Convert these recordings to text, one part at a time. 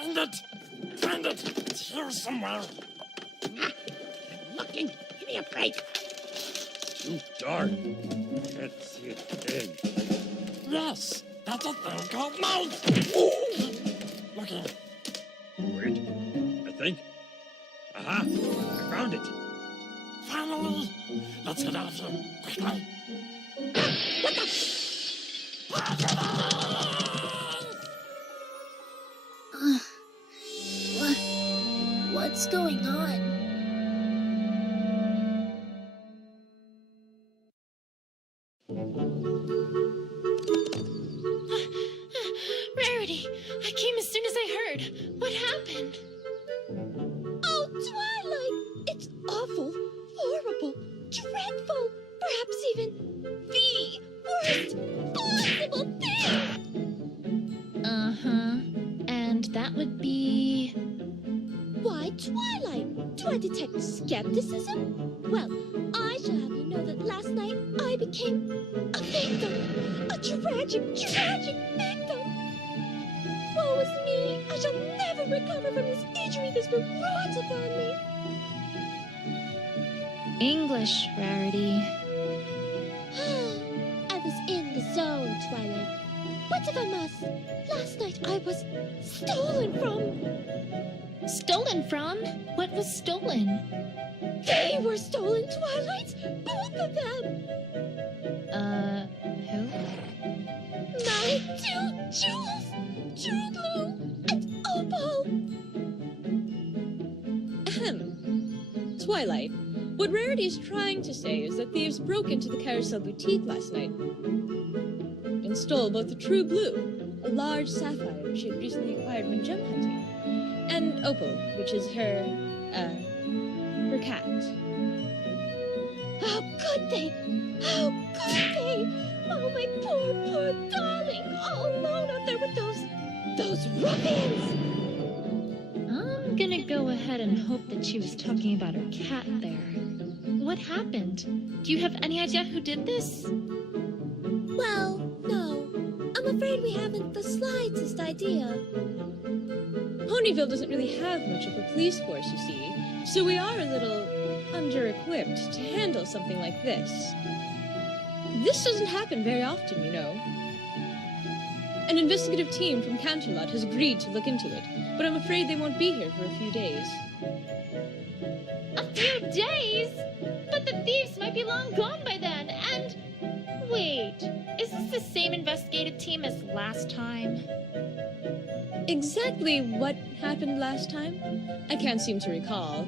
Find it! Find it! It's here somewhere. I'm looking. Give me a break. It's too dark. Can't see a thing. Yes! That's a thing called mouse! Look here. Wait. I think. Aha! I found it. Finally! Let's get out of here. Quickly! What the? What's going on? Rarity! I came as soon as I heard. What happened? Oh, Twilight! It's awful, horrible, dreadful, perhaps even the worst possible thing! Uh-huh. And that would be... Why, Twilight? Do I detect skepticism? Well, I shall have you know that last night I became a victim. A tragic, tragic victim. Woe is me. I shall never recover from this injury that's been brought upon me. English, Rarity. I was in the zone, Twilight. But if I must, last night I was stolen from. Stolen from? What was stolen? They were stolen, Twilight! Both of them! Who? My 2 jewels! Scootaloo and Opal! Ahem. Twilight, what Rarity is trying to say is that thieves broke into the Carousel Boutique last night and stole both the True Blue, a large sapphire she had recently acquired when gem hunting, and Opal, which is her cat. How could they? How could they? Oh, my poor, poor darling, all alone out there with those ruffians! I'm gonna go ahead and hope that she was talking about her cat there. What happened? Do you have any idea who did this? Well, no. I'm afraid we haven't the slightest idea. Ponyville doesn't really have much of a police force, you see, so we are a little under-equipped to handle something like this. This doesn't happen very often, you know. An investigative team from Canterlot has agreed to look into it, but I'm afraid they won't be here for a few days. A few days? But the thieves might be long gone by then, and... Wait, is this the same investigative team as last time? Exactly what happened last time? I can't seem to recall.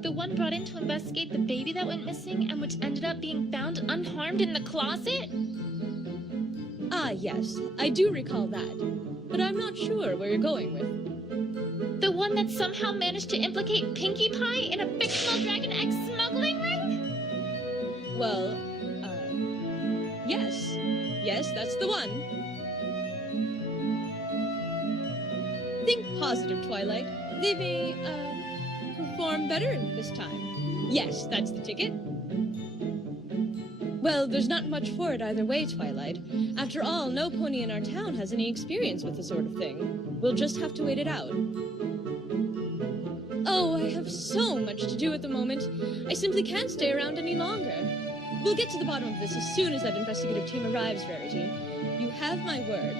The one brought in to investigate the baby that went missing and which ended up being found unharmed in the closet? Ah, yes, I do recall that, but I'm not sure where you're going with. The one that somehow managed to implicate Pinkie Pie in a fictional Dragon Egg smuggling ring? Well, yes. Yes, that's the one. Think positive, Twilight. They may, perform better this time. Yes, that's the ticket. Well, there's not much for it either way, Twilight. After all, no pony in our town has any experience with this sort of thing. We'll just have to wait it out. Oh, I have so much to do at the moment. I simply can't stay around any longer. We'll get to the bottom of this as soon as that investigative team arrives, Rarity. You have my word.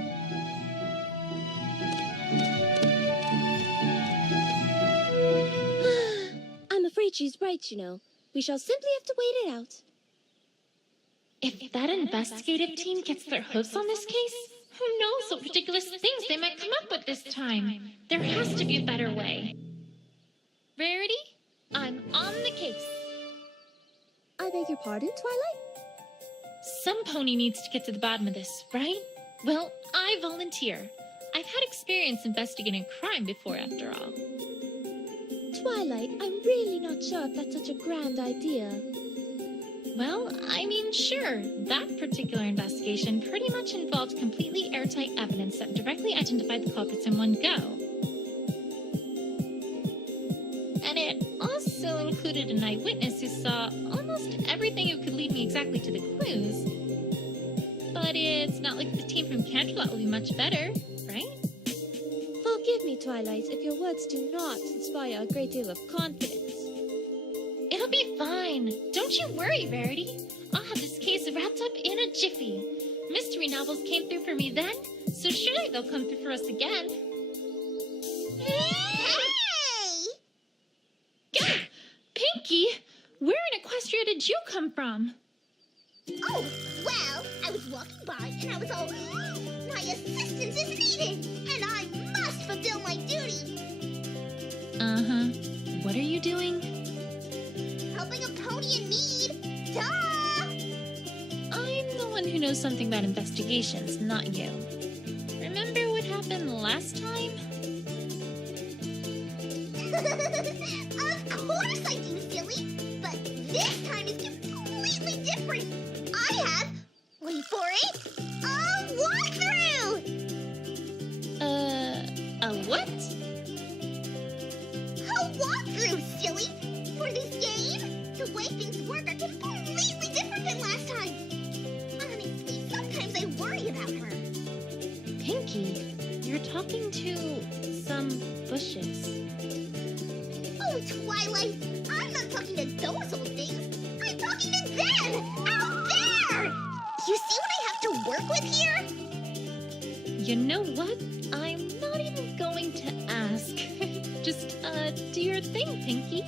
I'm afraid she's right, you know. We shall simply have to wait it out. If that investigative team gets their hooves on this case, who knows what ridiculous things they might come up with this time? There has to be a better way. Rarity, I'm on the case. I beg your pardon, Twilight? Some pony needs to get to the bottom of this, right? Well, I volunteer. I've had experience investigating crime before, after all. Twilight, I'm really not sure if that's such a grand idea. Well, I mean, sure. That particular investigation pretty much involved completely airtight evidence that directly identified the culprits in one go. And it also included an eyewitness who saw almost everything who could lead me exactly to the clues. But it's not like the team from Canterlot will be much better, right? For Forgive me, Twilight, if your words do not inspire a great deal of confidence. It'll be fine. Don't you worry, Verity. I'll have this case wrapped up in a jiffy. Mystery novels came through for me then, so surely they'll come through for us again. Hey! Go! Pinky! Where in Equestria did you come from? Oh, well, I was walking by and I was all, my assistance is needed, and I must fulfill my duty. Uh-huh. What are you doing? Helping a pony in need. Duh! I'm the one who knows something about investigations, not you. Remember what happened last time? Of course I do, silly. But this time is completely different. I have, wait for it, a walkthrough! A what? A walkthrough, silly! For this game, the way things work are completely different than last time. Honestly, sometimes I worry about her. Pinky, you're talking to some bushes. Oh, Twilight, I'm not talking to those old things. I'm talking to them! Out there! You see what I have to work with here? You know what? I'm not even going to ask. Just, do your thing, Pinky.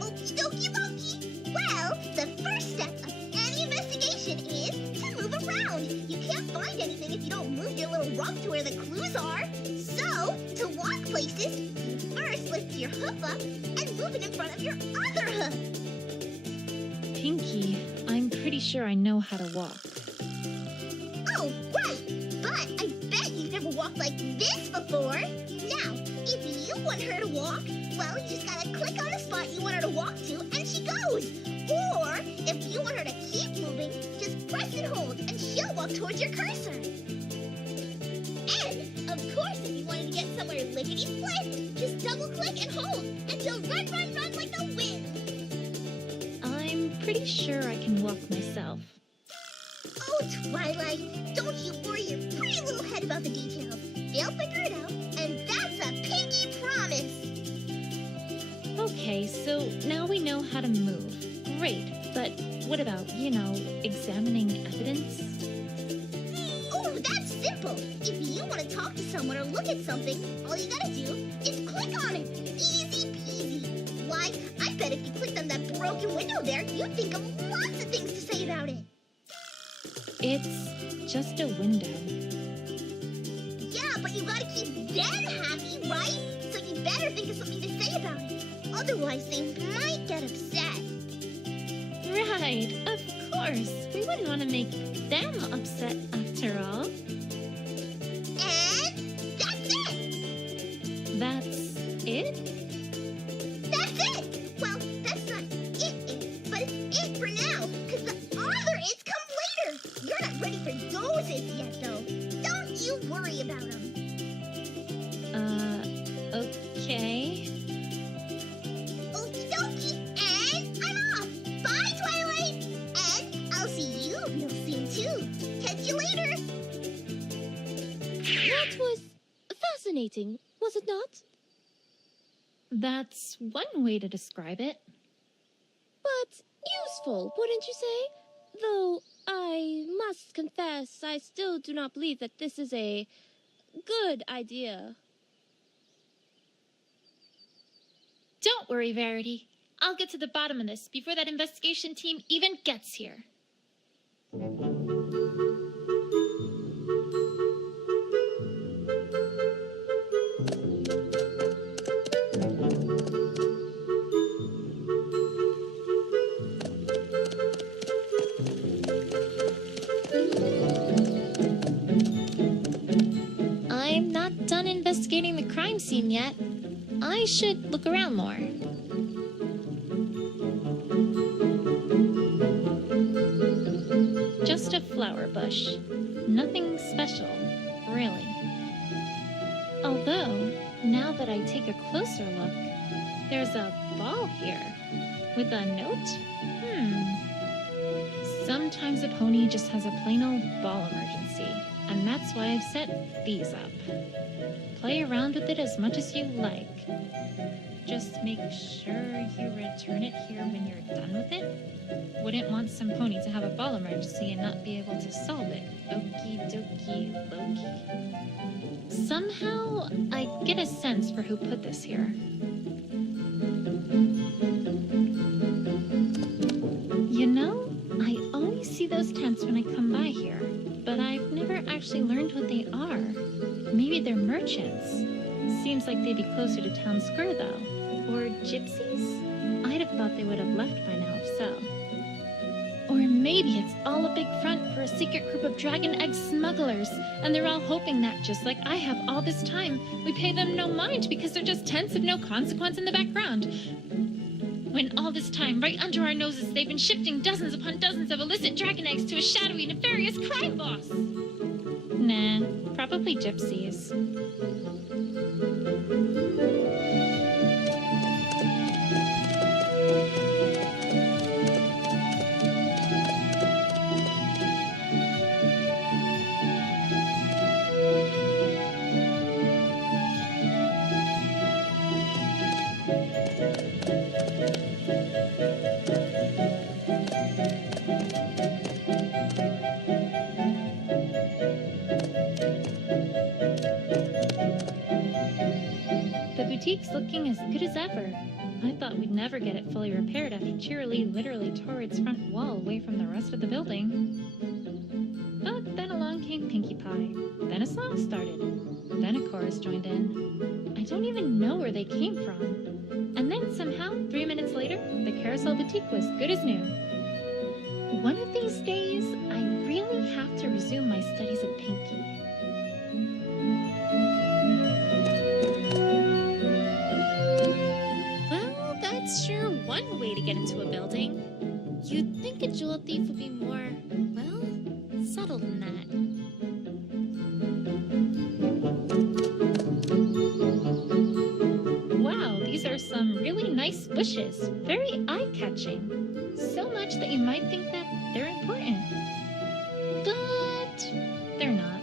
Okie dokie dokie. Well, the first step of any investigation is to move around. You can't find anything if you don't move your little rump to where the clues are. So, to walk places, you first lift your hoof up and move it in front of your other hoof. Pinky, I'm pretty sure I know how to walk. Oh, right. But I bet you've never walked like this before. Now, if you want her to walk, well, you just gotta click on the spot you want her to walk to, and she goes. Or, if you want her to keep moving, just press and hold, and she'll walk towards your cursor. And, of course, if you wanted to get somewhere lickety-split, just double-click and hold, and she'll run, run, run like the wind. I'm pretty sure I can walk myself. Oh, Twilight, don't you worry your pretty little head about the details. They'll figure it out, and that's a pinky promise. Okay, so now we know how to move. Great, but what about, examining evidence? Oh, that's simple. If you want to talk to someone or look at something, all you gotta do is click on it. Easy peasy. Why, I bet if you clicked on that broken window there, you'd think of lots of things to say about it. It's just a window. Yeah, but you gotta keep them happy, right? So you better think of something to say about it. Otherwise, they might get upset. Right, of course. We wouldn't want to make them upset after all. And that's it. That's it? That's it. Well, that's not it, but it's it for now. Because the other it's come later. You're not ready for those it's yet, though. Don't you worry about them. Okay. Okie dokie, and I'm off. Bye, Twilight. And I'll see you real soon, too. Catch you later. That was fascinating, was it not? That's one way to describe it. But useful, wouldn't you say? Though I must confess, I still do not believe that this is a good idea. Don't worry, Verity. I'll get to the bottom of this before that investigation team even gets here. I'm not done investigating the crime scene yet. I should look around more. Just a flower bush. Nothing special, really. Although, now that I take a closer look, there's a ball here. With a note? Sometimes a pony just has a plain old ball emergency. And that's why I've set these up. Play around with it as much as you like. Just make sure you return it here when you're done with it. Wouldn't want some pony to have a ball emergency and not be able to solve it. Okie dokie Loki. Somehow, I get a sense for who put this here. You know, I always see those tents when I come by here, but I've never actually learned what they are. Maybe they're merchants. Seems like they'd be closer to town square, though. Or gypsies? I'd have thought they would have left by now if so. Or maybe it's all a big front for a secret group of dragon egg smugglers, and they're all hoping that, just like I have all this time, we pay them no mind because they're just tents of no consequence in the background. When all this time, right under our noses, they've been shifting dozens upon dozens of illicit dragon eggs to a shadowy, nefarious crime boss. Nah, probably gypsies. Boutique's looking as good as ever. I thought we'd never get it fully repaired after Cheerilee literally tore its front wall away from the rest of the building. But then along came Pinkie Pie. Then a song started. Then a chorus joined in. I don't even know where they came from. And then somehow, 3 minutes later, the Carousel Boutique was good as new. One of these days, I really have to resume my studies of Pinkie. Sure, one way to get into a building. You'd think a jewel thief would be more, well, subtle than that. Wow, these are some really nice bushes. Very eye-catching. So much that you might think that they're important. But they're not.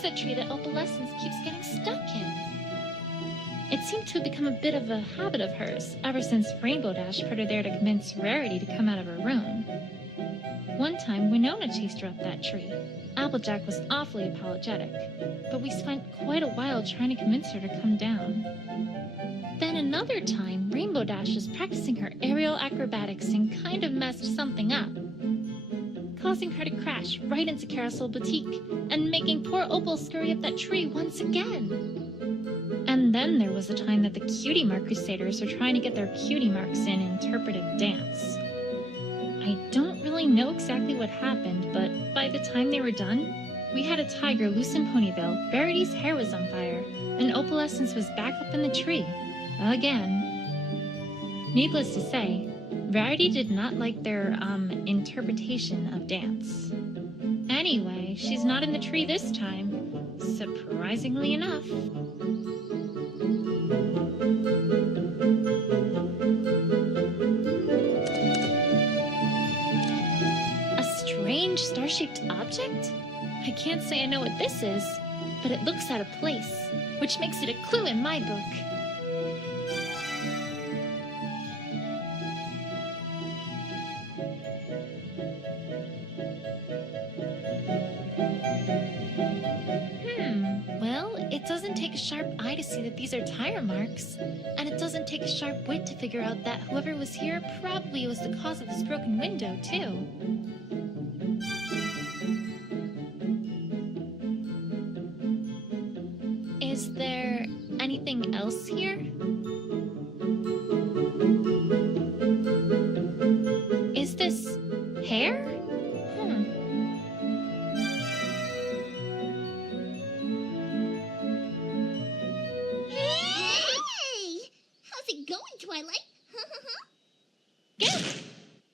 The tree that Opalescence keeps getting stuck in. It seemed to have become a bit of a habit of hers ever since Rainbow Dash put her there to convince Rarity to come out of her room. One time, Winona chased her up that tree. Applejack was awfully apologetic, but we spent quite a while trying to convince her to come down. Then another time, Rainbow Dash was practicing her aerial acrobatics and kind of messed something up, causing her to crash right into Carousel Boutique and making poor Opal scurry up that tree once again. And then there was the time that the Cutie Mark Crusaders were trying to get their cutie marks in interpretive dance. I don't really know exactly what happened, but by the time they were done, we had a tiger loose in Ponyville, Rarity's hair was on fire, and Opalescence was back up in the tree. Again. Needless to say, Rarity did not like their, interpretation of dance. Anyway, she's not in the tree this time, surprisingly enough. A strange star-shaped object? I can't say I know what this is, but it looks out of place, which makes it a clue in my book. It doesn't take a sharp eye to see that these are tire marks, and it doesn't take a sharp wit to figure out that whoever was here probably was the cause of this broken window, too. Is there anything else here? Is this hair?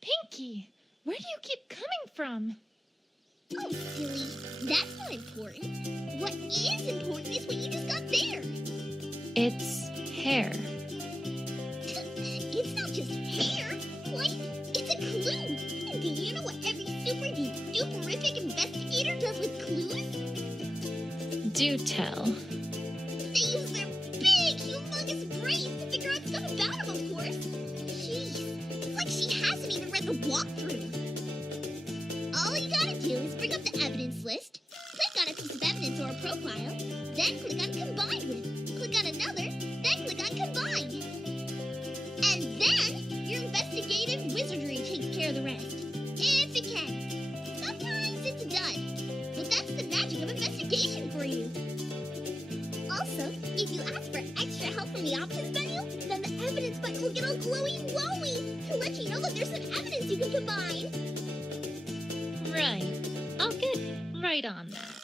Pinkie, where do you keep coming from? Oh, silly. That's not important. What is important is what you just got there. It's hair. It's not just hair. Life Do tell. They use their big, humongous brains to figure out stuff about him, of course. Jeez, it's like she hasn't even read the walkthrough. All you gotta do is bring up the evidence list, click on a piece of evidence or a profile, then click on Combined With. Click on another, then click on Combine. And then your investigative wizardry takes care of the rest. If it can. Sometimes it's done. But that's the magic of investigation for you. Also, if you ask for extra help from the options menu, then the evidence button will get all glowy-wowy to let you know that there's some evidence you can combine. Right. I'll get right on that.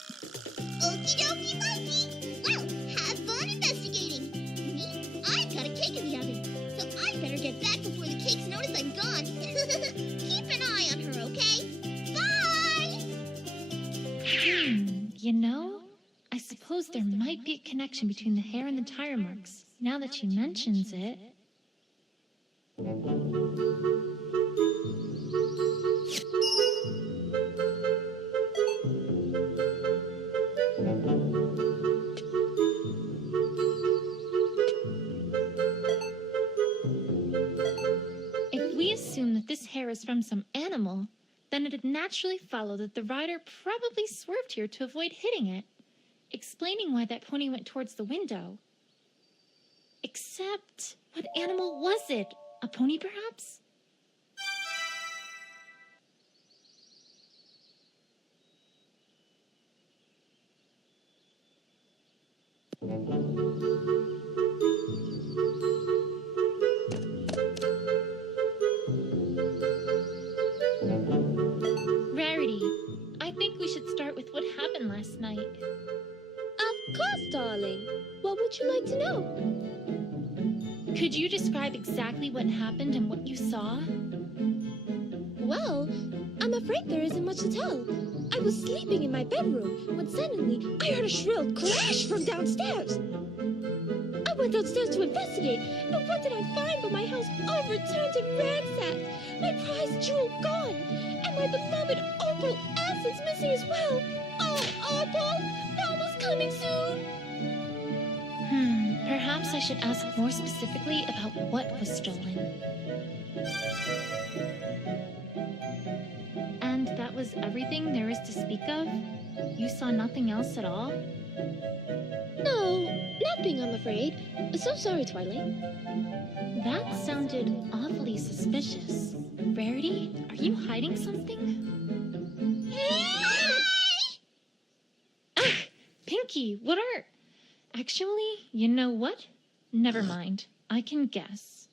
Okie dokie dokie. Well, have fun investigating. Me, I've got a cake in the oven, so I better get back before the cakes notice I'm gone. Keep an eye on her, okay? Bye! You know, I suppose there might be a connection between the hair and the tire marks, now that she mentions it. If we assume that this hair is from some animal, then it'd naturally follow that the rider probably swerved here to avoid hitting it, explaining why that pony went towards the window. Except, what animal was it? A pony, perhaps? Rarity, I think we should start with what happened last night. Of course, darling. What would you like to know? Could you describe exactly what happened and what you saw? Well, I'm afraid there isn't much to tell. I was sleeping in my bedroom when suddenly I heard a shrill crash from downstairs. I went downstairs to investigate, and what did I find but my house overturned and ransacked, my prized jewel gone, and my beloved opal essence missing as well. Oh, Opal, Velma's coming soon. Perhaps I should ask more specifically about what was stolen. And that was everything there is to speak of? You saw nothing else at all? No, nothing, I'm afraid. So sorry, Twilight. That sounded awfully suspicious. Rarity, are you hiding something? Ah! Pinky, what are... Actually, you know what? Never mind. I can guess.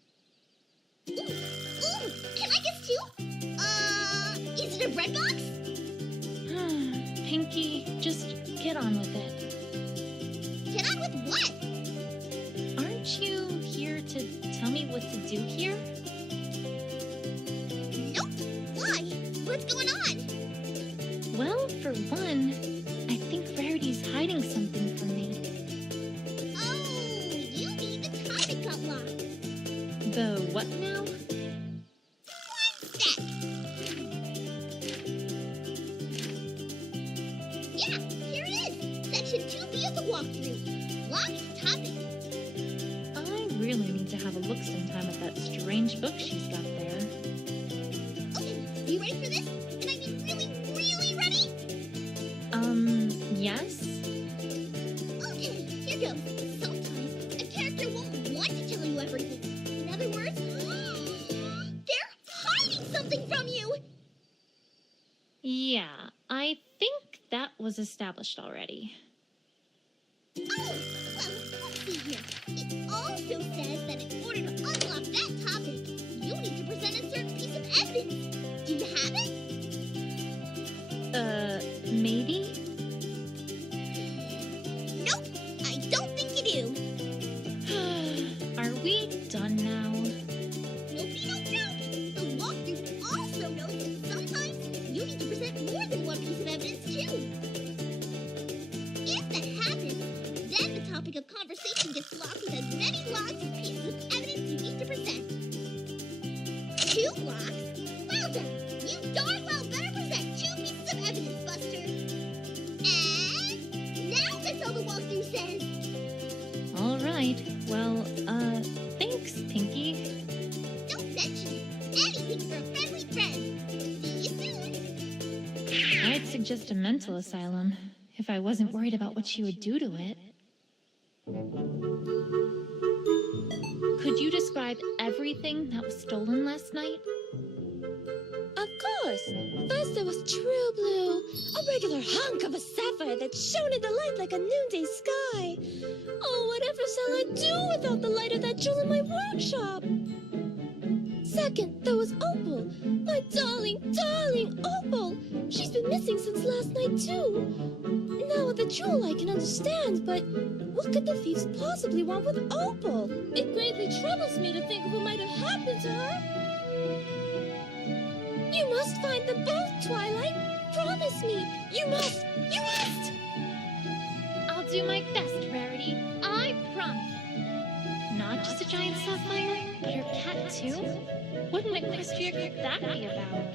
Ooh, can I guess too? Is it a bread box? Pinky, just get on with it. Get on with what? Aren't you here to tell me what to do here? Nope. Why? What's going on? Well, for one, I think Rarity's hiding something from me. Oh, you mean the time it got locked. The what now? One sec. Yeah, here it is. Section 2B of the walkthrough. Locked topic. I really need to have a look sometime at that strange book she's got there. Okay, you ready for this? And I mean really, really ready? Yes? Okay, here goes. Sometimes a character won't want to tell you everything. In other words, they're hiding something from you. Yeah, I think that was established already. Oh, well, let's see here. It also says that in order to unlock that topic, you need to present a certain piece of evidence. Do you have it? Maybe? Nope, I don't think you do. Are we done now? Nope. The walkthrough also knows that sometimes you need to present more than one piece of evidence too. If that happens, then the topic of conversation gets locked with as many logs and pieces of evidence you need to present. 2 blocks? Well done! You darn just a mental asylum, if I wasn't worried about what she would do to it. Could you describe everything that was stolen last night? Of course. First there was true blue, a regular hunk of a sapphire that shone in the light like a noonday sky. Oh, whatever shall I do without the light of that jewel in my workshop? Second, there was Opal. My darling, darling Opal. She's been missing since last night, too. Now, with the jewel I can understand, but what could the thieves possibly want with Opal? It greatly troubles me to think of what might have happened to her. You must find them both, Twilight. Promise me. You must. You must. I'll do my best, Rarity. I promise. Not just a giant sapphire, but her cat, too? What an equestria could that be about?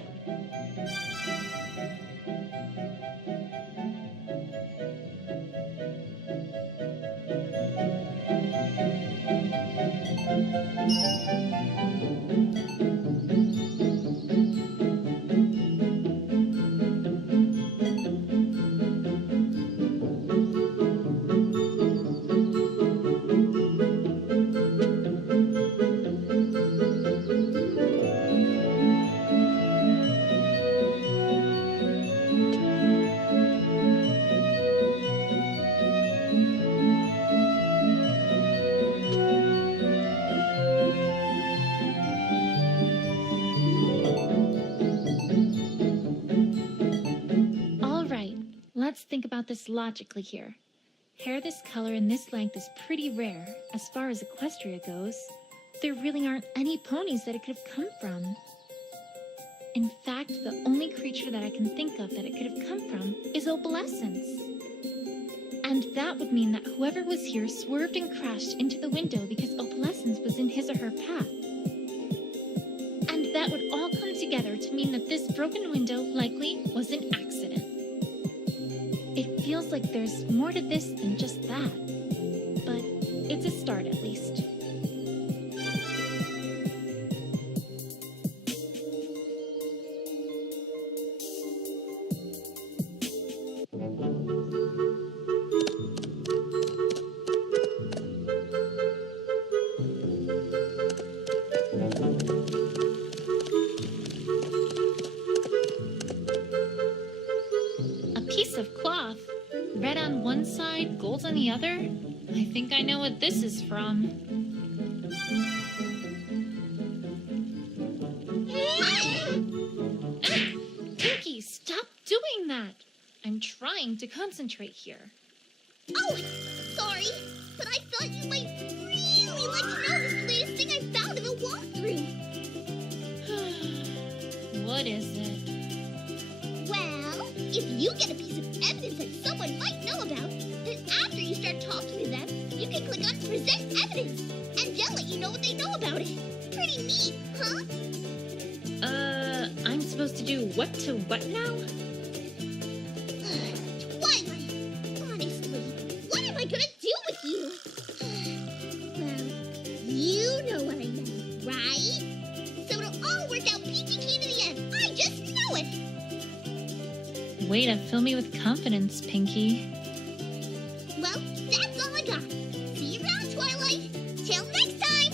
Let's think about this logically here. Hair this color and this length is pretty rare, as far as Equestria goes. There really aren't any ponies that it could have come from. In fact, the only creature that I can think of that it could have come from is opalescence. And that would mean that whoever was here swerved and crashed into the window because opalescence was in his or her path. And that would all come together to mean that this broken window likely was an accident. It feels like there's more to this than just that, but it's a start at least. Red on one side, gold on the other? I think I know what this is from. Pinky, stop doing that! I'm trying to concentrate here. Oh, sorry, but I thought you might really like to know this latest thing I found in the walkthrough. What is it? Well, if you get a piece of evidence that someone might know about, then after you start talking to them, you can click on Present Evidence, and they'll let you know what they know about it. Pretty neat, huh? I'm supposed to do what to what now? Twilight, honestly, what am I gonna do with you? Well, you know what I meant, right? So it'll all work out peachy keen in the end. I just know it! Way to fill me with confidence, Pinky. Well, that's all I got. See you around, Twilight. Till next time!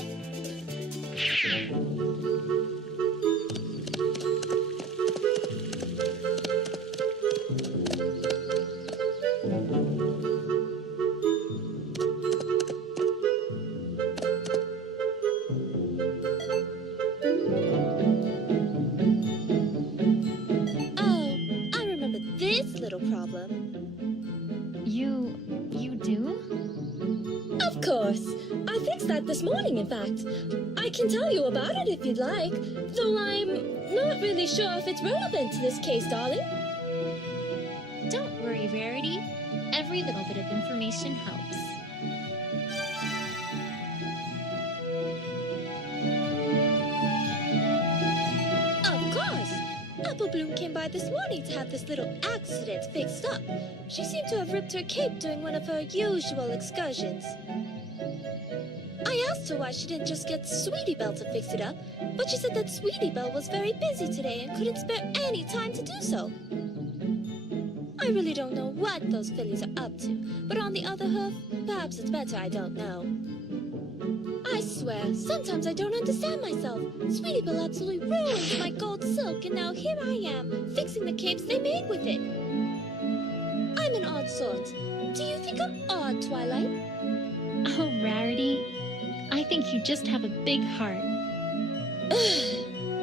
Problem. You do? Of course. I fixed that this morning, in fact. I can tell you about it if you'd like, though I'm not really sure if it's relevant to this case, darling. Don't worry, Rarity. Every little bit of information helps. Apple Bloom came by this morning to have this little accident fixed up. She seemed to have ripped her cape during one of her usual excursions. I asked her why she didn't just get Sweetie Belle to fix it up, but she said that Sweetie Belle was very busy today and couldn't spare any time to do so. I really don't know what those fillies are up to, but on the other hoof, perhaps it's better I don't know. I swear, sometimes I don't understand myself. Sweetie Belle absolutely ruined my gold silk, and now here I am, fixing the capes they made with it. I'm an odd sort. Do you think I'm odd, Twilight? Oh, Rarity. I think you just have a big heart.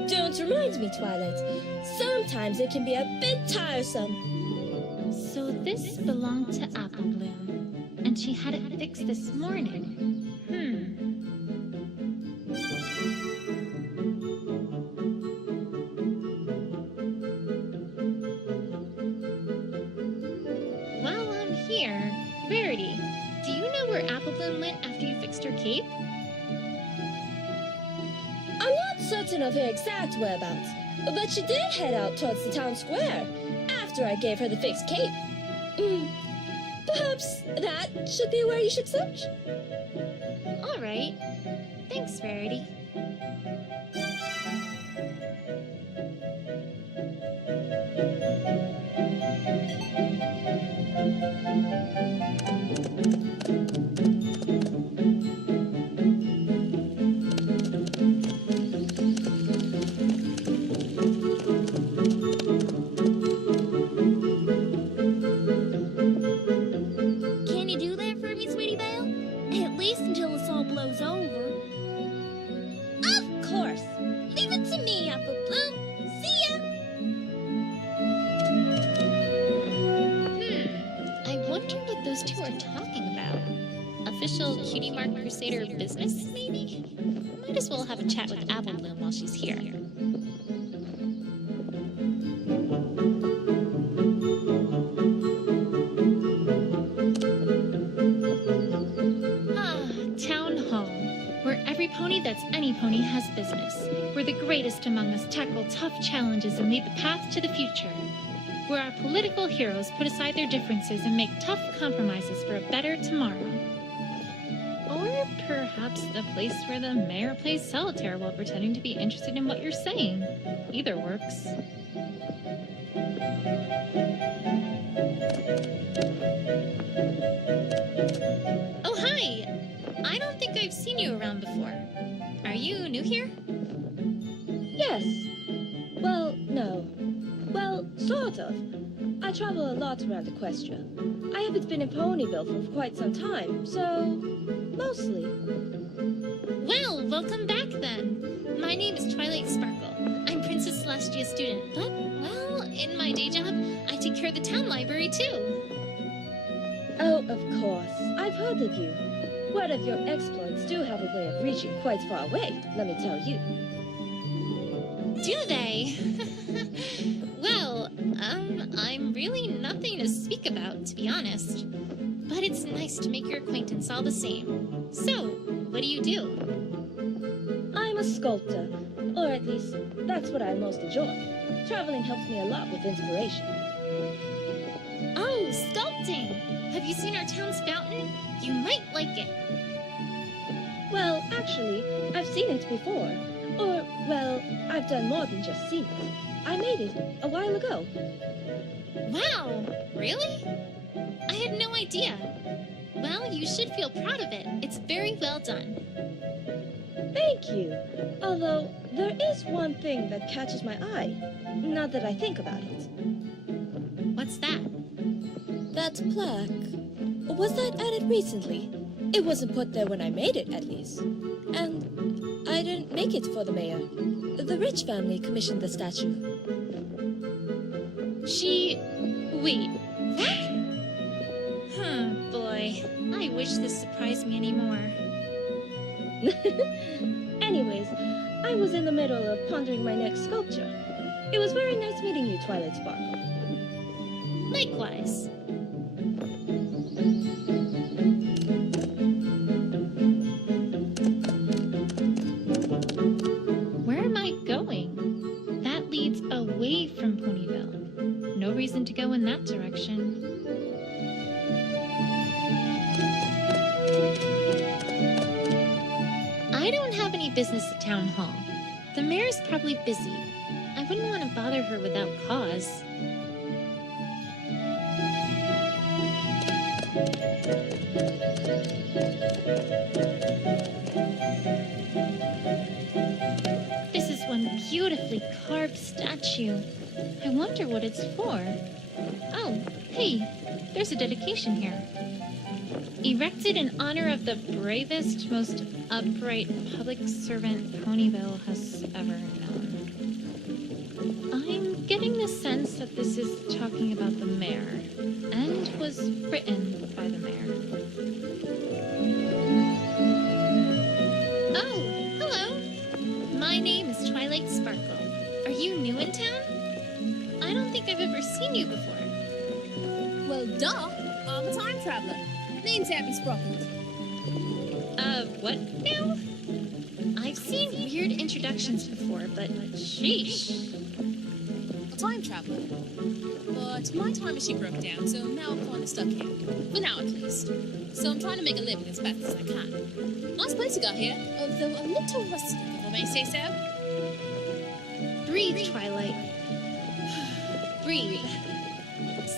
Don't remind me, Twilight. Sometimes it can be a bit tiresome. So this belonged to Apple Bloom, and she had it fixed this morning. While I'm here, Rarity, do you know where Apple Bloom went after you fixed her cape? I'm not certain of her exact whereabouts, but she did head out towards the town square after I gave her the fixed cape. Perhaps that should be where you should search? All right. Thanks, Rarity. Can you do that for me, Sweetie Belle? At least until this all blows over. Of course. Leave it to me, Apple Bloom. See ya. I wonder what those two are talking about. Official Cutie Mark Crusader business, maybe? Might as well have a chat with Apple Bloom while she's here. Town Hall, where every pony that's any pony has business, where the greatest among us tackle tough challenges and lead the path to the future, where our political heroes put aside their differences and make tough compromises for a better tomorrow. Or perhaps the place where the mayor plays solitaire while pretending to be interested in what you're saying. Either works. Oh, hi! I don't think I've seen you around before. Are you new here? Yes. Well, no. Well, sort of. I travel a lot around Equestria. I haven't been in Ponyville for quite some time, so mostly. Well, welcome back then. My name is Twilight Sparkle. I'm Princess Celestia's student, but, well, in my day job, I take care of the town library too. Oh, of course. I've heard of you. Word of your exploits do have a way of reaching quite far away, let me tell you. Do they? Well, I'm really nothing to speak about, to be honest. But it's nice to make your acquaintance all the same. So, what do you do? I'm a sculptor, or at least that's what I most enjoy. Traveling helps me a lot with inspiration. Oh, sculpting! Have you seen our town's fountain? You might like it. Well, actually, I've seen it before. Or, well, I've done more than just seen it. I made it a while ago. Wow, really? I had no idea. Well, you should feel proud of it. It's very well done. Thank you. Although, there is one thing that catches my eye. Now that I think about it. What's that? That plaque. Was that added recently? It wasn't put there when I made it, at least. And I didn't make it for the mayor. The Rich family commissioned the statue. Wait, what? Boy, I wish this surprised me anymore. Anyways, I was in the middle of pondering my next sculpture. It was very nice meeting you, Twilight Sparkle. Likewise. Where am I going? That leads away from Ponyville. No reason to go in that direction. I don't have any business at Town Hall. The mayor's probably busy. I wouldn't want to bother her without cause. This is one beautifully carved statue. I wonder what it's for. Oh, hey, there's a dedication here. Erected in honor of the bravest, most upright public servant Ponyville has ever known. I'm getting the sense that this is talking about the mayor, and was written by the mayor. Oh, hello. My name is Twilight Sparkle. Are you new in town? I don't think I've ever seen you before. Well, duh. I'm a time traveler. Name's Abby Sprocket. What now? I've seen weird introductions before, but sheesh. A time traveler. But my time machine broke down, so now I'm kind of stuck here. For now, at least. So I'm trying to make a living as best as I can. Nice place you got here, though a little rustic, if I may say so. Breathe, Twilight. Breathe.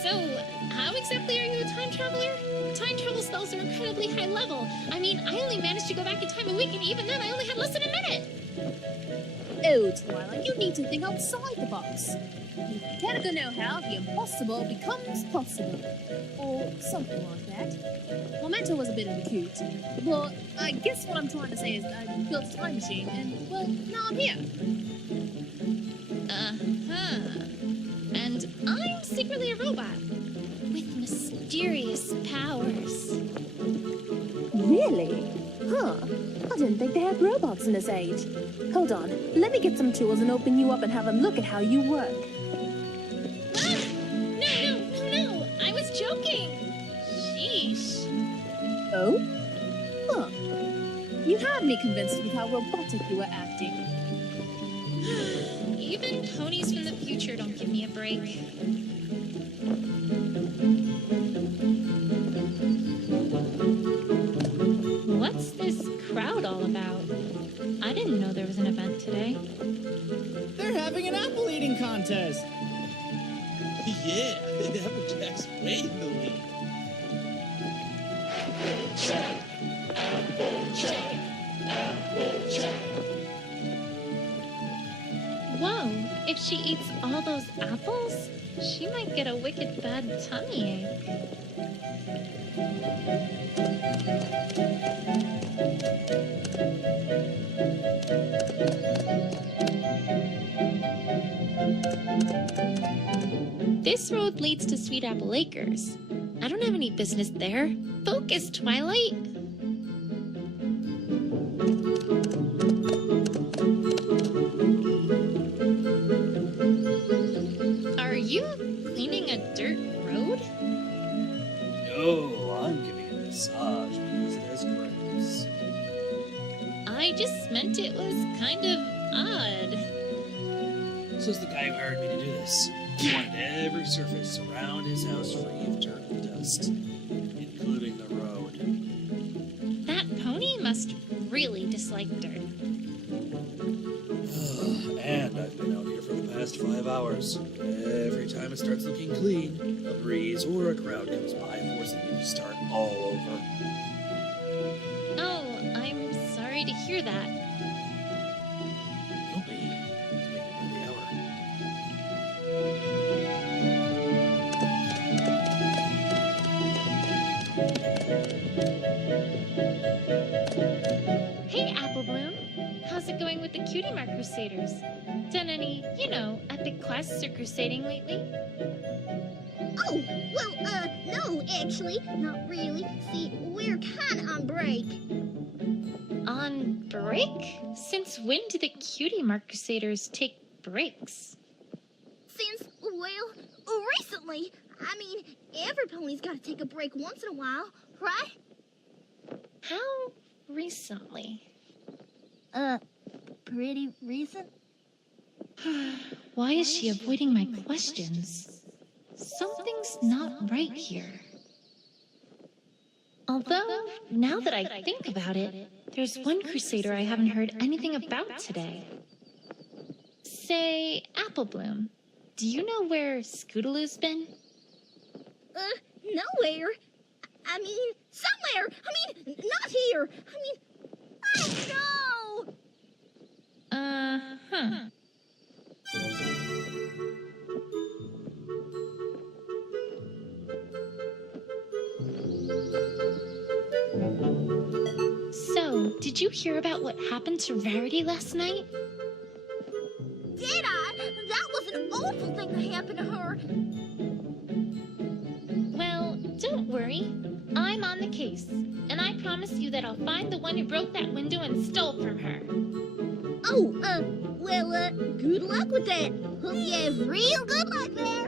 So, how exactly are you a time traveler? Time travel spells are incredibly high level. I mean, I only managed to go back in time a week, and even then I only had less than a minute. Oh, Twilight, you need to think outside the box. If you can't go know how, the impossible becomes possible. Or something like that. My mentor was a bit of a coot. But I guess what I'm trying to say is I built a time machine, and, well, now I'm here. Uh-huh. And I'm secretly a robot with mysterious powers. Really? Huh. I didn't think they had robots in this age. Hold on. Let me get some tools and open you up and have a look at how you work. Ah! No. I was joking. Sheesh. Oh? Huh. You had me convinced with how robotic you were acting. Even ponies from the future don't give me a break. What's this crowd all about? I didn't know there was an event today. They're having an apple eating contest. Yeah, Applejack's way in the lead. Whoa, if she eats all those apples, she might get a wicked bad tummy ache. This road leads to Sweet Apple Acres. I don't have any business there. Focus, Twilight. Are you cleaning a dirt road? No, I'm giving it a massage because it has grooves. I just meant it was kind of odd. So's the guy who hired me to do this. He wanted every surface around his house free of dirt and dust, including the road. That pony must really dislike dirt. And I've been out here for the past 5 hours. Every time it starts looking clean, a breeze or a crowd comes by, forcing me to start all over. Oh, I'm sorry to hear that. Don't be. It's making by the hour. Hey, Apple Bloom. How's it going with the Cutie Mark Crusaders? Done any, epic quests or crusading lately? Oh, well, no, actually, not really. See, we're kinda on break. On break? Since when do the Cutie Mark Crusaders take breaks? Since, well, recently. I mean, every pony's gotta take a break once in a while, right? How recently? Pretty recent? Why is she avoiding my questions? Something's not right here. Although, now that I think about it, there's one Crusader I haven't heard anything about today. Say, Apple Bloom, do you know where Scootaloo's been? Nowhere. I mean, Somewhere! I mean, not here! I mean, I don't know! So, did you hear about what happened to Rarity last night? Did I? That was an awful thing to happen to her. Well, don't worry. I'm on the case, and I promise you that I'll find the one who broke that window and stole from her. Oh, well, good luck with that. Hope you have real good luck there.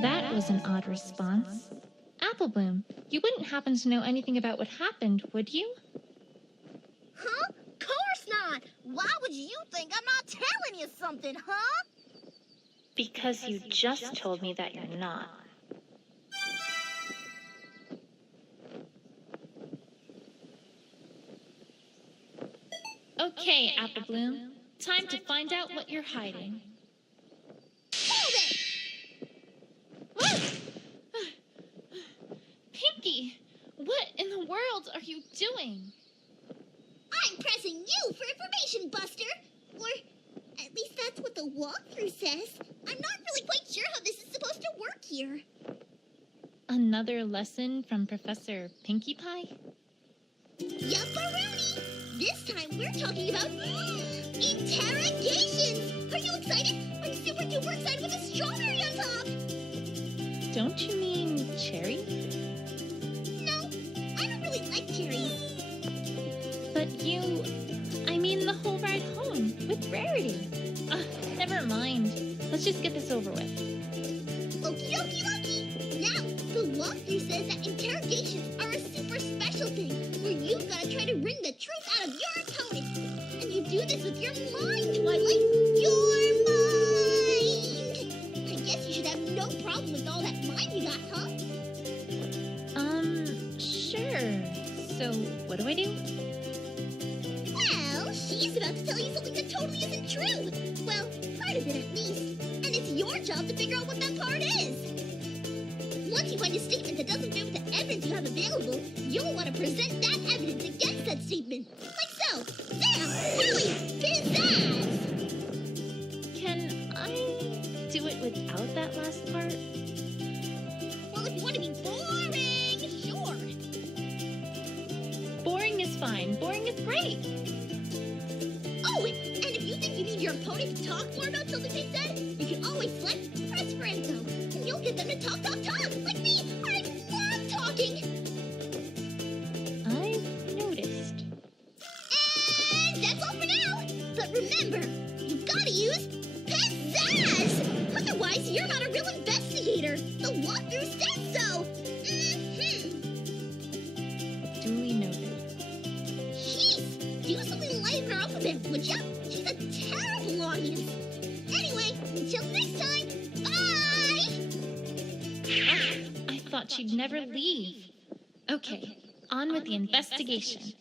That was an odd response. Applebloom, you wouldn't happen to know anything about what happened, would you? Huh? Course not. Why would you think I'm not telling you something, huh? Because you just told me that you're not. Okay, Applebloom. Time to find out what you're hiding. Hold it! Pinky, what in the world are you doing? I'm pressing you for information, Buster. Or at least that's what the walkthrough says. I'm not really quite sure how this is supposed to work here. Another lesson from Professor Pinkie Pie? Yup-a-rooney! This time we're talking about interrogations! Are you excited? I'm super duper excited with a strawberry on top! Don't you mean cherry? No, I don't really like cherries. But I mean the whole ride home with Rarity. Never mind. Let's just get this over with. Okie dokie dokie! Now, the walkthrough says that interrogations are a super special thing where you've got to try to wring the truth out of your opponent. And you do this with your mind, Twilight. Your mind! I guess you should have no problem with all that mind you got, huh? Sure. So, what do I do? Well, she's about to tell you something that totally isn't true. Well, part of it at least. And it's your job to figure out what that part is. Once you find a statement that doesn't fit with the evidence you have available, you'll want to present that evidence against that statement. Like so. Now, Howie, pizzazz! Can I do it without that last part? Well, if you want to be boring, sure. Boring is fine. Boring is great. Oh, and if you think you need your opponent to talk more about something they said, you can always select press for info, and you'll get them to talk, like me. I love talking. I've noticed. And that's all for now. But remember, you've got to use pizzazz. Otherwise, you're not a real investigator. The walkthrough says so. Duly noted. Jeez, do something to liven her up a bit, would ya? She's a terrible audience. Anyway, until next time, bye! I thought she'd never leave. Okay, on with the investigation.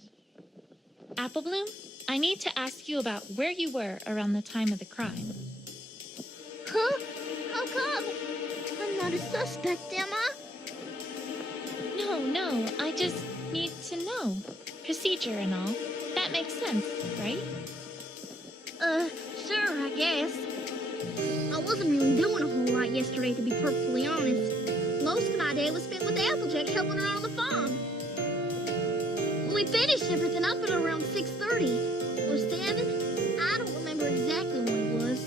Applebloom, I need to ask you about where you were around the time of the crime. Huh? How come? I'm not a suspect, am I? No, I just need to know. Procedure and all. That makes sense, right? Sure, I guess. I wasn't really doing a whole lot yesterday, to be perfectly honest. Most of my day was spent with Applejack helping her on the farm. We finished everything up at around 6:30 or 7. I don't remember exactly when it was.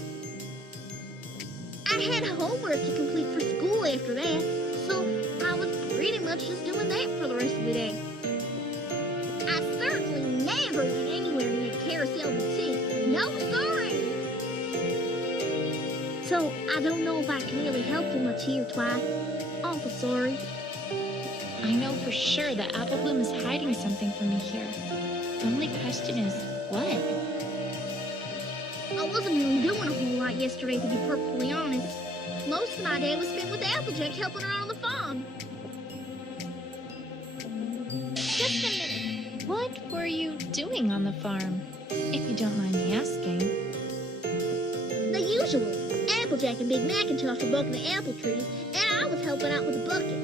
I had homework to complete for school after that, so I was pretty much just doing that for the rest of the day. I certainly never went anywhere near Carousel Boutique. No, sorry. So I don't know if I can really help you much here, Twi. Awful sorry. I know for sure that Applebloom is hiding something from me here. The only question is, what? I wasn't really doing a whole lot yesterday, to be perfectly honest. Most of my day was spent with Applejack helping her on the farm. Just a minute. What were you doing on the farm? If you don't mind me asking. The usual. Applejack and Big Macintosh were bucking the apple trees, and I was helping out with the bucket.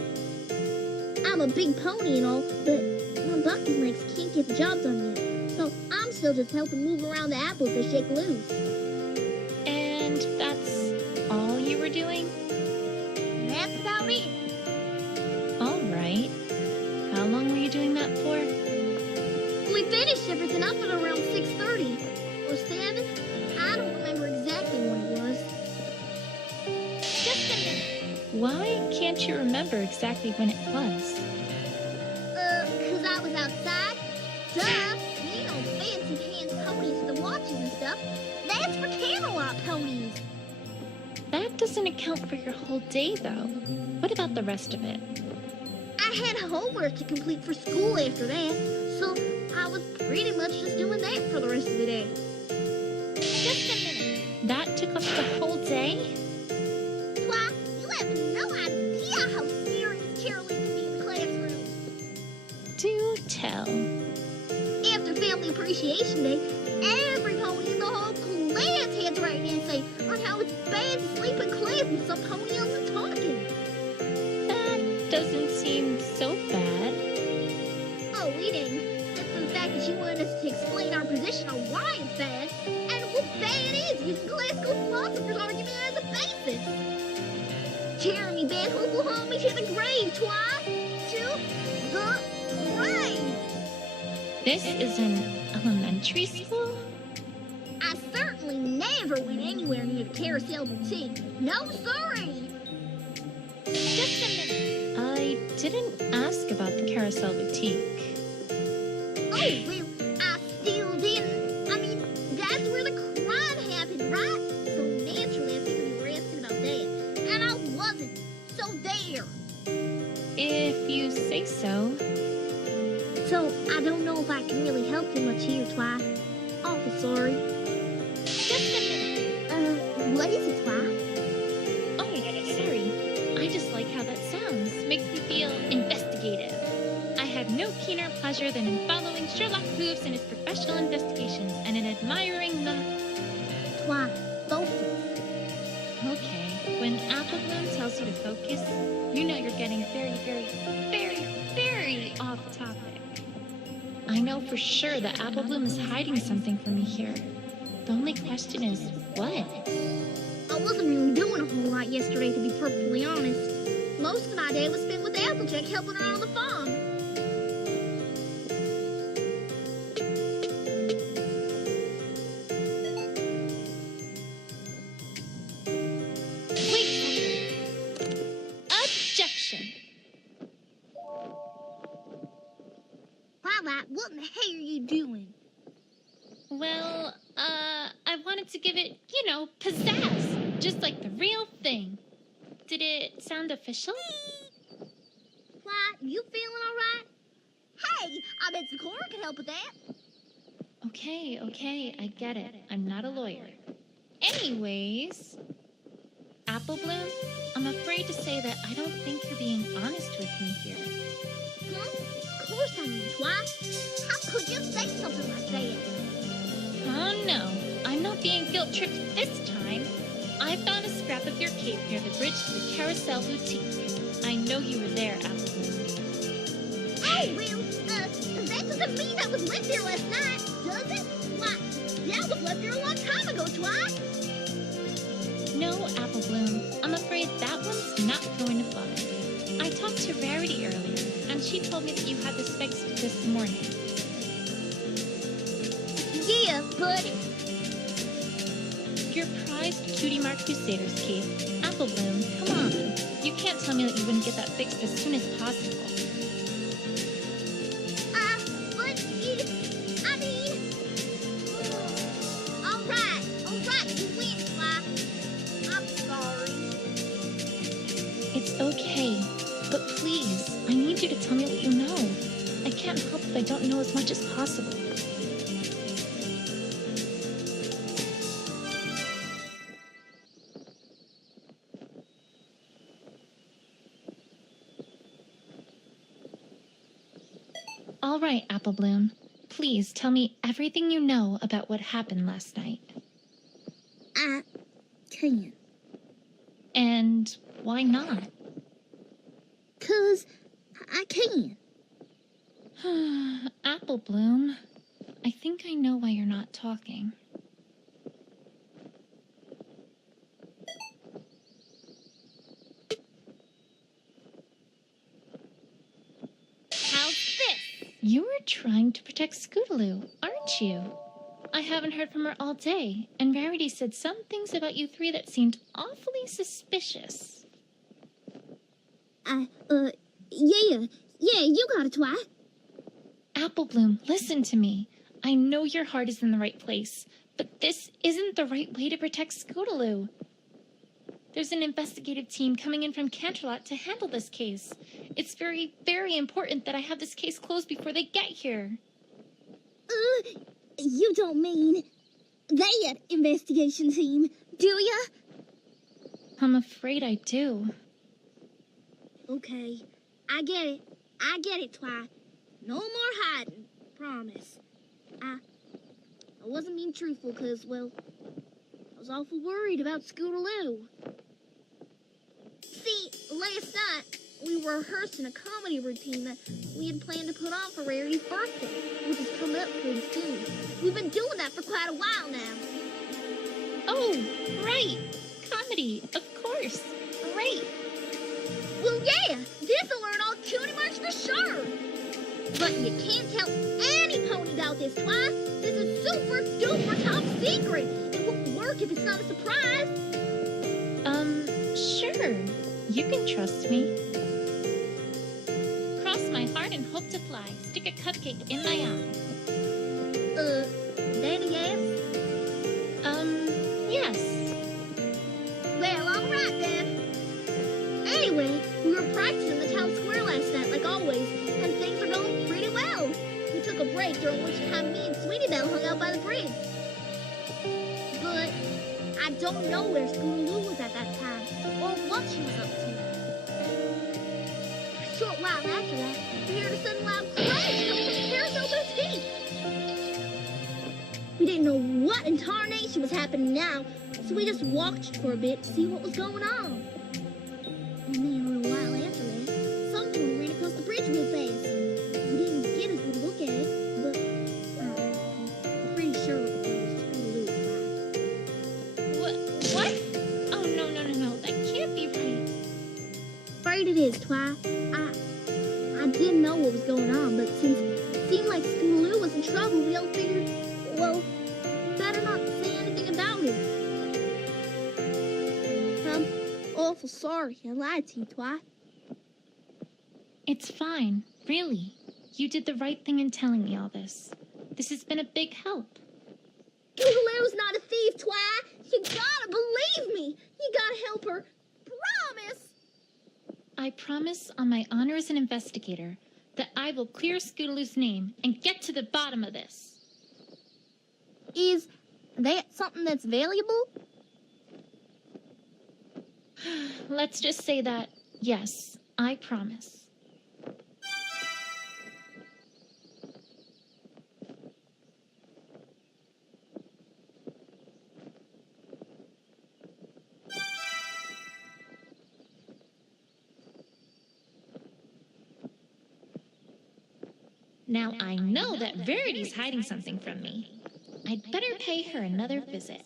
I I'm a big pony and all, but my bucking legs can't get the job done yet. So I'm still just helping move around the apples they shake loose. And that's all you were doing? That's about it. All right. How long were you doing that for? We finished everything up at around 6:30 or 7. I don't remember exactly when it was. Just a minute. Why can't you remember exactly when it was? 'Cause I was outside. Duh. You know, fancy pants ponies with the watches and stuff. That's for Camelot ponies. That doesn't account for your whole day, though. What about the rest of it? I had homework to complete for school after that, so I was pretty much just doing that for the rest of the day. Just a minute. That took up the whole day? Why, you have no idea how serious Caroline can be in the classroom. Do tell. After Family Appreciation Day, every pony in the whole class had to write an essay on how it's bad to sleep in class when some pony isn't talking. That doesn't seem so bad. Oh, it ain't. It's the fact that she wanted us to explain our position on why it's bad, and what bad is using classical philosophers' argument as a basis. Jeremy Van Hook will haul me to the grave, twice. To the grave. This is an elementary school? I certainly never went anywhere near the Carousel Boutique. No, sorry. Just a minute. I didn't ask about the Carousel Boutique. Oh, well, I still didn't. I mean, that's where the crime happened, right? So naturally, I figured you were asking about that. And I wasn't. So there. If you say so. So I don't know if I can really help you much here, Twi. Awful sorry. Just a minute. What is it, Twi? Oh, sorry. I just like how that sounds. Makes me feel investigative. I have no keener pleasure than in following Sherlock Holmes in his professional investigations and in admiring the... Twi, focus. Okay, when Apple Bloom tells you to focus, you know you're getting very off topic. I know for sure that Apple Bloom is hiding something from me here. The only question is, what? I wasn't really doing a whole lot yesterday, to be perfectly honest. Most of my day was spent with Applejack helping her on the farm. Wait a second. Objection. Twilight, what in the hell are you doing? Well, I wanted to give it, pizzazz. Just like the real thing. Did it sound official? Why, you feeling all right? Hey, I bet Sakura can help with that. Okay, I get it. I'm not a lawyer. Anyways, Apple Bloom, I'm afraid to say that I don't think you're being honest with me here. Huh? Of course I am, Twi. How could you say something like that? Oh no, I'm not being guilt-tripped this time. I found a scrap of your cape near the bridge to the Carousel Boutique. I know you were there, Apple Bloom. Oh, well, that doesn't mean that was left there last night, does it? Why, that was left there a long time ago, Twi. No, Apple Bloom, I'm afraid that one's not going to fly. I talked to Rarity earlier, and she told me that you had this fixed this morning. Yeah, but... Your prized Cutie Mark Crusaders cape. Apple Bloom, come on. You can't tell me that you wouldn't get that fixed as soon as possible. But I mean... All right, you win, Twi. I'm sorry. It's okay, but please, I need you to tell me what you know. I can't help if I don't know as much as possible. All right, Apple Bloom. Please tell me everything you know about what happened last night. I can't. And why not? 'Cause I can. Apple Bloom, I think I know why you're not talking. How's this? You are trying to protect Scootaloo, aren't you? I haven't heard from her all day, and Rarity said some things about you three that seemed awfully suspicious. Yeah, you got it, Twi. Apple Bloom, listen to me. I know your heart is in the right place, but this isn't the right way to protect Scootaloo. There's an investigative team coming in from Canterlot to handle this case. It's very, very important that I have this case closed before they get here. You don't mean that investigation team, do ya? I'm afraid I do. Okay, I get it, Twi. No more hiding, promise. I wasn't being truthful because, well, I was awful worried about Scootaloo. See, last night, we were rehearsing a comedy routine that we had planned to put on for Rarity's birthday, which is coming up pretty soon. We've been doing that for quite a while now. Oh, right. Comedy, of course. Right. Well, yeah, this'll learn all cutie marks for sure. But you can't tell any pony about this, Twi. This is super duper top secret. It won't work if it's not a surprise. Sure. You can trust me. Cross my heart and hope to fly. Stick a cupcake in my eye. Daddy, yes? Yes. Well, all right then. Anyway, we were practicing in the town square last night, like always, and things are going pretty well. We took a break, during which time me and Sweetie Belle hung out by the bridge. But I don't know where Scootaloo was at that time, or what she was up to. A short while after that, we heard a sudden loud crash coming from the carousel boutique. We didn't know what in tarnation was happening now, so we just watched for a bit to see what was going on. And then a little while after that, something ran across the bridge real fast. We didn't get a good look at it, but I'm pretty sure it was Scootaloo. What? Oh, no. That can't be right. Afraid it is, Twi. I didn't know what was going on, but since it seemed like Scootaloo was in trouble, we all figured, well, better not say anything about it. I'm awful sorry I lied to you, Twi. It's fine. Really. You did the right thing in telling me all this. This has been a big help. Scootaloo's not a thief, Twi. You gotta believe me. You gotta help her. Promise. I promise on my honor as an investigator that I will clear Scootaloo's name and get to the bottom of this. Is that something that's valuable? Let's just say that, yes, I promise. Now I know that Rarity's hiding something from me. I'd better pay her another visit.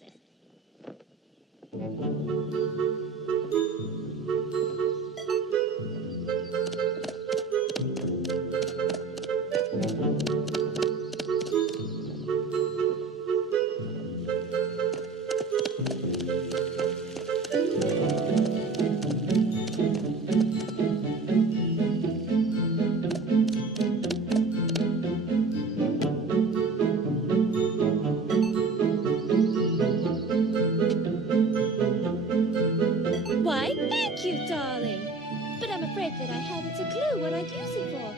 Why, thank you, darling. But I'm afraid that I haven't a clue what I'd use it for.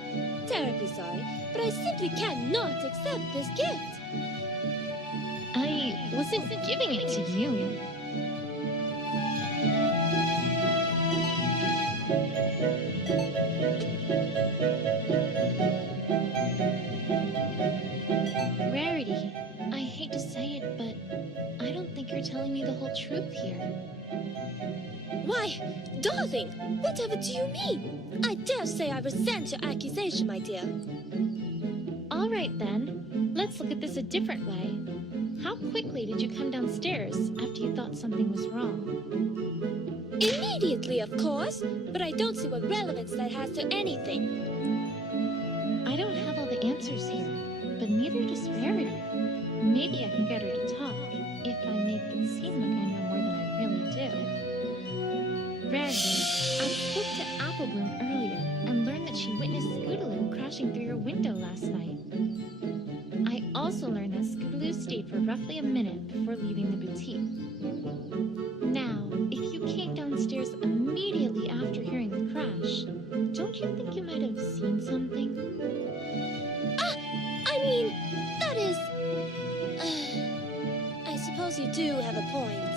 Terribly sorry, but I simply cannot accept this gift. I wasn't giving it to you. Rarity, I hate to say it, but I don't think you're telling me the whole truth here. Why, darling, whatever do you mean? I dare say I resent your accusation, my dear. All right then, let's look at this a different way. How quickly did you come downstairs after you thought something was wrong? Immediately, of course, but I don't see what relevance that has to anything. I don't have all the answers here, but neither does Rarity. Maybe I can get her to talk, if I make it seem like I know more than I really do. Rarity, I spoke to Apple Bloom earlier and learned that she witnessed Scootaloo crashing through your window last night. I also learned that Scootaloo stayed for roughly a minute before leaving the boutique. Now, if you came downstairs immediately after hearing the crash, don't you think you might have seen something? I mean, that is... I suppose you do have a point.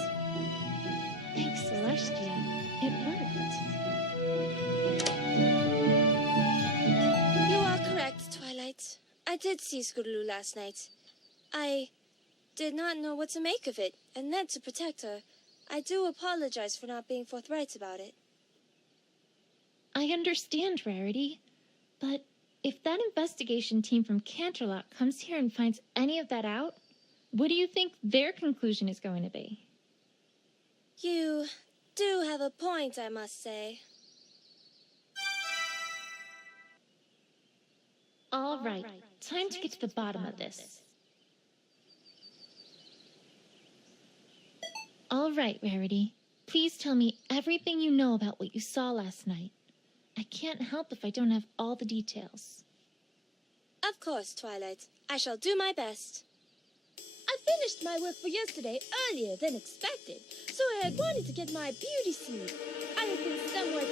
Thanks, Celestia. It worked. You are correct, Twilight. I did see Scootaloo last night. I did not know what to make of it, and then to protect her, I do apologize for not being forthright about it. I understand, Rarity, but if that investigation team from Canterlot comes here and finds any of that out, what do you think their conclusion is going to be? You do have a point, I must say. All right, time to get to the bottom of this. All right, Rarity. Please tell me everything you know about what you saw last night. I can't help if I don't have all the details. Of course, Twilight. I shall do my best. I finished my work for yesterday earlier than expected, so I had wanted to get my beauty sleep. I had been somewhat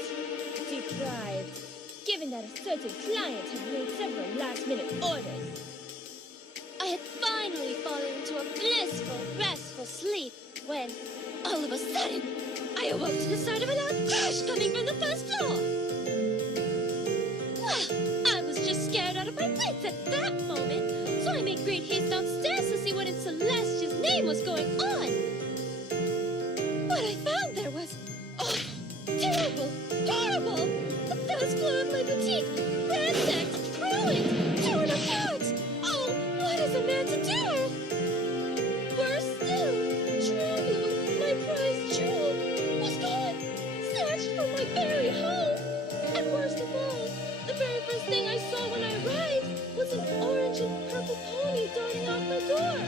deprived, given that a certain client had made several last-minute orders. I had finally fallen into a blissful, restful sleep when, all of a sudden, I awoke to the sound of a loud crash coming from the first floor. Well, I was just scared out of my wits at that moment, so I made great haste downstairs to see what in Celestia's name was going on. What I found there was awful, terrible, horrible. The first floor of my boutique, ransacked, ruined, torn apart. Oh, what is a man to do? Worse still, True, my prized jewel, was gone, snatched from my very home. And worst of all, the very first thing I saw when I arrived was an orange and purple pony darting out the door.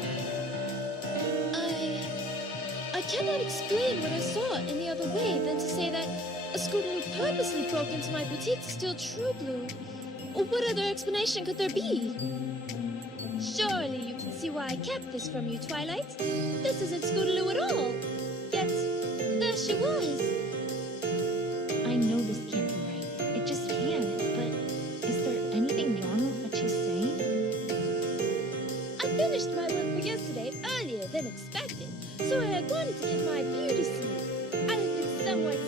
I cannot explain what I saw any other way than to say that a Scootaloo purposely broke into my boutique to steal True Blue. What other explanation could there be? Surely you can see why I kept this from you, Twilight. This isn't Scootaloo at all. Yet, there she was. I know this can't be right. It just can't. But is there anything wrong with what she's saying? I finished my work for yesterday earlier than expected, so I had wanted to get my beauty sleep. I had been somewhat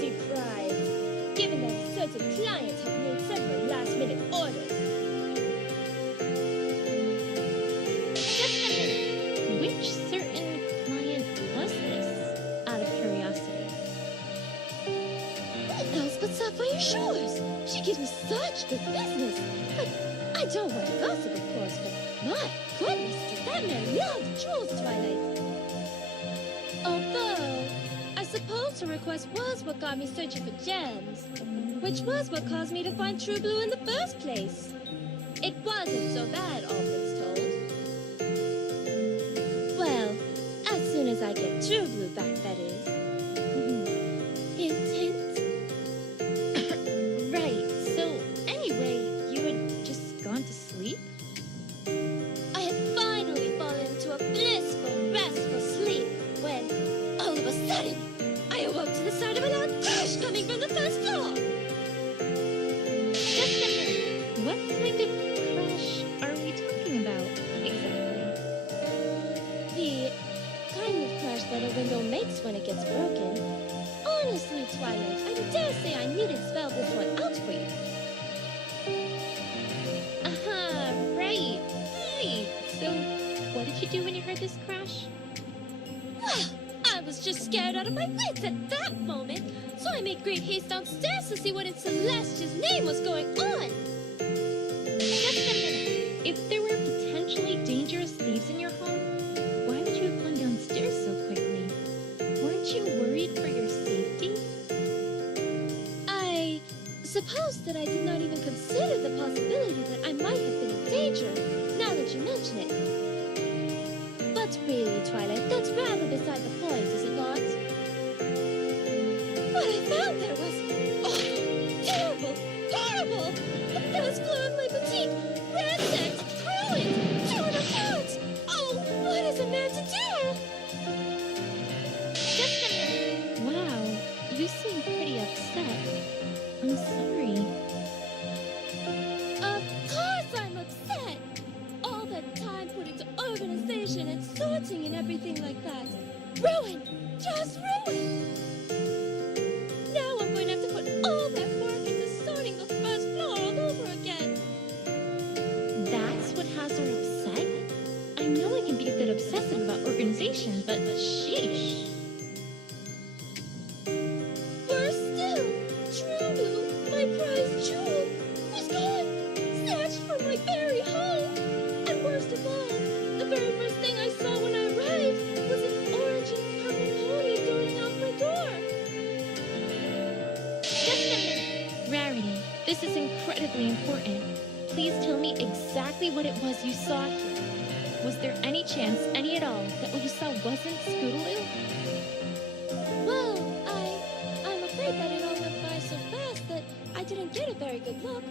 deprived, given that a certain client had made several last-minute orders. Just a minute. Which certain client was this, out of curiosity? Who knows what's up for your shores? She gives me such good business. But I don't want to gossip, of course, but my goodness, does that man love jewels, Twilight. Although, I suppose her request was what got me searching for gems, which was what caused me to find True Blue in the first place. It wasn't so bad, all things told. Well, as soon as I get True Blue back, that is. Hint, hint. Right, so anyway, you had just gone to sleep? I had finally fallen into a blissful, restful sleep when, all of a sudden, I awoke to the sound of a loud crash coming from the first floor. Just a minute. What kind of crash are we talking about, exactly? The kind of crash that a window makes when it gets broken. Honestly, Twilight, I dare say I needn't spell this one out for you. Right. Right. So, what did you do when you heard this crash? Well, I was just scared out of my wits at that moment, So I made great haste downstairs to see what in Celestia's name was going on. Just a minute. If there were potentially dangerous thieves in your home, why would you have gone downstairs so quickly? Weren't you worried for your safety? I suppose that I did not even consider the possibility that I might have been in danger, now that you mention it. But really, Twilight, that's rather beside the point, is it not? What I found there was awful, terrible, horrible. The pillars flew in my boutique, ransacked, ruined, torn apart. Oh, what is a man to do? Just a minute. Wow, you seem pretty upset. I'm sorry. Of course I'm upset! All that time put into organization and sorting and everything like that. Ruined! Just ruined! Now I'm going to have to put all that work into sorting the first floor all over again. That's what has her upset? I know I can be a bit obsessive about organization, but sheesh. Worse still, Scootaloo, my prized jewel, was gone! Snatched from my very home! And worst of all, the very first thing I saw when I arrived was an orange and purple pony darting out my door! Just a minute. Rarity, this is incredibly important. Please tell me exactly what it was you saw here. Was there any chance, any at all, that what you saw wasn't Scootaloo? Well, I'm afraid that it all went by so fast that I didn't get a very good look.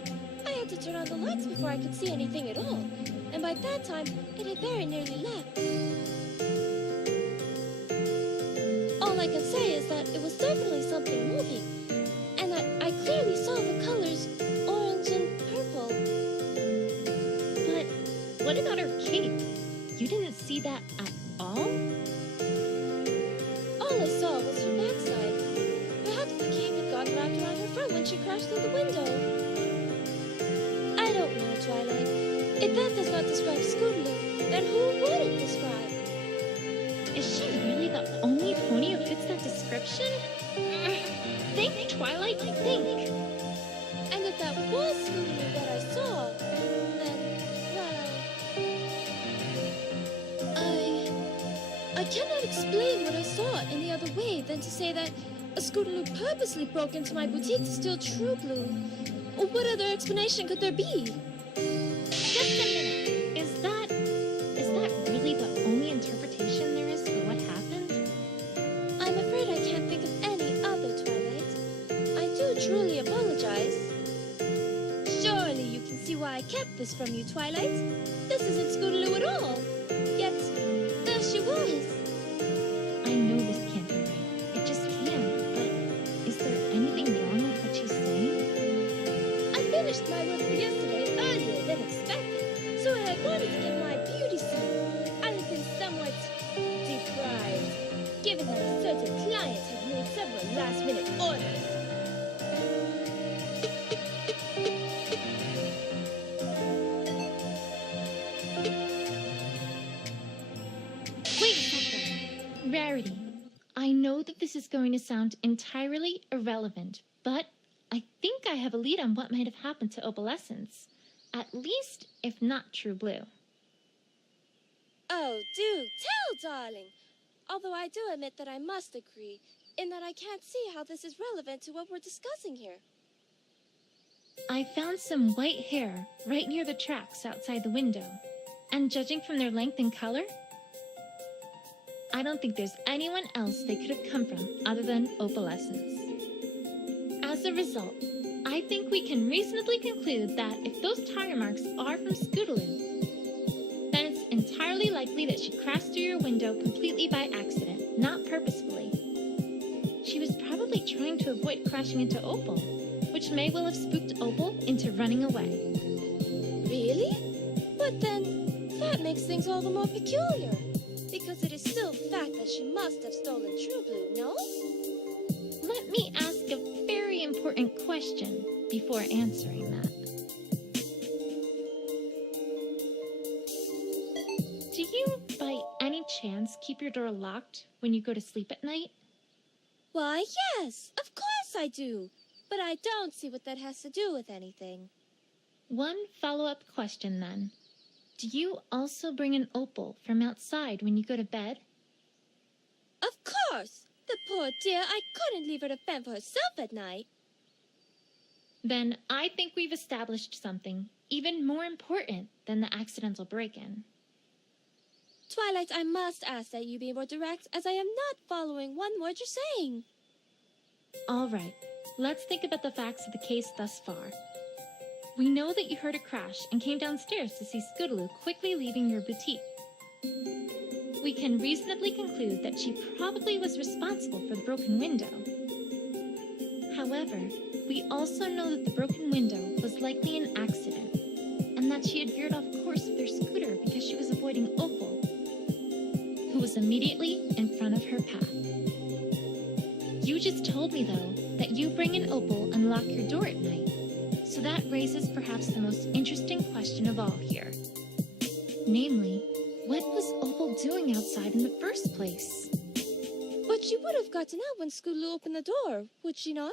I had to turn on the lights before I could see anything at all. And by that time, it had very nearly left. All I can say is that it was definitely something moving. And I clearly saw the colors orange and purple. But what about her cape? You didn't see that at all? All I saw was her backside. Perhaps the cape had gotten wrapped around her front when she crashed through the window. I don't know, Twilight. If that does not describe Scootaloo, then who would it describe? Is she really the only pony who fits that description? Think, Twilight, think. And if that was Scootaloo that I saw, then, well, I cannot explain what I saw any other way than to say that a Scootaloo purposely broke into my boutique to steal True Blue. What other explanation could there be? Just a minute. Is that really the only interpretation there is for what happened? I'm afraid I can't think of any other, Twilight. I do truly apologize. Surely you can see why I kept this from you, Twilight. This isn't Scootaloo at all. Yet, there she was. I know this can't be right. It just can't. But is there anything wrong with what she's saying? I finished my work for yesterday earlier than expected, so I had wanted to get my beauty sleep. I have been somewhat deprived, given that a certain client had made several last-minute orders. Wait a second. Rarity. I know that this is going to sound entirely irrelevant, but I think I have a lead on what might have happened to Opalescence. At least, if not True Blue. Oh, do tell, darling. Although I do admit that I must agree, in that I can't see how this is relevant to what we're discussing here. I found some white hair right near the tracks outside the window. And judging from their length and color, I don't think there's anyone else they could have come from other than Opalescence. As a result, I think we can reasonably conclude that if those tire marks are from Scootaloo, then it's entirely likely that she crashed through your window completely by accident, not purposefully. She was probably trying to avoid crashing into Opal, which may well have spooked Opal into running away. Really? But then, that makes things all the more peculiar. Because it is still the fact that she must have stolen True Blue, no? Let me ask a very important question before answering that. Do you, by any chance, keep your door locked when you go to sleep at night? Why, yes, of course course I do. But I don't see what that has to do with anything. One follow-up question, then. Do you also bring an opal from outside when you go to bed? Of course! The poor dear, I couldn't leave her to fend for herself at night. Then I think we've established something even more important than the accidental break-in. Twilight, I must ask that you be more direct, as I am not following one word you're saying. All right, let's think about the facts of the case thus far. We know that you heard a crash and came downstairs to see Scootaloo quickly leaving your boutique. We can reasonably conclude that she probably was responsible for the broken window. However, we also know that the broken window was likely an accident, and that she had veered off course with her scooter because she was avoiding Opal, who was immediately in front of her path. You just told me, though, that you bring an Opal and lock your door at night, so that raises perhaps the most interesting question of all here. Namely, what was Opal doing outside in the first place? But she would have gotten out when Scootaloo opened the door, would she not?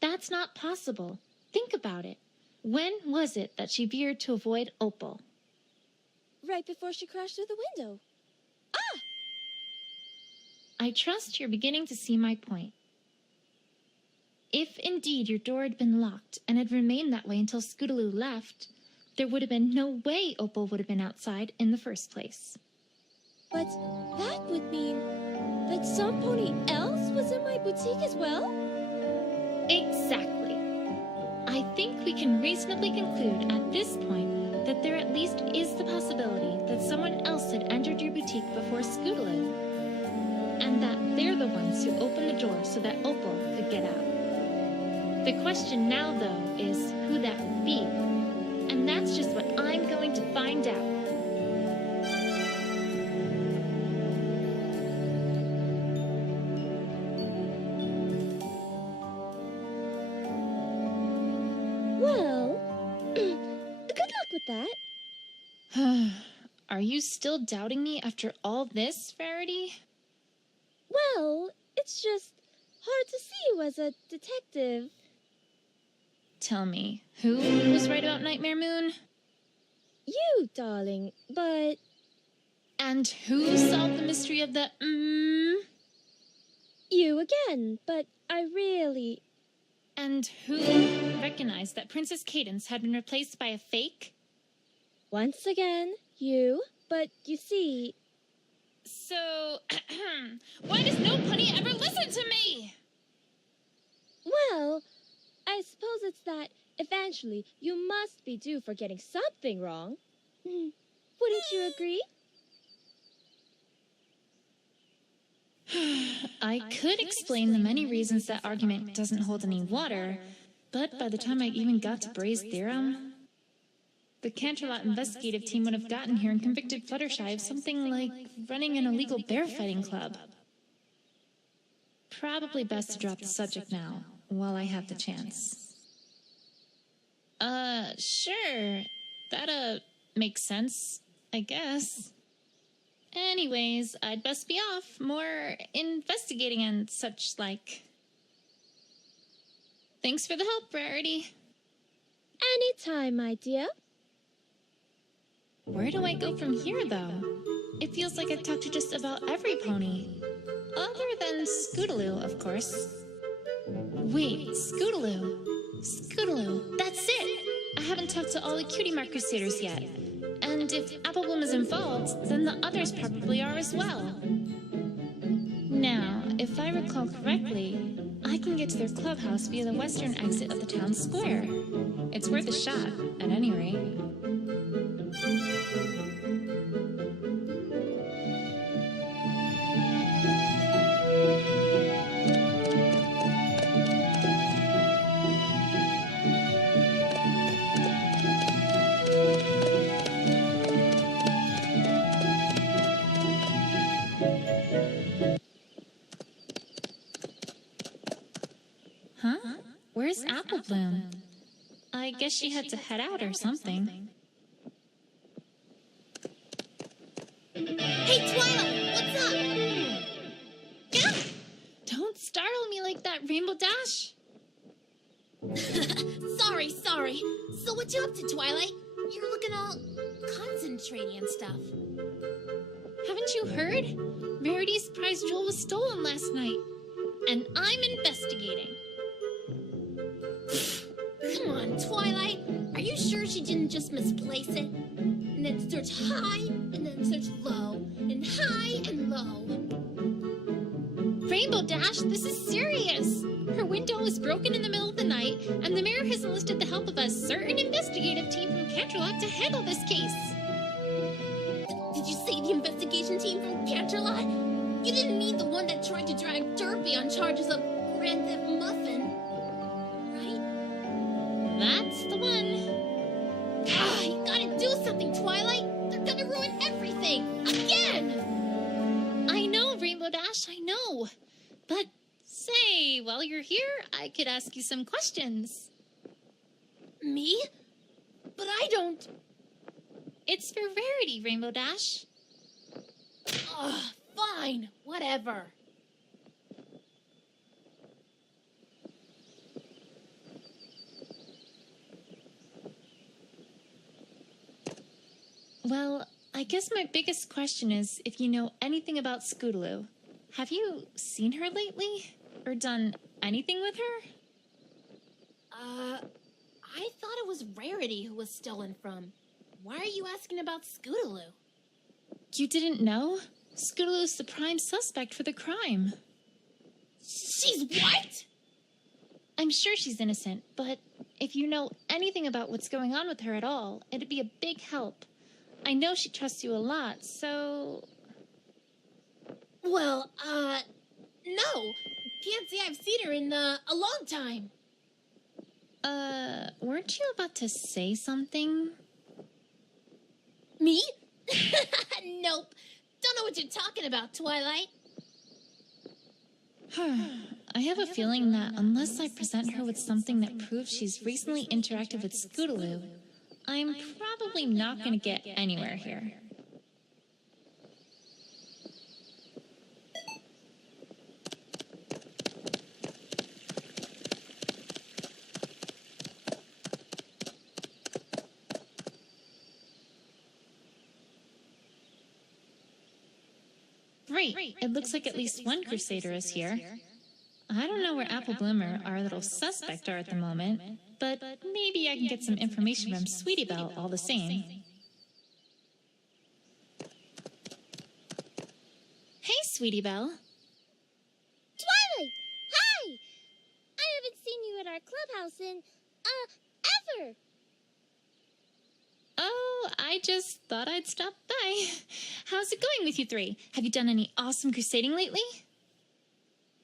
That's not possible. Think about it. When was it that she veered to avoid Opal? Right before she crashed through the window. Ah! I trust you're beginning to see my point. If indeed your door had been locked and had remained that way until Scootaloo left, there would have been no way Opal would have been outside in the first place. But that would mean that some pony else was in my boutique as well? Exactly. I think we can reasonably conclude at this point that there at least is the possibility that someone else had entered your boutique before Scootaloo, and that they're the ones who opened the door so that Opal could get out. The question now, though, is who that would be, and that's just what I'm going to find out. Well, good luck with that. Are you still doubting me after all this, Rarity? Well, it's just hard to see you as a detective. Tell me, who was right about Nightmare Moon? You, darling, but... And who solved the mystery of the You again, but I really... And who recognized that Princess Cadence had been replaced by a fake? Once again, you, but you see... So, why does no pony ever listen to me? Well, I suppose it's that eventually you must be due for getting something wrong. Wouldn't you agree? I could explain the many reasons that argument doesn't hold any water, but by the time I even got to Bray's theorem, the Canterlot investigative team would have gotten here and convicted Fluttershy of something like running an illegal bear fighting club. Probably best to drop the subject now, while I have the chance. Sure. That, makes sense, I guess. Anyways, I'd best be off. More investigating and such like. Thanks for the help, Rarity. Anytime, my dear. Where do I go from here, though? It feels like I've talked to just about every pony. Other than Scootaloo, of course. Wait, Scootaloo. Scootaloo, that's it! I haven't talked to all the Cutie Mark Crusaders yet. And if Applebloom is involved, then the others probably are as well. Now, if I recall correctly, I can get to their clubhouse via the western exit of the town square. It's worth a shot, at any rate. Huh? Where's Applebloom? I guess she had to head out or something. Hey, Twilight, what's up? Don't startle me like that, Rainbow Dash! So what you up to, Twilight? You're looking all concentrating and stuff. Haven't you heard? Rarity's prize jewel was stolen last night. And I'm investigating. Come on, Twilight. Are you sure she didn't just misplace it? And then search high, and then search low, and high and low. Rainbow Dash, this is serious. Her window was broken in the middle of the night, and the mayor has enlisted the help of a certain investigative team from Canterlot to handle this case. Did you say the investigation team from Canterlot? You didn't mean the one that tried to drag Derpy on charges of Grand Theft Muffin, right? That's the one. Ah, you gotta do something, Twilight. They're gonna ruin everything again. I know, Rainbow Dash, I know. But say, while you're here, I could ask you some questions. Me? But I don't. It's for Rarity, Rainbow Dash. Ugh, fine, whatever. Well, I guess my biggest question is if you know anything about Scootaloo. Have you seen her lately? Or done anything with her? I thought it was Rarity who was stolen from. Why are you asking about Scootaloo? You didn't know? Scootaloo's the prime suspect for the crime. She's what? I'm sure she's innocent, but if you know anything about what's going on with her at all, it'd be a big help. I know she trusts you a lot, so... Well, no. Can't say I've seen her in, a long time. Weren't you about to say something? Me? Nope. Don't know what you're talking about, Twilight. I have a feeling that unless I present her with something that proves she's recently interacted with Scootaloo, I'm probably not going to get anywhere here. Great. It looks like at least one Crusader is here. I don't know where Apple Bloom or our little suspect are at the moment, but maybe I can get some information from Sweetie Belle all the same. Hey, Sweetie Belle. Twilight! Hi! I haven't seen you at our clubhouse in, ever! Oh, I just thought I'd stop by. How's it going with you three? Have you done any awesome crusading lately?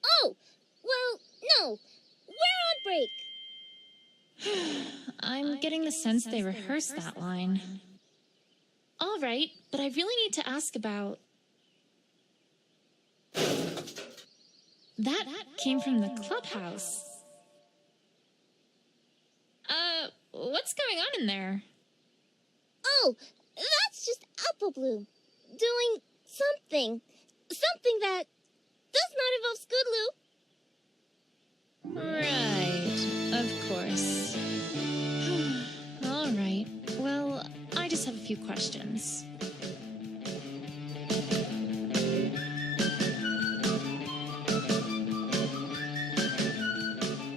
Oh, well, no. We're on break. I'm getting the sense they rehearsed that line. All right, but I really need to ask about... That came from the clubhouse. What's going on in there? Oh, that's just Apple Bloom. Doing something. Something that does not involve Scootaloo. Right, of course. All right, well, I just have a few questions.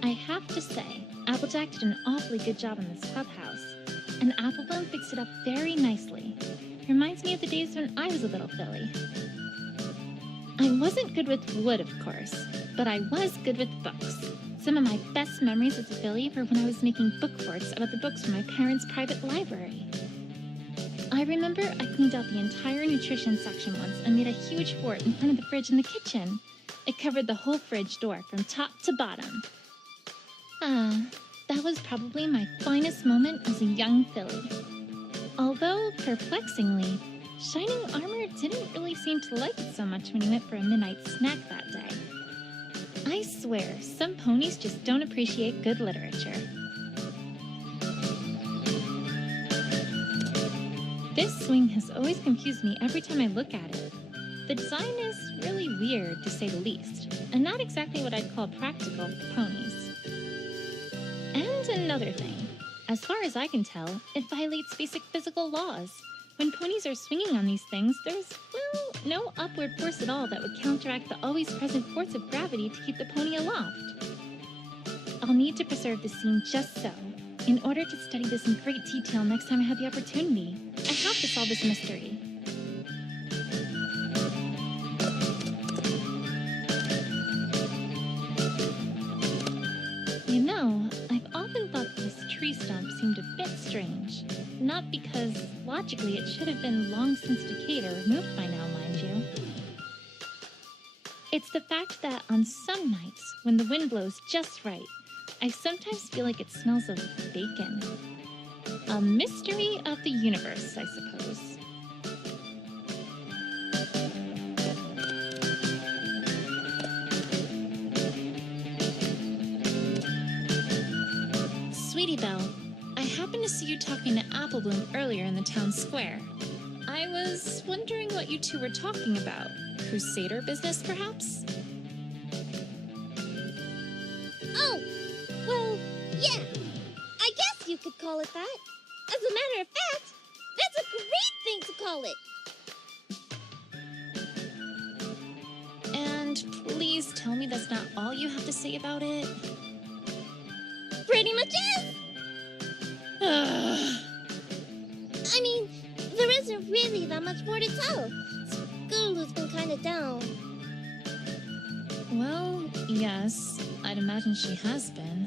I have to say, Applejack did an awfully good job in this clubhouse, and Apple Bloom fixed it up very nicely. Reminds me of the days when I was a little filly. I wasn't good with wood, of course, but I was good with books. Some of my best memories as a filly were when I was making book forts out of the books from my parents' private library. I remember I cleaned out the entire nutrition section once and made a huge fort in front of the fridge in the kitchen. It covered the whole fridge door from top to bottom. That was probably my finest moment as a young filly. Although, perplexingly, Shining Armor didn't really seem to like it so much when he went for a midnight snack that day. I swear, some ponies just don't appreciate good literature. This swing has always confused me every time I look at it. The design is really weird, to say the least, and not exactly what I'd call practical for ponies. And another thing, As far as I can tell, it violates basic physical laws. When ponies are swinging on these things, there's, well, no upward force at all that would counteract the always present force of gravity to keep the pony aloft. I'll need to preserve the scene just so, in order to study this in great detail next time I have the opportunity. I have to solve this mystery. You know, I've often thought this tree stump seemed a bit strange. Not because, logically, it should have been long since decayed or removed by now, mind you. It's the fact that on some nights, when the wind blows just right, I sometimes feel like it smells of bacon. A mystery of the universe, I suppose. Sweetie Belle, I happened to see you talking to Applebloom earlier in the town square. I was wondering what you two were talking about. Crusader business, perhaps? Oh, well, yeah. I guess you could call it that. As a matter of fact, that's a great thing to call it. And please tell me that's not all you have to say about it. Pretty much is. I mean, there isn't really that much more to tell. Scootaloo's been kind of down. Well, yes, I'd imagine she has been.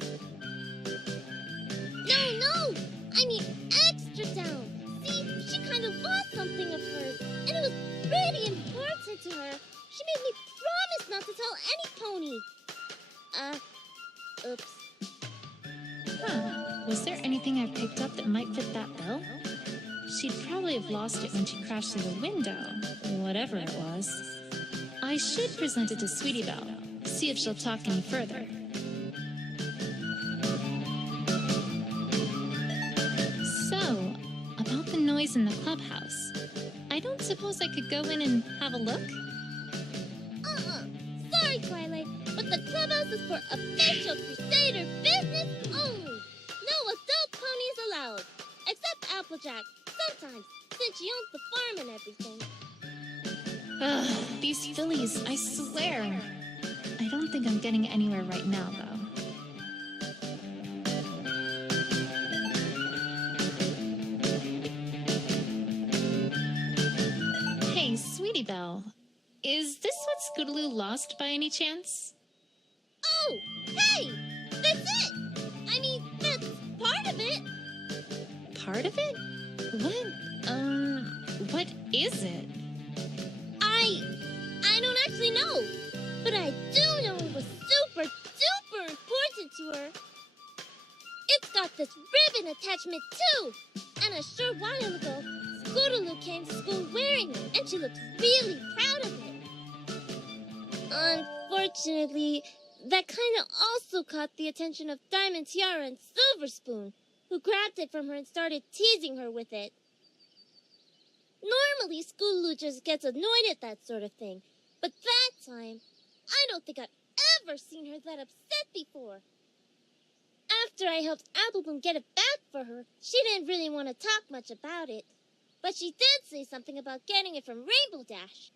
No! I mean extra down. See, she kind of lost something of hers, and it was pretty important to her. She made me promise not to tell any pony. Oops. Huh. Was there anything I picked up that might fit that bill? She'd probably have lost it when she crashed through the window, whatever it was. I should present it to Sweetie Belle, see if she'll talk any further. So, about the noise in the clubhouse. I don't suppose I could go in and have a look? Sorry, Twilight, but the clubhouse is for official Crusader business only. No adult ponies allowed. Except Applejack, sometimes, since she owns the farm and everything. Ugh, these fillies, I swear. I don't think I'm getting anywhere right now, though. Hey, Sweetie Belle, is this what Scootaloo lost by any chance? Oh, hey! That's it! I mean, that's part of it. Part of it? What is it? I don't actually know. But I do know it was super duper important to her. It's got this ribbon attachment too. And a short while ago, Scootaloo came to school wearing it, and she looked really proud of it. Unfortunately, that kind of also caught the attention of Diamond Tiara and Silver Spoon, who grabbed it from her and started teasing her with it. Normally, Scootaloo just gets annoyed at that sort of thing, but that time, I don't think I've ever seen her that upset before. After I helped Applebloom get it back for her, she didn't really want to talk much about it, but she did say something about getting it from Rainbow Dash.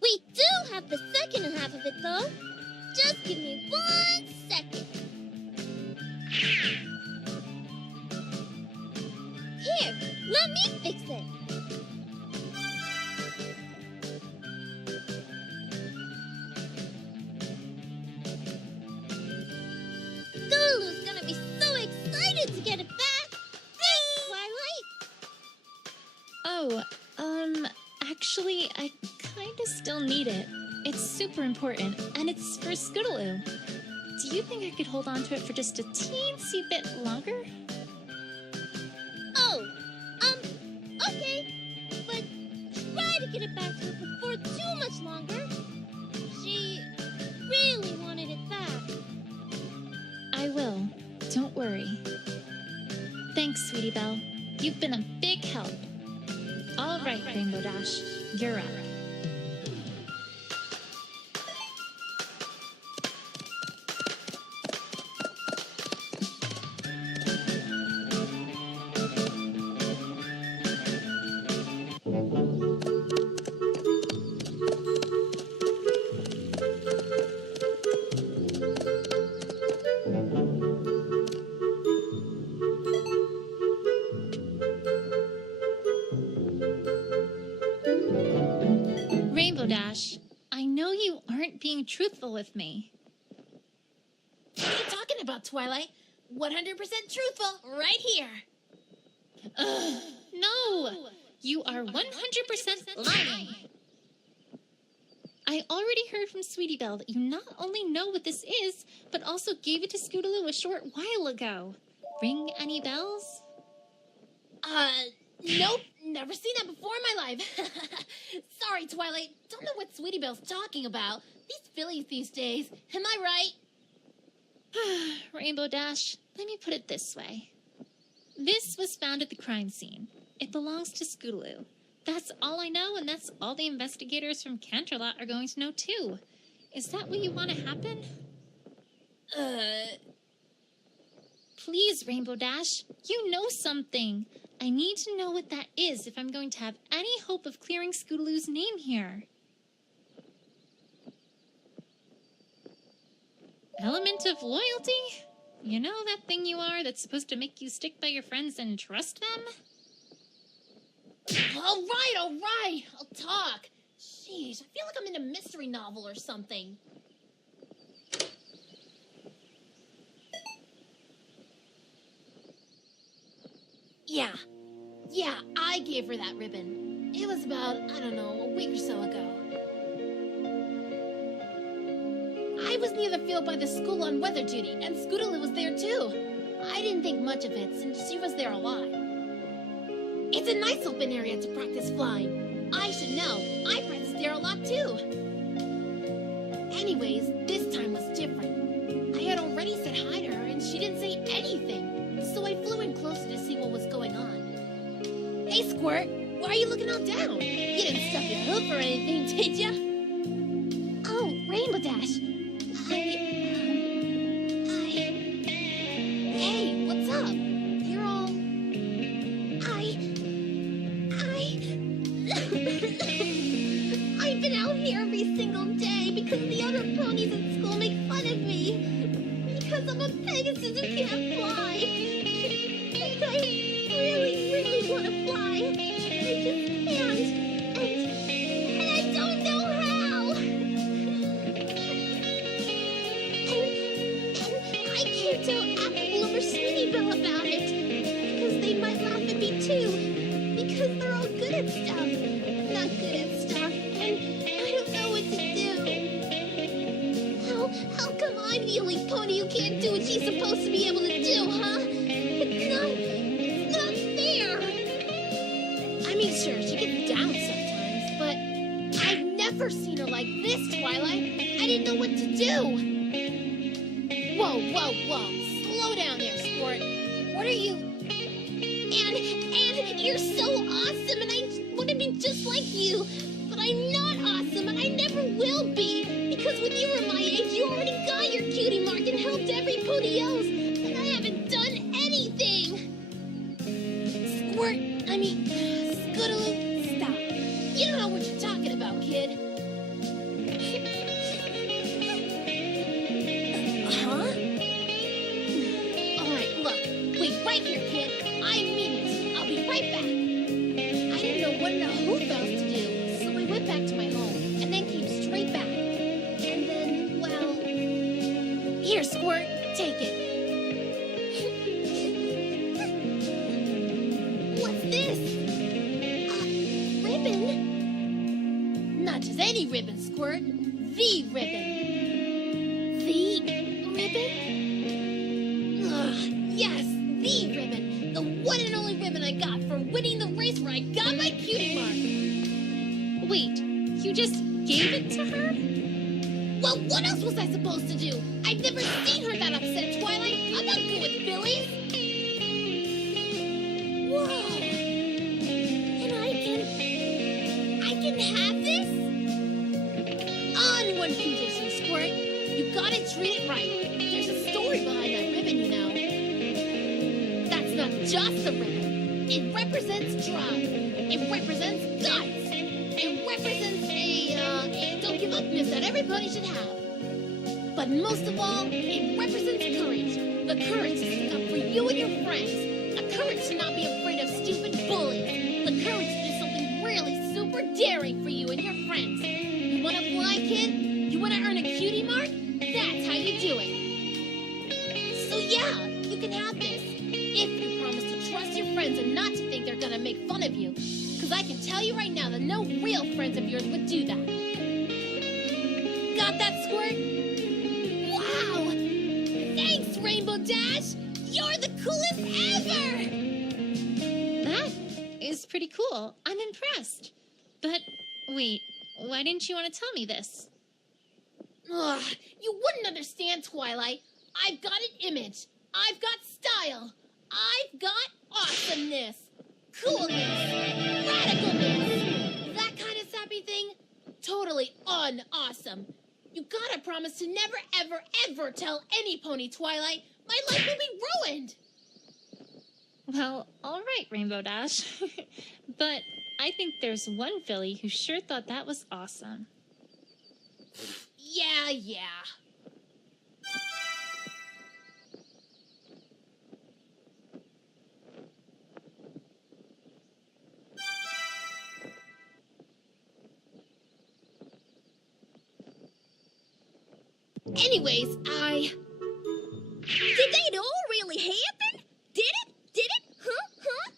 We do have the second half of it, though. Just give me 1 second. Here, let me fix it. Scootaloo's gonna be so excited to get it back. Thanks, Twilight. Oh, actually, I kinda still need it. It's super important, and it's for Scootaloo. Do you think I could hold on to it for just a teensy bit longer? Oh, okay. But try to get it back to her before too much longer. She really wanted it back. I will. Don't worry. Thanks, Sweetie Belle. You've been a big help. All right, Rainbow Dash. You're up. Dash. I know you aren't being truthful with me. What are you talking about, Twilight? 100% truthful, right here. No! You are 100% lying. I already heard from Sweetie Belle that you not only know what this is, but also gave it to Scootaloo a short while ago. Ring any bells? Nope. Never seen that before in my life. Sorry, Twilight. Don't know what Sweetie Belle's talking about. These fillies these days. Am I right? Rainbow Dash, let me put it this way. This was found at the crime scene. It belongs to Scootaloo. That's all I know, and that's all the investigators from Canterlot are going to know, too. Is that what you want to happen? Please, Rainbow Dash, you know something. I need to know what that is if I'm going to have any hope of clearing Scootaloo's name here. Element of loyalty? You know that thing you are that's supposed to make you stick by your friends and trust them? All right. I'll talk. Jeez, I feel like I'm in a mystery novel or something. Yeah, I gave her that ribbon. It was about, I don't know, a week or so ago. I was near the field by the school on weather duty, and Scootaloo was there too. I didn't think much of it since she was there a lot. It's a nice open area to practice flying. I should know. I practiced there a lot too. Anyways, this time was different. I had already said hi to her and she didn't say anything. So I flew in closer to see what was going on. Hey, Squirt, why are you looking all down? You didn't stuff your hoof or anything, did ya? Oh, Rainbow Dash. Hey, what's up? You're all... I've been out here every single day because the other ponies at school make fun of me. Because I'm a Pegasus who can't fly. And I really want to fly. I just can't. And I don't know how. And I can't tell Apple or Sweetie Belle about it. Because they might laugh at me too. Because they're all good at stuff. Not good at stuff. And I don't know what to do. How come I'm the only pony who can't do what she's supposed to be able to do, huh? It's not fair. I mean, sure, she gets down sometimes, but I've never seen her like this, Twilight. I didn't know what to do. Whoa. Slow down there, Sport. What are you... And you're so awesome, and I want to be just like you. But I'm not awesome, and I never will be. Because when you were my age, you already got your cutie mark and helped every pony else. And I haven't done anything. Scootaloo, stop. You don't know what you're talking about, kid. Huh? All right, look. Wait right here, kid. I mean it. I'll be right back. I didn't know what in the hoop else to do, so I went back to my home and then came straight back. And then, well... Here, Squirt, take it. What's this? Ribbon? Not just any ribbon, Squirt. The ribbon. The ribbon? Yes, the ribbon. The one and only ribbon I got for winning the race where I got my cutie mark. Wait, you just gave it to her? Well, what else was I supposed to do? I've never seen her that upset at Twilight. I'm not good with Billies. Whoa. And I can have this? On one condition, Squirt. You gotta treat it right. There's a story behind that ribbon, you know. That's not just a ribbon. It represents drive. It represents guts. It represents a don't give upness that everybody should have. But most of all, it represents courage. The courage to stick up for you and your friends. The courage to not be afraid of stupid bullies. The courage to do something really super daring for you and your friends. make fun of you. Because I can tell you right now that no real friends of yours would do that. Got that, Squirt? Wow! Thanks, Rainbow Dash! You're the coolest ever! That is pretty cool. I'm impressed. But wait, why didn't you want to tell me this? Ugh, you wouldn't understand, Twilight. I've got an image. I've got style. I've got awesomeness. Coolness. Radicalness. That kind of sappy thing? Totally unawesome. You gotta promise to never, ever, ever tell any pony, Twilight. My life will be ruined. Well, all right, Rainbow Dash. But I think there's one filly who sure thought that was awesome. Yeah. Anyways, Did it all really happen? Did it? Huh?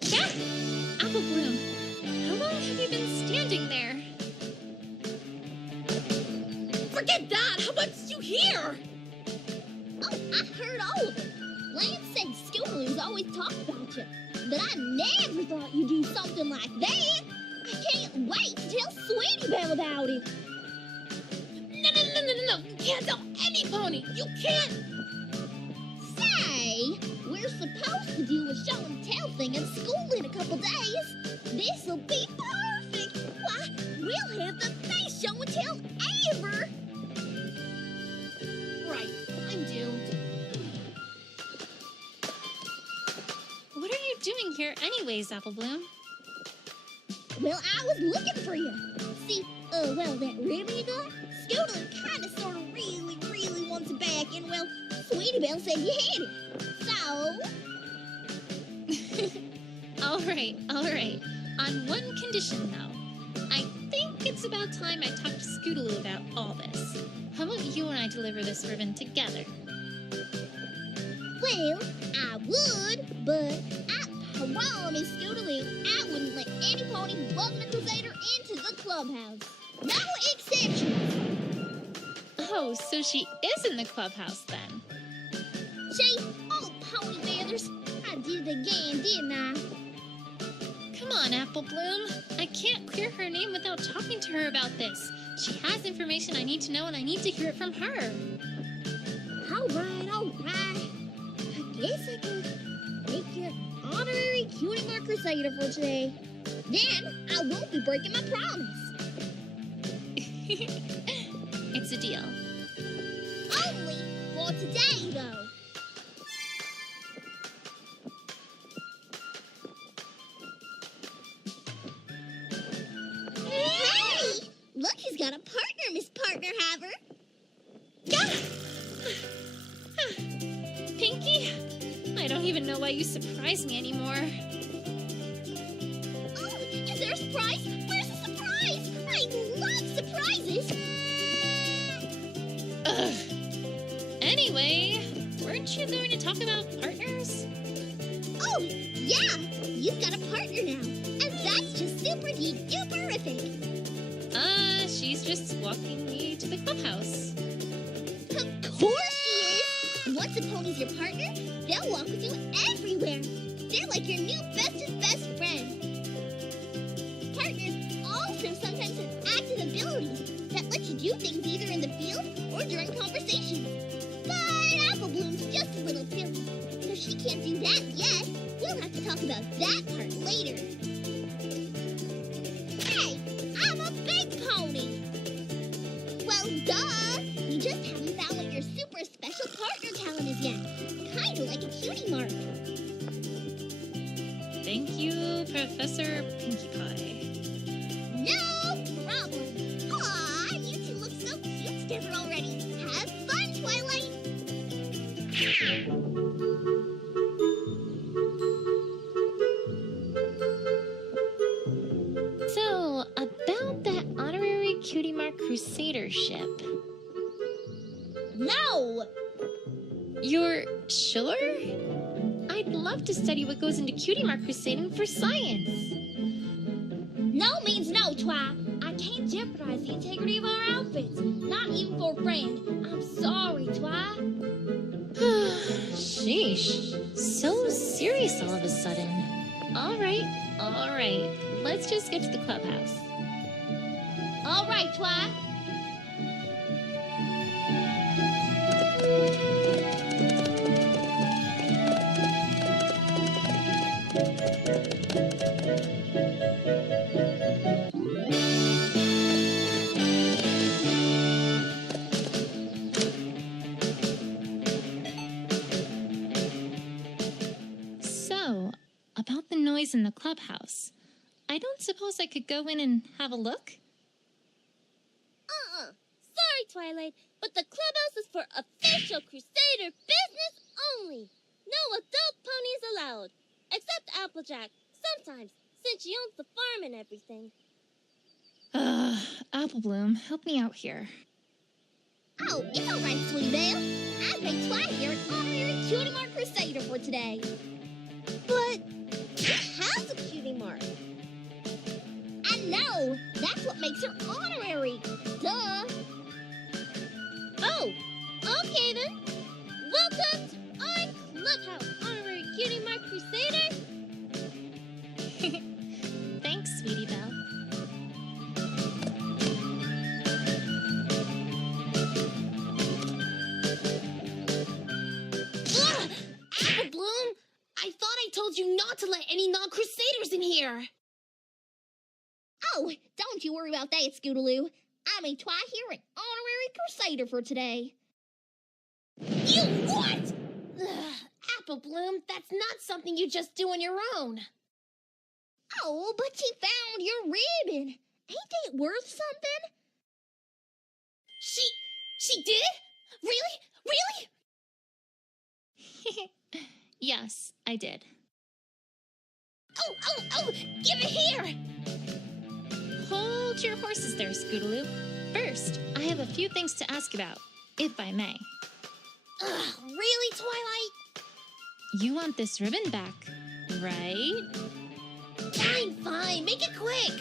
Yeah! Apple Bloom, how long have you been standing there? Forget that! How much did you hear? Oh, I heard all of it. Lance said Scootaloo's always talk about you, but I never thought you'd do something like that. I can't wait to tell Sweetie Belle about it. No. You can't tell any pony. You can't. Say, we're supposed to do a show and tell thing at school in a couple days. This'll be perfect. Why, we'll have the best show and tell ever. Right, I'm doomed. What are you doing here anyways, Apple Bloom? Well, I was looking for you. See, that ribbon you got? Scootaloo kinda sorta really wants it back, and well, Sweetie Belle said you had it. So? All right. On one condition, though. I think it's about time I talked to Scootaloo about all this. How about you and I deliver this ribbon together? Well, I would, but I promise Scootaloo I wouldn't let any pony who wasn't a crusader into the clubhouse. No exceptions. Oh, so she is in the clubhouse then. See, oh, pony feathers, I did it again, didn't I? Come on, Apple Bloom. I can't clear her name without talking to her about this. She has information I need to know, and I need to hear it from her. All right. I guess I could make you an honorary cutie mark crusader for today. Then I won't be breaking my promise. It's a deal. Only for today, though. Hey! Look, he's got a partner, Miss Partner Haver. Pinky, I don't even know why you surprise me anymore. Oh, is there a surprise? Where's the surprise? I love surprises. Ugh. Anyway, weren't you going to talk about partners? Oh, yeah, you've got a partner now, and that's just super-duper-ific. She's just walking me to the clubhouse. Of course she is! Once a pony's your partner, they'll walk with you everywhere. They're like your new bestest best friend. Partners also sometimes have active abilities that let you do things either in the field or during conversations. But Apple Bloom's just a little silly, so she can't do that yet. We'll have to talk about that part later. Hey, I'm a big pony! Well, duh! You just haven't found what your super special partner talent is yet. Kinda like a cutie mark. Thank you, Professor Pinkie Pie. No problem. Aw, you two look so cute together already. Have fun, Twilight. So, about that honorary cutie mark crusadership. No! You're sure? I'd love love to study what goes into cutie mark crusading for science. No means no, Twi. I can't jeopardize the integrity of our outfits. Not even for a friend. I'm sorry, Twi. Sheesh. So serious all of a sudden. All right. Let's just get to the clubhouse. All right, Twi. So, about the noise in the clubhouse. I don't suppose I could go in and have a look? Sorry, Twilight, but the clubhouse is for official Crusader business only. No adult ponies allowed. Except Applejack, sometimes, since she owns the farm and everything. Applebloom, help me out here. Oh, it's all right, Sweetie Belle. I've made Twi here an honorary cutie mark crusader for today. But who has a cutie mark? I know. That's what makes her honorary. Duh. Oh, okay then. Welcome to our clubhouse, honorary cutie mark crusader. Thanks, Sweetie Belle. Ugh! Applebloom! I thought I told you not to let any non-crusaders in here! Oh, don't you worry about that, Scootaloo. I made Twi here an honorary crusader for today. You what? Ugh, Applebloom, that's not something you just do on your own. Oh, but she found your ribbon. Ain't it worth something? She did? Really? Really? Yes, I did. Oh, give it here! Hold your horses there, Scootaloo. First, I have a few things to ask about, if I may. Ugh, really, Twilight? You want this ribbon back, right? Fine, make it quick!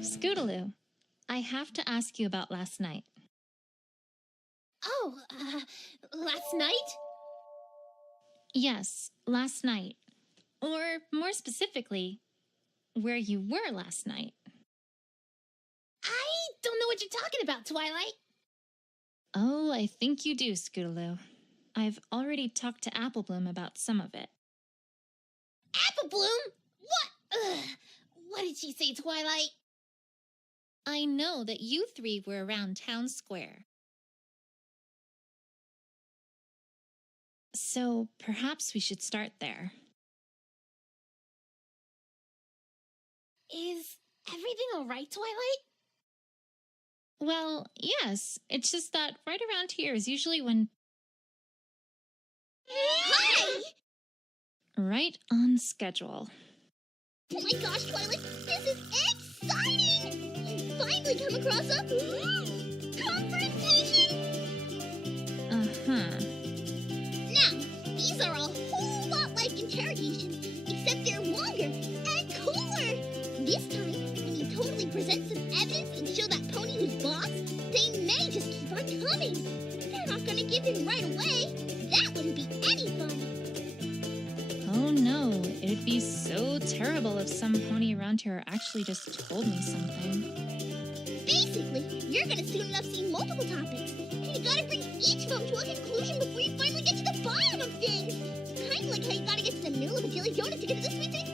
Scootaloo, I have to ask you about last night. Oh, last night? Yes, last night. Or, more specifically, where you were last night. I don't know what you're talking about, Twilight. Oh, I think you do, Scootaloo. I've already talked to Applebloom about some of it. Applebloom? What? Ugh. What did she say, Twilight? I know that you three were around town square. So perhaps we should start there. Is everything all right, Twilight? Well, yes. It's just that right around here is usually when... Hi! Right on schedule. Oh my gosh, Twilight, this is exciting! You finally come across a confrontation! Uh-huh. Now, these are a whole lot like interrogation, except they're longer and cooler. This time, when you totally present some evidence and show that pony who's boss, they may just keep on coming. They're not gonna give in right away. That wouldn't be any fun. Oh no, it'd be so terrible if some pony around here actually just told me something. Basically, you're gonna soon enough see multiple topics, and you gotta bring each of them to a conclusion before you finally get to the bottom of things. Kind of like how you gotta get to the middle of a jelly donut to get to the sweet filling.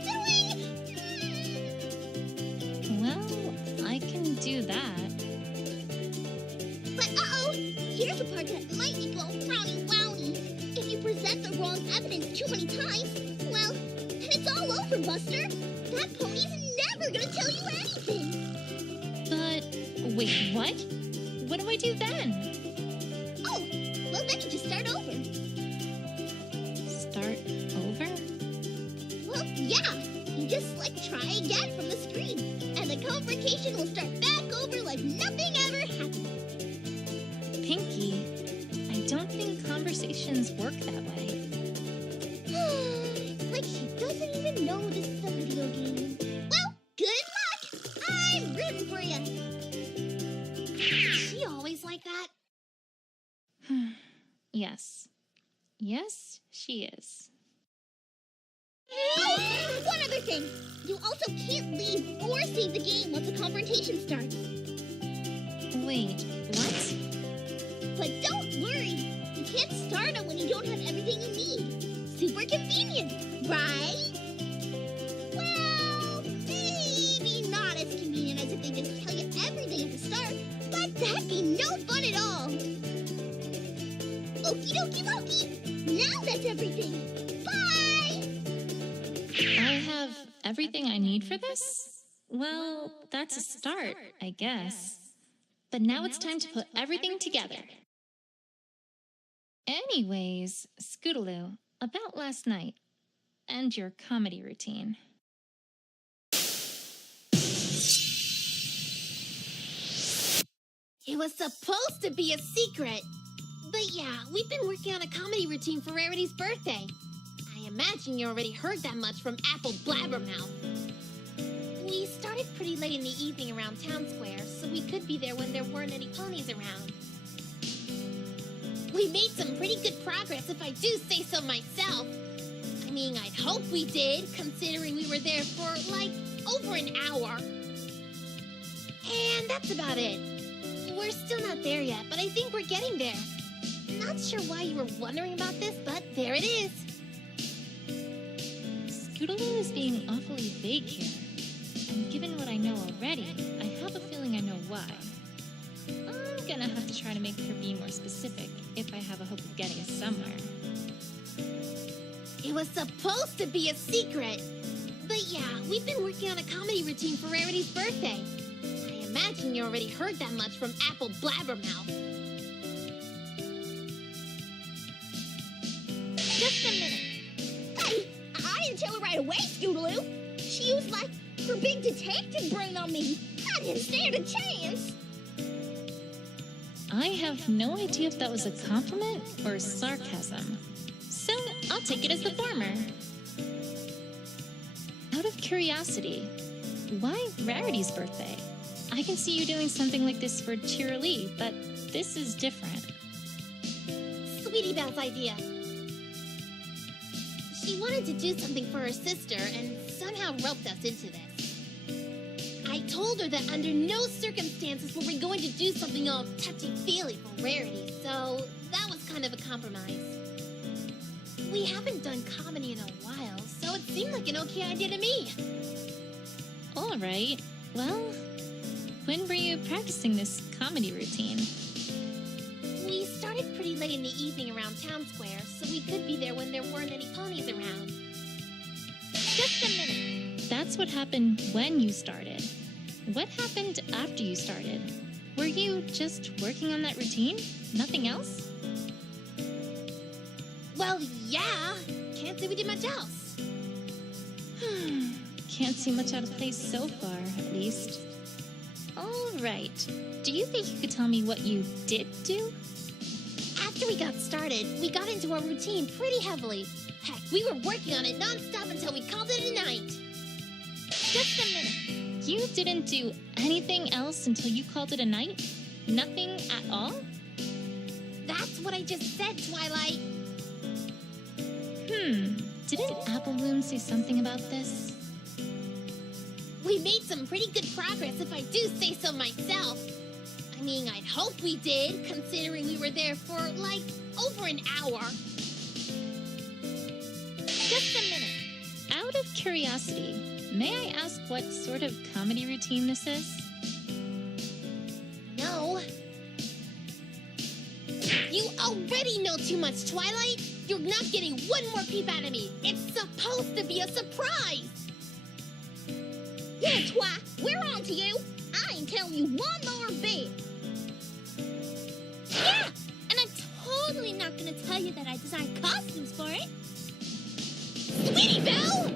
Well, I can do that. But here's a part that might make you all frowny wowny. If you present the wrong evidence too many times, well, then it's all over, Buster. That pony's never gonna tell you anything. But, wait, what? What do I do then? Oh, well then you just start over. Start over? Well, yeah. You just, try again from the screen. And the confrontation will start back over like nothing ever happened. conversations work that way. Like she doesn't even know this is a video game. Well, good luck! I'm rooting for you. Is she always like that? Yes. Yes, she is. Oh, one other thing. You also can't leave or save the game once a confrontation starts. Wait, what? But don't worry. You can't start it when you don't have everything you need. Super convenient, right? Well, maybe not as convenient as if they just tell you everything at the start, but that'd be no fun at all. Okie dokie dokie. Now that's everything. Bye! I have everything I need for this? Well, that's a start, I guess. But now it's time to put everything together. Anyways, Scootaloo, about last night and your comedy routine. It was supposed to be a secret. But yeah, we've been working on a comedy routine for Rarity's birthday. I imagine you already heard that much from Apple Blabbermouth. We started pretty late in the evening around Town Square, so we could be there when there weren't any ponies around. We made some pretty good progress, if I do say so myself. I mean, I'd hope we did, considering we were there for, like, over an hour. And that's about it. We're still not there yet, but I think we're getting there. Not sure why you were wondering about this, but there it is. Scootaloo is being awfully vague here. And given what I know already, I have a feeling I know why. I'm gonna have to try to make her be more specific if I have a hope of getting us somewhere. It was supposed to be a secret. But yeah, we've been working on a comedy routine for Rarity's birthday. I imagine you already heard that much from Apple Blabbermouth. Just a minute. Hey, I didn't tell her right away, Scootaloo. She used, like, her big detective brain on me. I didn't stand a chance. I have no idea if that was a compliment or sarcasm. So I'll take it as the former. Out of curiosity, why Rarity's birthday? I can see you doing something like this for Cheerilee, but this is different. Sweetie Belle's idea. She wanted to do something for her sister and somehow roped us into this. I told her that under no circumstances were we going to do something all touchy-feely for Rarity, so that was kind of a compromise. We haven't done comedy in a while, so it seemed like an okay idea to me. All right. Well, when were you practicing this comedy routine? We started pretty late in the evening around Town Square, so we could be there when there weren't any ponies around. Just a minute. That's what happened when you started. What happened after you started? Were you just working on that routine? Nothing else? Well, yeah. Can't say we did much else. Can't see much out of place so far, at least. All right. Do you think you could tell me what you did do? After we got started, we got into our routine pretty heavily. Heck, we were working on it non-stop until we called it a night. Just a minute. You didn't do anything else until you called it a night? Nothing at all? That's what I just said, Twilight. Didn't Apple Bloom say something about this? We made some pretty good progress, if I do say so myself. I mean, I'd hope we did, considering we were there for, like, over an hour. Just a minute. Out of curiosity, may I ask what sort of comedy routine this is? No. You already know too much, Twilight. You're not getting one more peep out of me. It's supposed to be a surprise. Yeah, Twi, we're on to you. I ain't telling you one more bit. Yeah, and I'm totally not gonna tell you that I designed costumes for it. Sweetie Belle!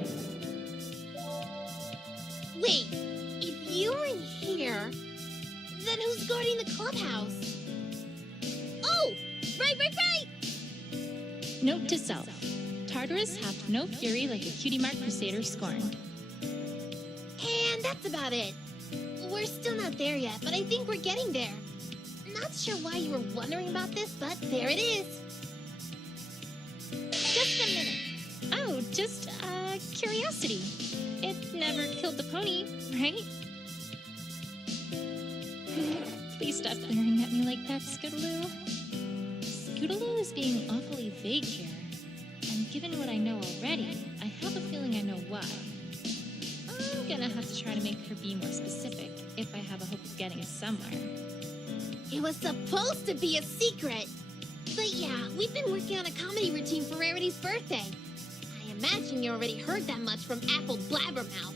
Wait, if you're in here, then who's guarding the clubhouse? Oh, right. Note to self. Tartarus hath no fury like a cutie mark crusader scorned. And that's about it. We're still not there yet, but I think we're getting there. Not sure why you were wondering about this, but there it is. Just a minute. Oh, just, curiosity. It never killed the pony, right? Please stop glaring at me like that, Scootaloo. Scootaloo is being awfully vague here. And given what I know already, I have a feeling I know why. I'm gonna have to try to make her be more specific if I have a hope of getting somewhere. It was supposed to be a secret. But yeah, we've been working on a comedy routine for Rarity's birthday. I imagine you already heard that much from Apple Blabbermouth.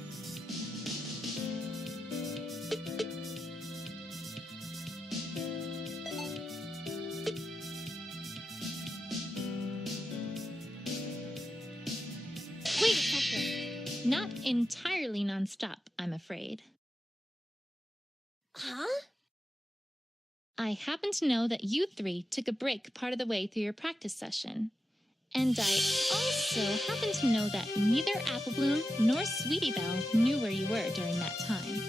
Wait a second. Not entirely nonstop, I'm afraid. Huh? I happen to know that you three took a break part of the way through your practice session. And I also happen to know that neither Apple Bloom nor Sweetie Belle knew where you were during that time.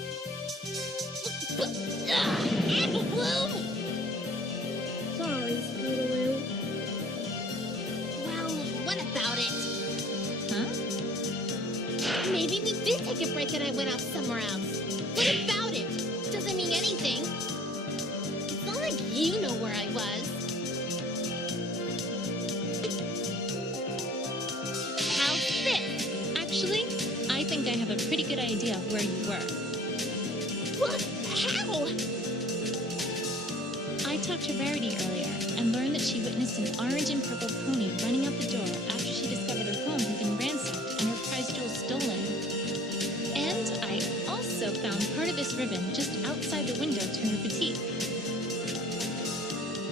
Apple Bloom! Sorry, Scootaloo. Well, what about it? Huh? Maybe we did take a break and I went off somewhere else. What about it? Doesn't mean anything. It's not like you know where I was. How's this? Actually, I think I have a pretty good idea of where you were. What? How? I talked to Rarity earlier and learned that she witnessed an orange and purple pony running out the door after she discovered her home had been ransacked and her prize jewels stolen. And I also found part of this ribbon just outside the window to her boutique.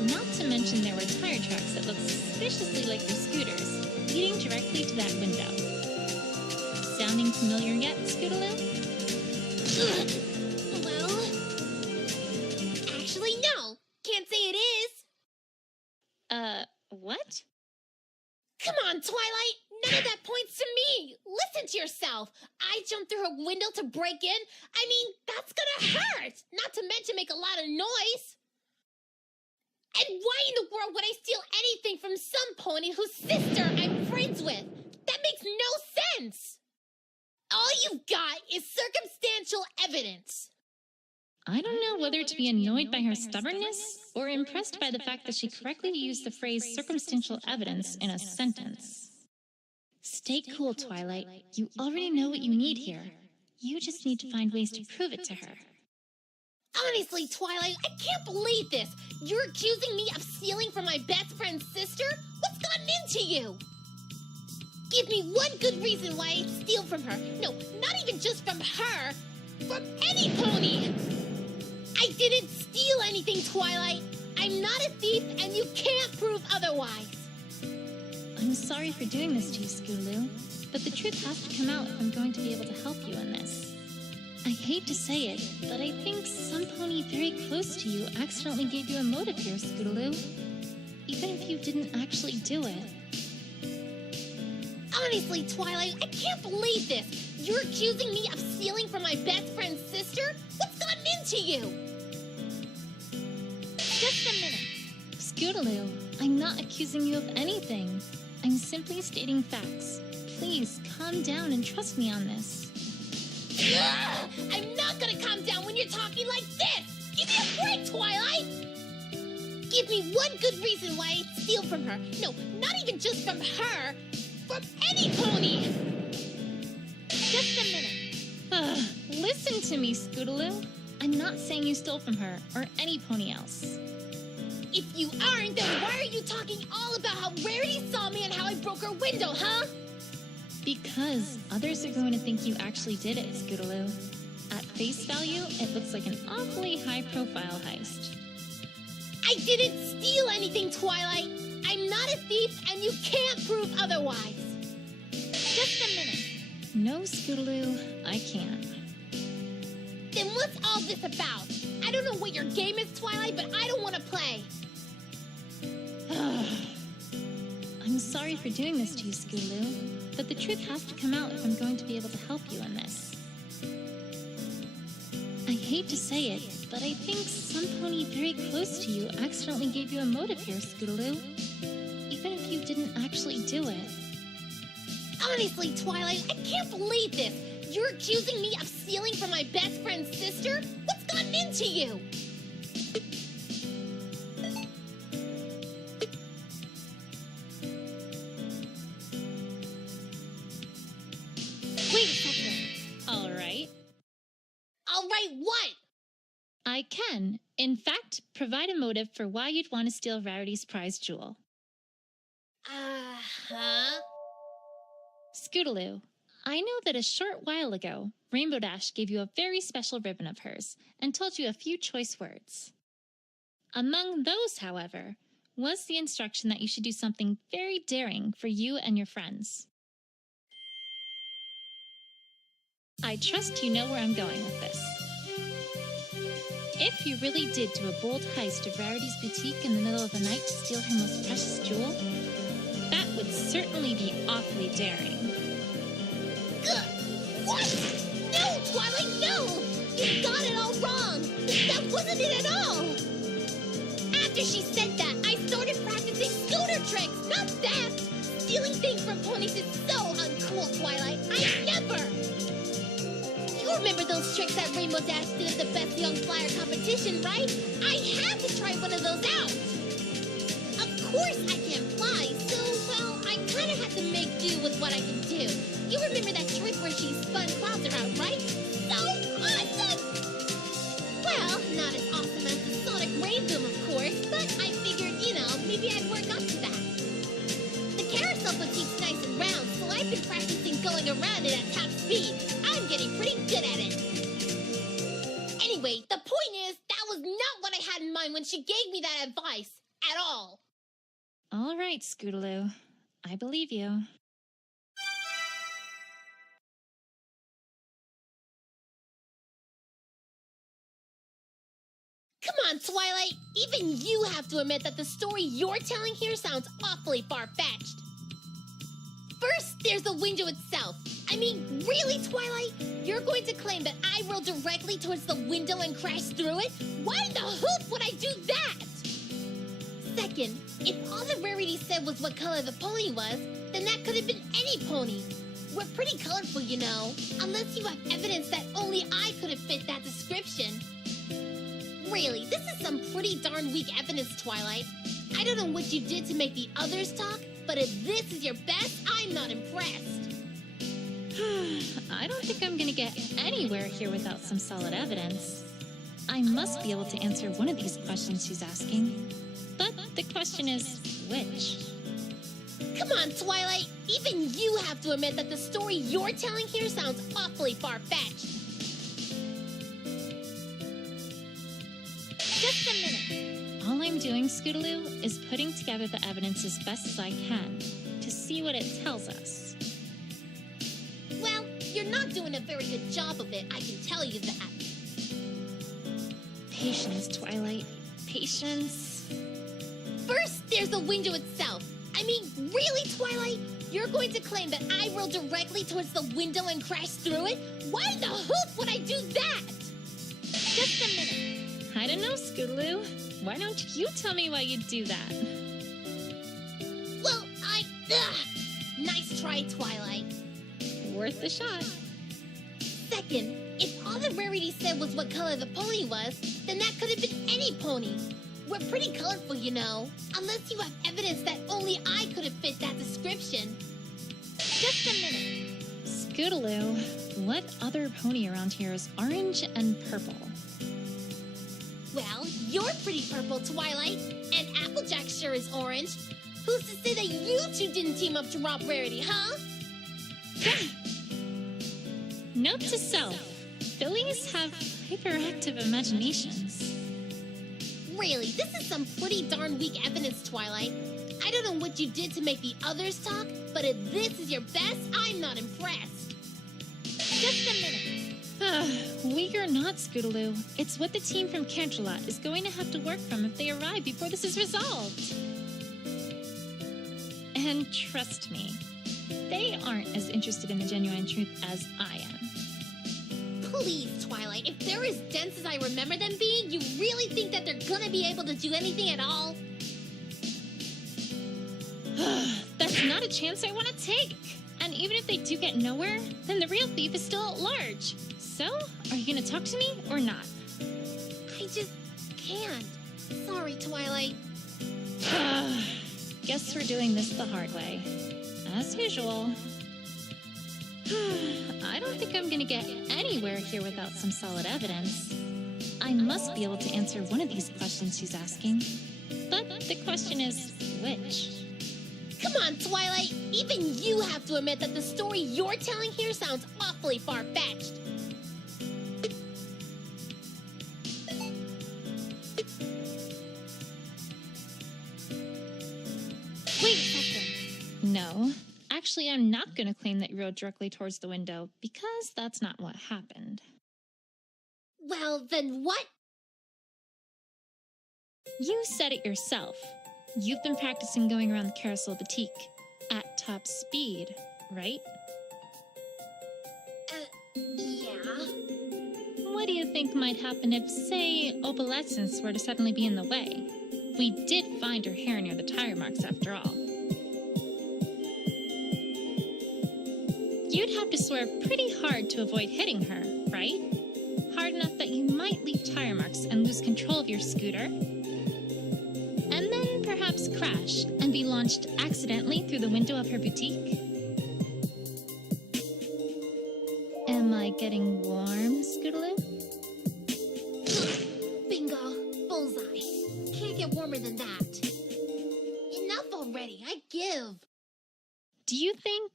Not to mention there were tire tracks that looked suspiciously like your scooters, leading directly to that window. Sounding familiar yet, Scootaloo? Well, actually, no. Can't say it is. What? Come on, Twilight. None of that points to me. Listen to yourself. I jumped through her window to break in. I mean, that's gonna hurt. Not to mention make a lot of noise. And why in the world would I steal anything from some pony whose sister I'm friends with? That makes no sense. All you've got is circumstantial evidence. I don't know whether to be annoyed by her stubbornness or impressed by the fact that she correctly used the phrase circumstantial evidence in a sentence. Stay cool, Twilight. You already know what you need here. You just need to find ways to prove it to her. Honestly, Twilight, I can't believe this. You're accusing me of stealing from my best friend's sister? What's gotten into you? Give me one good reason why I steal from her. No, not even just from her. From any pony. I didn't steal anything, Twilight. I'm not a thief, and you can't prove otherwise. I'm sorry for doing this to you, Scootaloo, but the truth has to come out if I'm going to be able to help you in this. I hate to say it, but I think some pony very close to you accidentally gave you a motive here, Scootaloo. Even if you didn't actually do it. Honestly, Twilight, I can't believe this. You're accusing me of stealing from my best friend's sister? What's gotten into you? Just a minute. Scootaloo, I'm not accusing you of anything. I'm simply stating facts. Please, calm down and trust me on this. Ugh! I'm not gonna calm down when you're talking like this! Give me a break, Twilight! Give me one good reason why I steal from her. No, not even just from her. From any pony! Just a minute. Listen to me, Scootaloo. I'm not saying you stole from her or any pony else. If you aren't, then why are you talking all about how Rarity saw me and how I broke her window, huh? Because others are going to think you actually did it, Scootaloo. At face value, it looks like an awfully high-profile heist. I didn't steal anything, Twilight. I'm not a thief, and you can't prove otherwise. Just a minute. No, Scootaloo, I can't. Then what's all this about? I don't know what your game is, Twilight, but I don't want to play. I'm I'm sorry for doing this to you, Scootaloo, but the truth has to come out if I'm going to be able to help you in this. I hate to say it, but I think some pony very close to you accidentally gave you a motive here, Scootaloo. Even if you didn't actually do it. Honestly, Twilight, I can't believe this. You're accusing me of stealing from my best friend's sister? What's gotten into you? Wait a second. Alright. Alright, what? I can, in fact, provide a motive for why you'd want to steal Rarity's prize jewel. Uh-huh. Scootaloo, I know that a short while ago, Rainbow Dash gave you a very special ribbon of hers and told you a few choice words. Among those, however, was the instruction that you should do something very daring for you and your friends. I trust you know where I'm going with this. If you really did do a bold heist of Rarity's boutique in the middle of the night to steal her most precious jewel, that would certainly be awfully daring. Ugh. What? No, Twilight, no! You got it all wrong! That wasn't it at all! After she said that, I started practicing scooter tricks, not that! Stealing things from ponies is so uncool, Twilight. I never! You remember those tricks that Rainbow Dash did at the Best Young Flyer competition, right? I had to try one of those out! Of course I can't fly, so, well, I kinda had to make do with what I could do. You remember that trick where she spun clouds around, right? So awesome! Well, not as awesome as the Sonic Rain Boom, of course, but I figured, maybe I'd work up to that. The carousel boutique's nice and round, so I've been practicing going around it at top speed. I'm getting pretty good at it. Anyway, the point is, that was not what I had in mind when she gave me that advice. At all. All right, Scootaloo. I believe you. Come on, Twilight. Even you have to admit that the story you're telling here sounds awfully far-fetched. First, there's the window itself. I mean, really, Twilight? You're going to claim that I rolled directly towards the window and crashed through it? Why in the hoop would I do that? Second, if all that Rarity said was what color the pony was, then that could have been any pony. We're pretty colorful, unless you have evidence that only I could have fit that description. Really, this is some pretty darn weak evidence, Twilight. I don't know what you did to make the others talk, but if this is your best, I'm not impressed. I don't think I'm gonna get anywhere here without some solid evidence. I must be able to answer one of these questions she's asking. But the question is, which? Come on, Twilight. Even you have to admit that the story you're telling here sounds awfully far-fetched. Just a minute. All I'm doing, Scootaloo, is putting together the evidence as best as I can to see what it tells us. Well, you're not doing a very good job of it, I can tell you that. Patience, Twilight. Patience. First, there's the window itself. I mean, really, Twilight? You're going to claim that I rolled directly towards the window and crashed through it? Why in the hoop would I do that? Just a minute. I don't know, Scootaloo. Why don't you tell me why you'd do that? Well, nice try, Twilight. Worth the shot. Second, if all that Rarity said was what color the pony was, then that could have been any pony. We're pretty colorful, unless you have evidence that only I could have fit that description. Just a minute. Scootaloo, what other pony around here is orange and purple? Well, you're pretty purple, Twilight, and Applejack sure is orange. Who's to say that you two didn't team up to rob Rarity, huh? Note to self, fillies have hyperactive imaginations. Really, this is some pretty darn weak evidence, Twilight. I don't know what you did to make the others talk, but if this is your best, I'm not impressed. Just a minute. Weak or not, Scootaloo, it's what the team from Canterlot is going to have to work from if they arrive before this is resolved. And trust me, they aren't as interested in the genuine truth as I am. Please, Twilight, if they're as dense as I remember them being, you really think that they're gonna be able to do anything at all? That's not a chance I want to take. And even if they do get nowhere, then the real thief is still at large. So, are you gonna talk to me or not? I just can't. Sorry, Twilight. Guess we're doing this the hard way. As usual. I don't think I'm gonna get anywhere here without some solid evidence. I must be able to answer one of these questions she's asking. But the question is, which? Come on, Twilight! Even you have to admit that the story you're telling here sounds awfully far-fetched. Wait a second. No. Actually, I'm not going to claim that you rode directly towards the window, because that's not what happened. Well, then what? You said it yourself. You've been practicing going around the Carousel Boutique at top speed, right? Yeah. What do you think might happen if, say, opalescence were to suddenly be in the way? We did find her hair near the tire marks after all. You'd have to swerve pretty hard to avoid hitting her, right? Hard enough that you might leave tire marks and lose control of your scooter. And then perhaps crash and be launched accidentally through the window of her boutique. Am I getting warm, Scootaloo? Bingo. Bullseye. Can't get warmer than that. Enough already. I give. Do you think,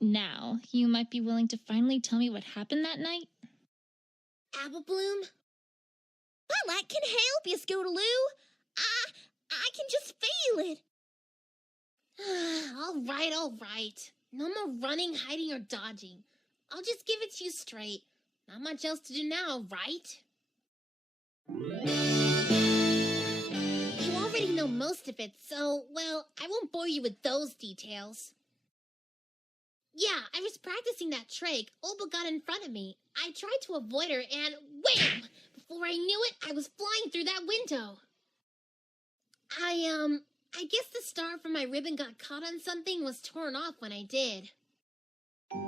now, you might be willing to finally tell me what happened that night? Apple Bloom? Twilight can help you, Scootaloo. I can just feel it. All right. No more running, hiding, or dodging. I'll just give it to you straight. Not much else to do now, right? You already know most of it, so, well, I won't bore you with those details. Yeah, I was practicing that trick. Opal got in front of me. I tried to avoid her and wham! Before I knew it, I was flying through that window. I guess the star from my ribbon got caught on something was torn off when I did.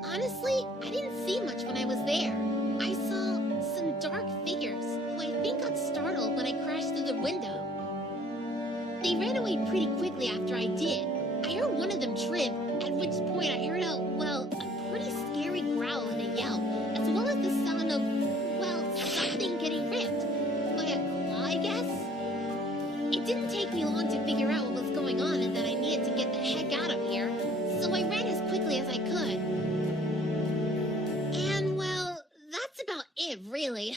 Honestly, I didn't see much when I was there. I saw some dark figures who I think got startled when I crashed through the window. They ran away pretty quickly after I did. I heard one of them trip, at which point I heard a pretty scary growl and a yell, as well as the sound of, something getting ripped. By a claw, I guess? It didn't take me long to figure out what was going on and that I needed to get the heck out of here, so I ran as quickly as I could. And, that's about it, really.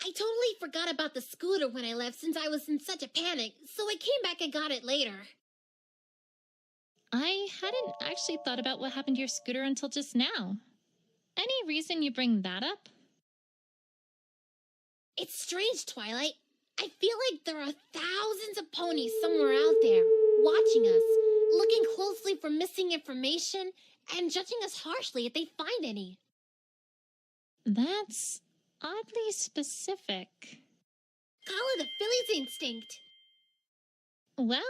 I totally forgot about the scooter when I left since I was in such a panic, so I came back and got it later. I hadn't actually thought about what happened to your scooter until just now. Any reason you bring that up? It's strange, Twilight. I feel like there are thousands of ponies somewhere out there, watching us, looking closely for missing information, and judging us harshly if they find any. That's oddly specific. Call it a filly's instinct. Well,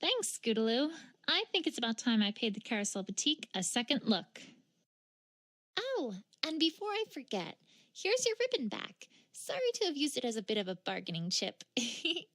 thanks, Scootaloo. I think it's about time I paid the Carousel Boutique a second look. Oh, and before I forget, here's your ribbon back. Sorry to have used it as a bit of a bargaining chip. Yay!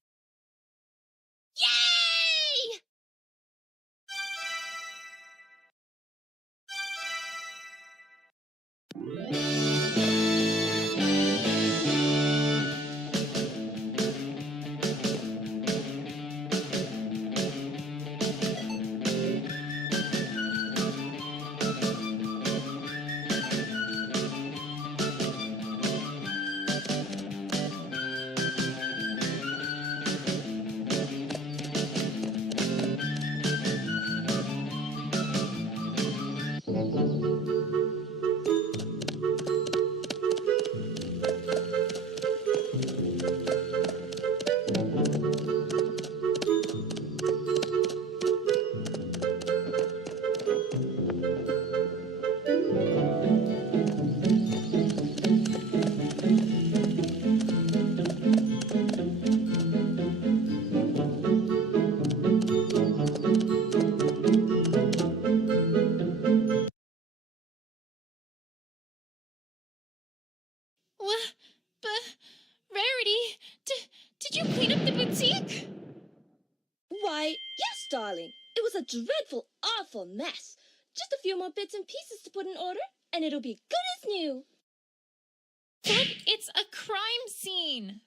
darling. It was a dreadful, awful mess. Just a few more bits and pieces to put in order, and it'll be good as new. But it's a crime scene!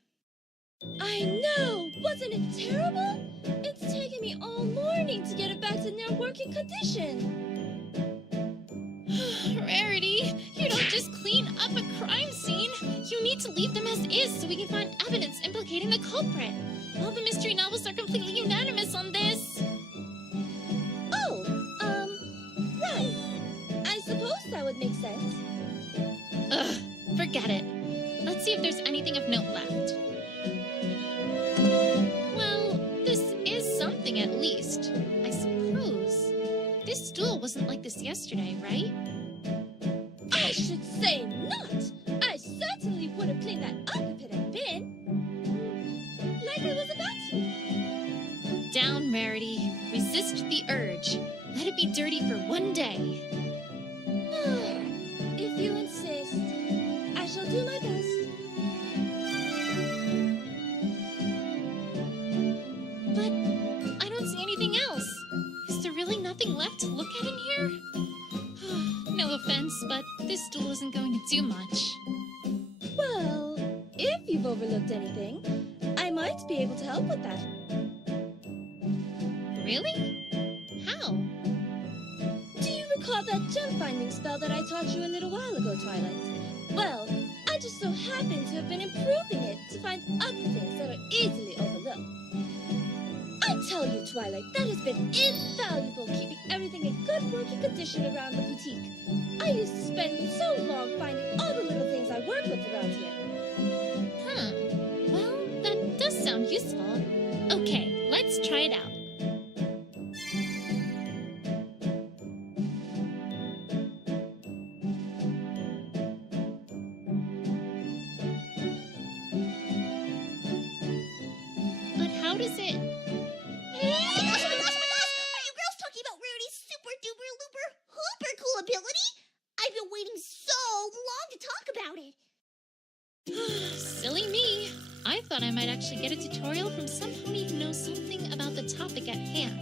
I know! Wasn't it terrible? It's taken me all morning to get it back to near working condition. Rarity, you don't just clean up a crime scene. You need to leave them as is so we can find evidence implicating the culprit. All the mystery novels are completely unanimous on this. Oh, right. I suppose that would make sense. Ugh, forget it. Let's see if there's anything of note left. Well, this is something at least, I suppose. This stool wasn't like this yesterday, right? I should say not! I certainly would have cleaned that up if it had been. Like I was about to. Down, Rarity. Resist the urge. Let it be dirty for one day. If you insist, I shall do my best. But I don't see anything else. Is there really nothing left to look at in here? No offense, but this stool isn't going to do much. Well, if you've overlooked anything, I might be able to help with that. Really? How? Do you recall that gem-finding spell that I taught you a little while ago, Twilight? Well, I just so happen to have been improving it to find other things that are easily overlooked. I tell you, Twilight, that has been invaluable keeping everything in good working condition around the boutique. I used to spend so long finding all the little things I work with around here. Huh. Well, that does sound useful. Okay, let's try it out. But how does it... Oh my gosh! Are you girls talking about Rarity's super duper looper hooper cool ability? I've been waiting so long to talk about it. Silly me. I thought I might actually get a tutorial from some pony who knows something about the topic at hand.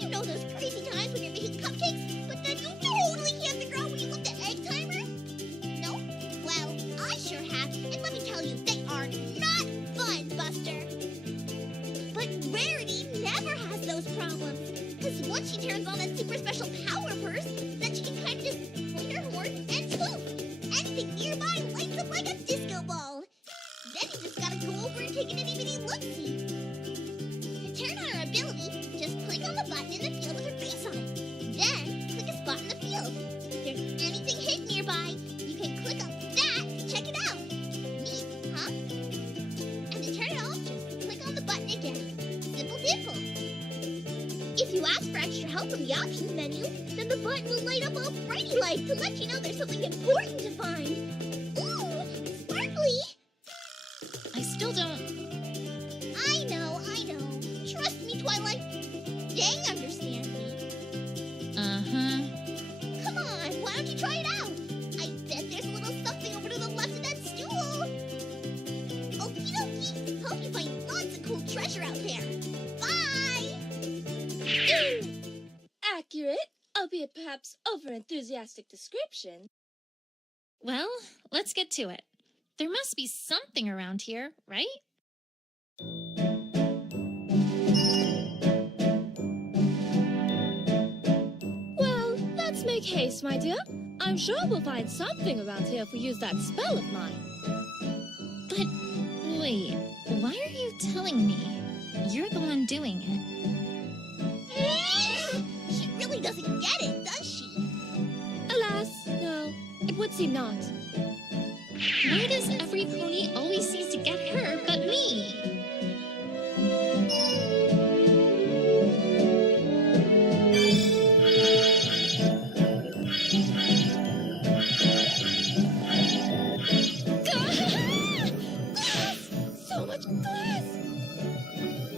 You know those crazy times when you're making cupcakes, but then you totally can't figure out when you look the egg timer? No? Well, I sure have, and let me tell you, they are not fun, Buster. But Rarity never has those problems, because once she turns on that super special power purse, then she can kind of just point her horn and poof! Anything nearby lights up like a disco ball. Then you just gotta go over and take an itty-bitty look-see. To turn on her ability, just click on the button in the field with her face on it. Then, click a spot in the field. If there's anything hidden nearby, you can click on that to check it out. Neat, huh? And to turn it off, just click on the button again. Simple dimple. If you ask for extra help from the options menu, then the button will light up all brighty-like to let you know there's something important to find. Ooh, sparkly! I still don't... I know. Trust me, Twilight. They understand me. Uh-huh. Come on, why don't you try it out? I bet there's a little something over to the left of that stool. Okie dokie. Hope you find lots of cool treasure out there. Bye! Accurate, albeit perhaps over-enthusiastic description. Well, let's get to it. There must be something around here, right? Well, let's make haste, my dear. I'm sure we'll find something around here if we use that spell of mine. But, wait, why are you telling me? You're the one doing it. She really doesn't get it, does she? Alas, no, it would seem not. Why does every pony always seem to get her but me? Glass! So much glass!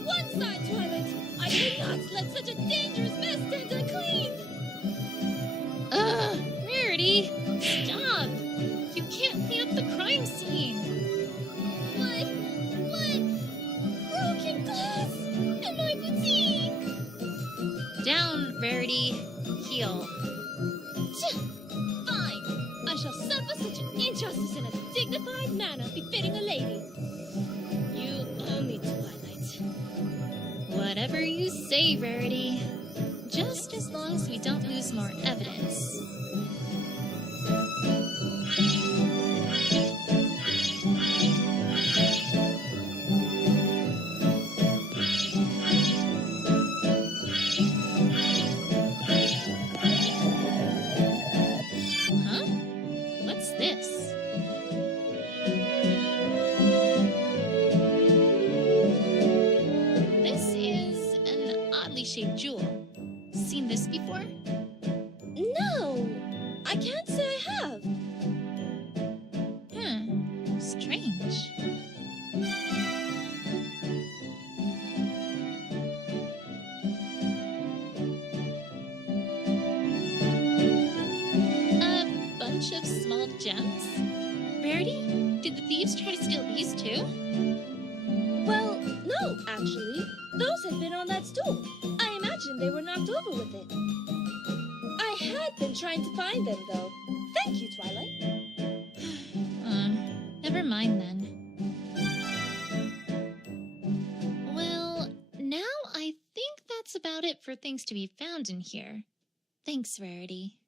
One side, Twilight! I cannot let such a dangerous mess stand unclean! Ugh, Rarity, stop! You can't clean up the crime scene. What? Broken glass in my boutique! Rarity, heal. Fine. I shall suffer such an injustice in a dignified manner befitting a lady. You owe me, Twilight. Whatever you say, Rarity. Just as long as we don't lose more evidence. Huh? What's this? This is an oddly shaped jewel. Seen this before? No, I can't say I have. Strange. A bunch of small gems? Rarity, did the thieves try to steal these too? Well, no, actually. Those had been on that stool. I imagine they were knocked over with it. I had been trying to find them, though. Thank you, Twilight. Never mind then. Well, now I think that's about it for things to be found in here. Thanks, Rarity.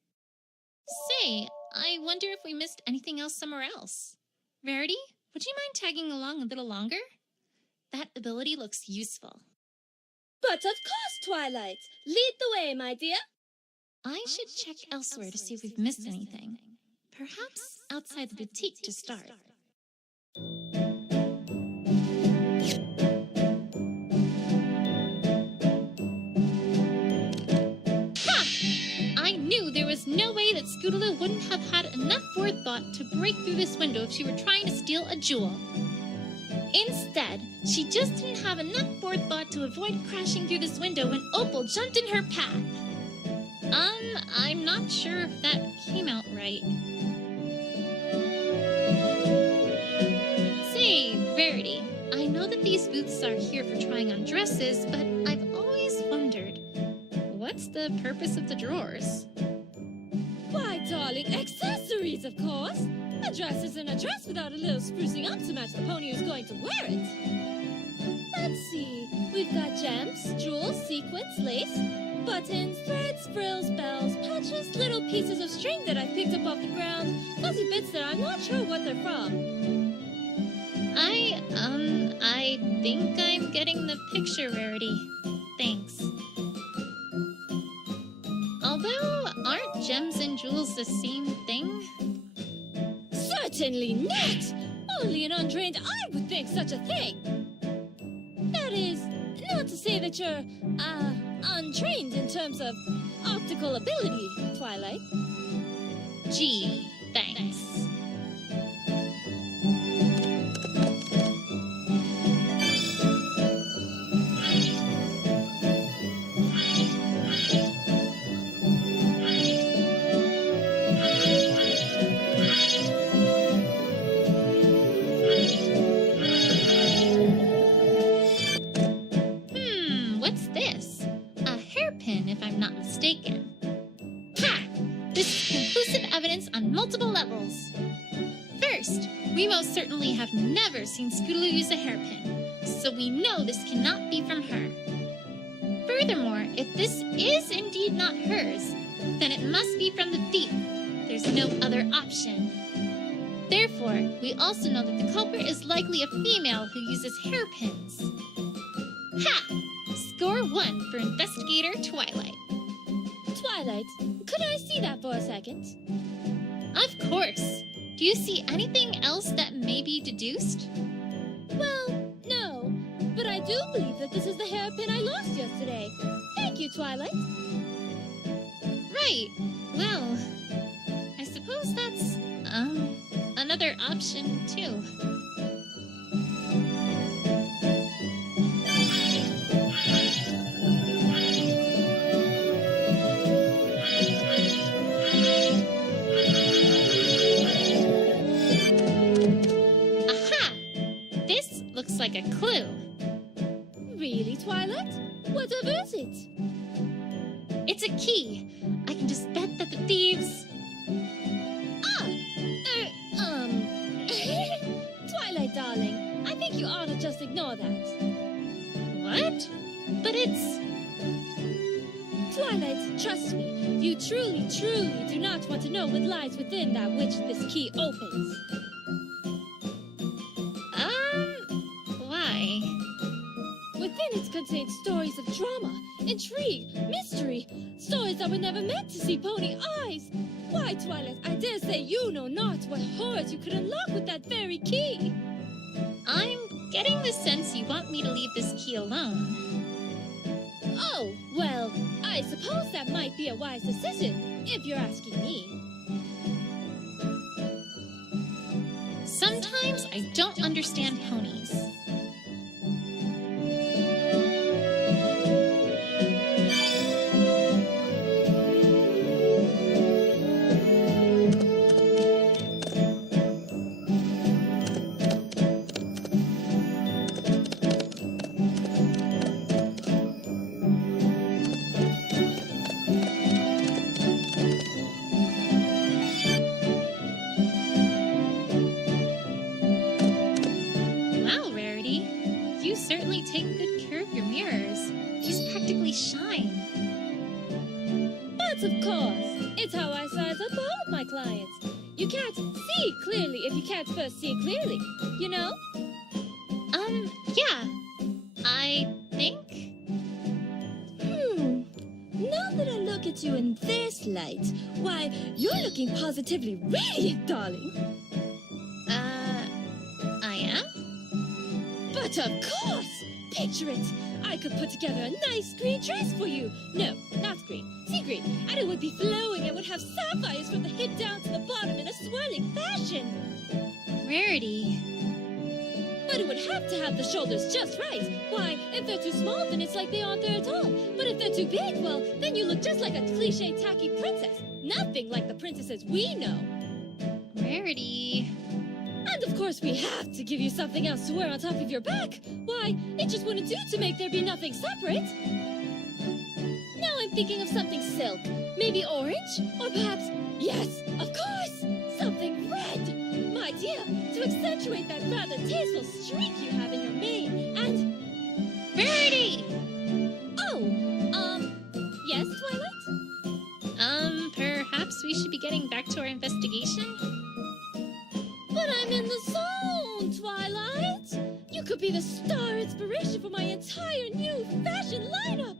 Say, I wonder if we missed anything else somewhere else. Rarity, would you mind tagging along a little longer? That ability looks useful. But of course, Twilight. Lead the way, my dear. I should check elsewhere to see if we've missed anything. Perhaps outside the boutique to start. Ha! I knew there was no way that Scootaloo wouldn't have had enough forethought to break through this window if she were trying to steal a jewel. Instead, she just didn't have enough forethought to avoid crashing through this window when Opal jumped in her path. I'm not sure if that came out right. Say, Rarity, I know that these booths are here for trying on dresses, but I've always wondered, what's the purpose of the drawers? Why, darling, accessories, of course. A dress isn't a dress without a little sprucing up to match the pony who's going to wear it. Let's see. We've got gems, jewels, sequins, lace, buttons, threads, frills, bells, patches, little pieces of string that I picked up off the ground, fuzzy bits that I'm not sure what they're from. I think I'm getting the picture, Rarity. Thanks. Although, aren't gems and jewels the same thing? Certainly not! Only an untrained eye would think such a thing. That is, not to say that you're, untrained in terms of optical ability, Twilight. Gee, thanks. What's this? A hairpin, if I'm not mistaken. Ha! This is conclusive evidence on multiple levels. First, we most certainly have never seen Scootaloo use a hairpin, so we know this cannot be from her. Furthermore, if this is indeed not hers, then it must be from the thief. There's no other option. Therefore, we also know that the culprit is likely a female who uses hairpins. Ha! Score 1 for Investigator Twilight. Twilight, could I see that for a second? Of course. Do you see anything else that may be deduced? Well, no. But I do believe that this is the hairpin I lost yesterday. Thank you, Twilight. Right. Well, I suppose that's, another option, too. Looks like a clue. Really, Twilight? What of is it? It's a key. I can just bet that the thieves... Twilight, darling, I think you ought to just ignore that. What? But it's... Twilight, trust me, you truly, truly do not want to know what lies within that which this key opens. Why? Within it contains stories of drama, intrigue, mystery, stories that were never meant to see pony eyes. Why, Twilight, I dare say you know not what horrors you could unlock with that very key. I'm getting the sense you want me to leave this key alone. Oh, well, I suppose that might be a wise decision, if you're asking me. Sometimes I don't understand ponies. Certainly take good care of your mirrors. These practically shine. But of course, it's how I size up all of my clients. You can't see clearly if you can't first see clearly, you know? Yeah. I think. Now that I look at you in this light, why, you're looking positively radiant, darling. I am? But of course! Picture it! I could put together a nice green dress for you. No, not green. Sea green. And it would be flowing and would have sapphires from the hip down to the bottom in a swirling fashion. Rarity. But it would have to have the shoulders just right. Why, if they're too small, then it's like they aren't there at all. But if they're too big, well, then you look just like a cliché tacky princess. Nothing like the princesses we know. Rarity. And of course we have to give you something else to wear on top of your back. Why, it just wouldn't do to make there be nothing separate. Now I'm thinking of something silk. Maybe orange? Or perhaps, yes, of course, something red. My dear, to accentuate that rather tasteful streak you have in your mane. And... Rarity! Oh, yes, Twilight? Perhaps we should be getting back to our investigation? But I'm in the zone, Twilight! You could be the star inspiration for my entire new fashion lineup!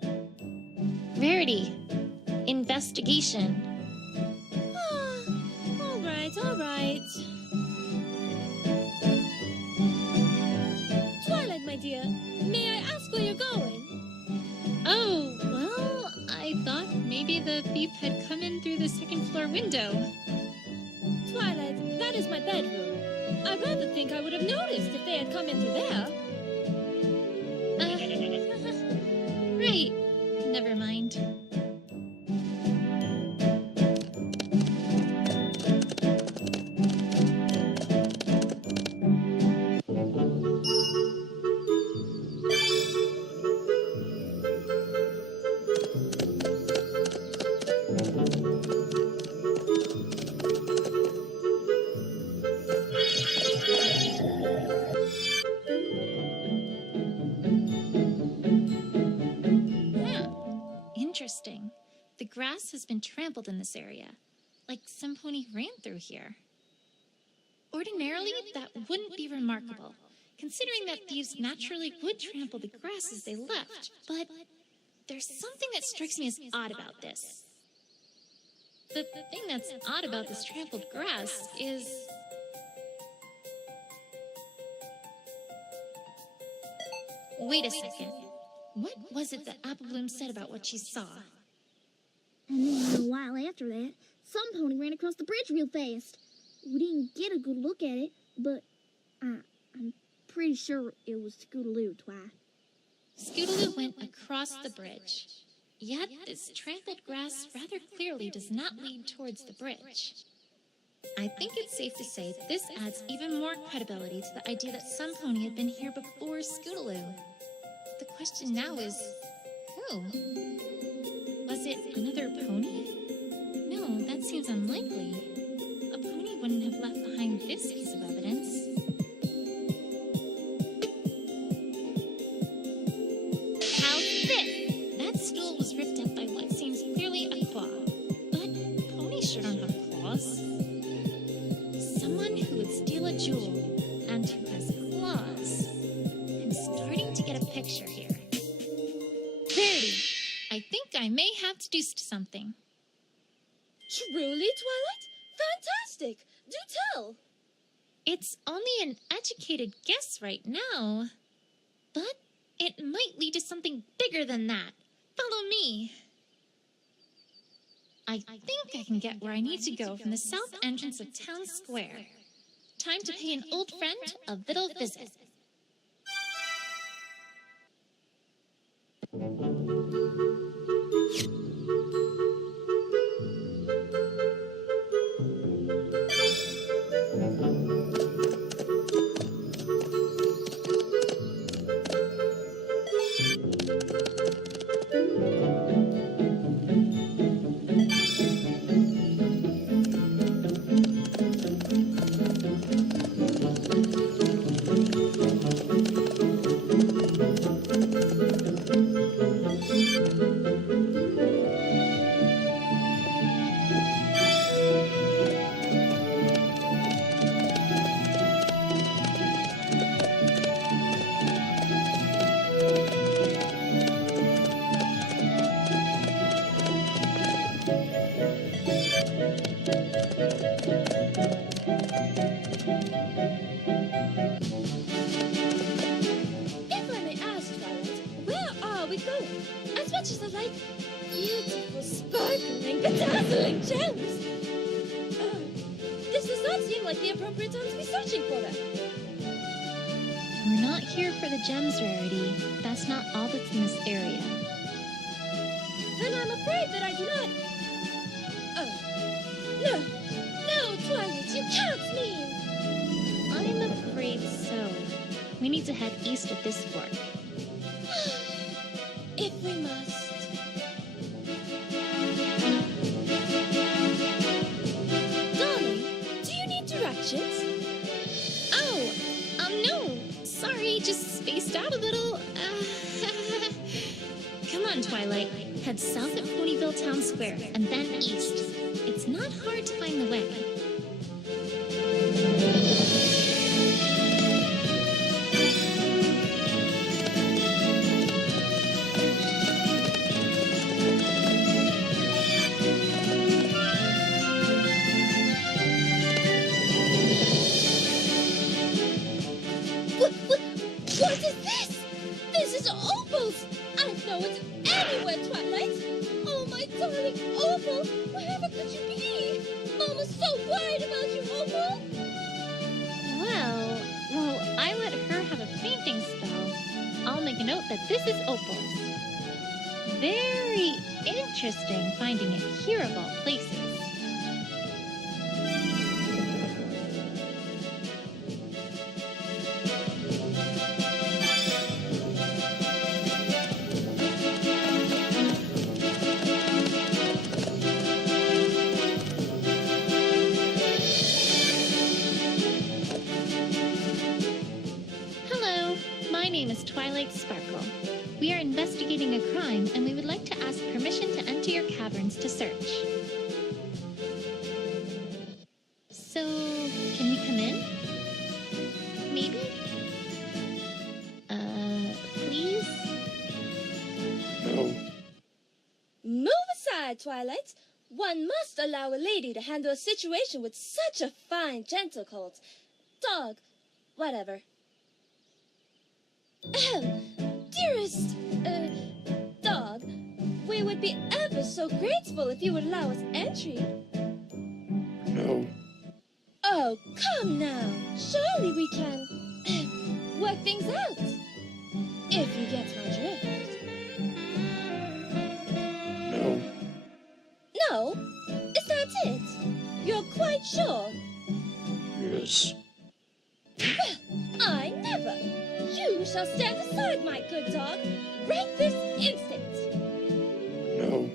Rarity. Investigation. All right. Twilight, my dear, may I ask where you're going? Oh, well, I thought maybe the thief had come in through the second floor window. Twilight, that is my bedroom. I rather think I would have noticed if they had come in through there. Right. Never mind. Interesting. The grass has been trampled in this area, like some pony ran through here. Ordinarily, that wouldn't be remarkable, considering that thieves naturally would trample the grass as they left, but there's something that strikes me as odd about this. The thing that's odd about this trampled grass is... Wait a second. What was it that Apple Bloom said about what she saw? And then a while after that, some pony ran across the bridge real fast. We didn't get a good look at it, but I'm pretty sure it was Scootaloo, Twi. Scootaloo went across the bridge. Yet this trampled grass rather clearly does not lead towards the bridge. I think it's safe to say this adds even more credibility to the idea that some pony had been here before Scootaloo. The question now is, who? Was it Another pony? No, that seems unlikely. A pony wouldn't have left behind this piece of evidence. How's this? That stool was ripped up by what seems clearly a claw. But ponies sure don't have claws. Someone who would steal a jewel and who has claws. I'm starting to get a picture here. Verity, I think I may have deduced something. Truly, Twilight? Fantastic! Do tell! It's only an educated guess right now, but it might lead to something bigger than that. Follow me. I think I can get where I need to go from the south entrance of Town Square. Time to pay an old friend a little visit. If I may ask, Twilight, where are we going? As much as I like beautiful, sparkling, bedazzling gems. This does not seem like the appropriate time to be searching for them. We're not here for the gems, Rarity. That's not all that's in this area. Then I'm afraid that I do not... Oh. No. No, Twilight, you can't mean... I'm afraid so. We need to head east of this fork. If we must. Darling, do you need directions? Oh, no. Sorry, just spaced out a little. Come on, Twilight. Head south of Ponyville Town Square and then east. It's not hard to find the way. What is this? This is Opal's! I know it's anywhere, Twilight! Oh, my darling Opal! Wherever could you be? Mama's so worried about you, Opal! Well, I let her have a fainting spell. I'll make a note that this is Opal's. Very interesting finding it here of all places. Hello, my name is Twilight Sparkle. We are investigating a crime, and we would like to ask permission to enter your caverns to search. So, can we come in? Maybe? Please? No. Move aside, Twilight. One must allow a lady to handle a situation with such a fine, gentle colt. Dog. Whatever. Dearest, dog, we would be ever so grateful if you would allow us entry. No. Oh, come now. Surely we can work things out. If you get my drift. No. No? Is that it? You're quite sure? Yes. Well, I never. You shall stand aside, my good dog, right this instant. No.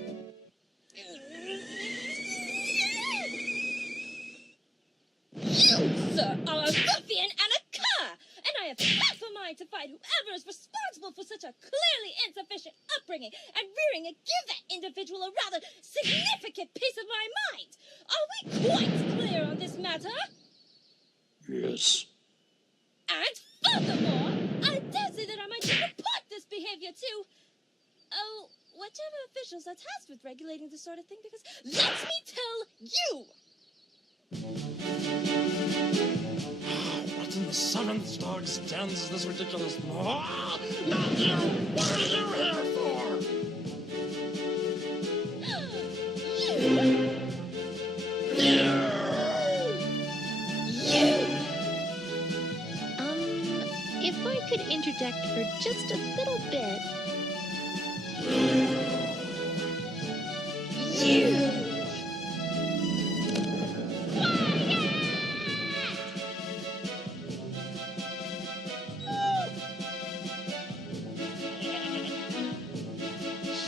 individual a rather significant piece of my mind. Are we quite clear on this matter? Yes. And furthermore, I dare say that I might report this behavior to, whichever officials are tasked with regulating this sort of thing, because let me tell you! What in the seventh dog stands this ridiculous... Ah! Not you! What are you here for? If I could interject for just a little bit.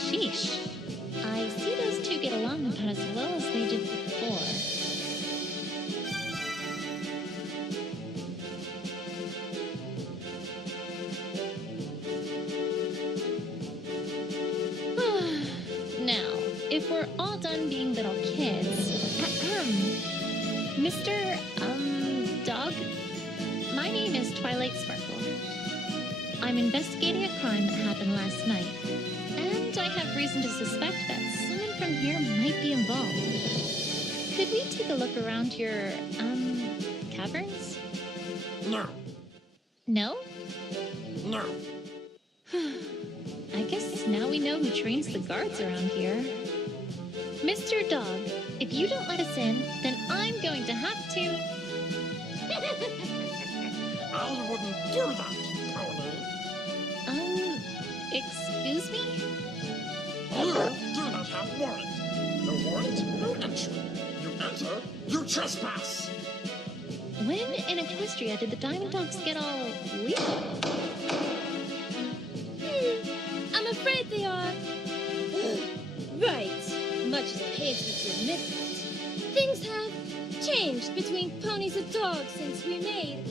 Sheesh. I see those two get along about as well as they did before. Now, if we're all done being little kids, Mr. Dog, my name is Twilight Sparkle. I'm investigating a crime that happened last night, and I have reason to suspect that someone from here might be involved. Could we take a look around your, caverns? No. No? No. I guess now we know who trains the guards around here. Mr. Dog, if you don't let us in, then I'm going to have to... I wouldn't do that, Pony. Excuse me? You do not have warrant. No warrant, no entry. You enter, you trespass. When in Equestria did the Diamond Dogs get all legal? I'm afraid they are... right. Much as it pains me to admit that. Things have changed between ponies and dogs since we made...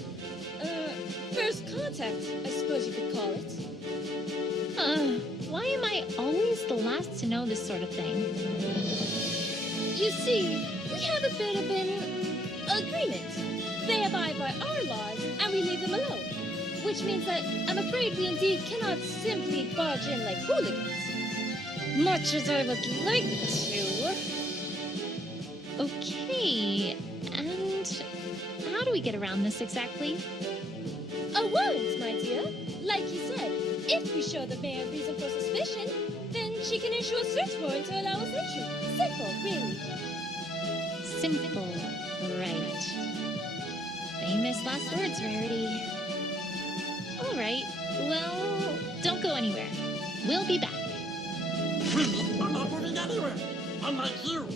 first contact, I suppose you could call it. Why am I always the last to know this sort of thing? You see, we have a bit of an agreement. They abide by our laws, and we leave them alone. Which means that I'm afraid we indeed cannot simply barge in like hooligans. Much as I would like to. Okay, and how do we get around this exactly? A warrant, my dear. Like you said, if we show the mayor reason for suspicion, then she can issue a search warrant to allow us entry. Simple, really. Simple, right. Famous last words, Rarity. All right, well, don't go anywhere. We'll be back. I'm not moving anywhere. Unlike you.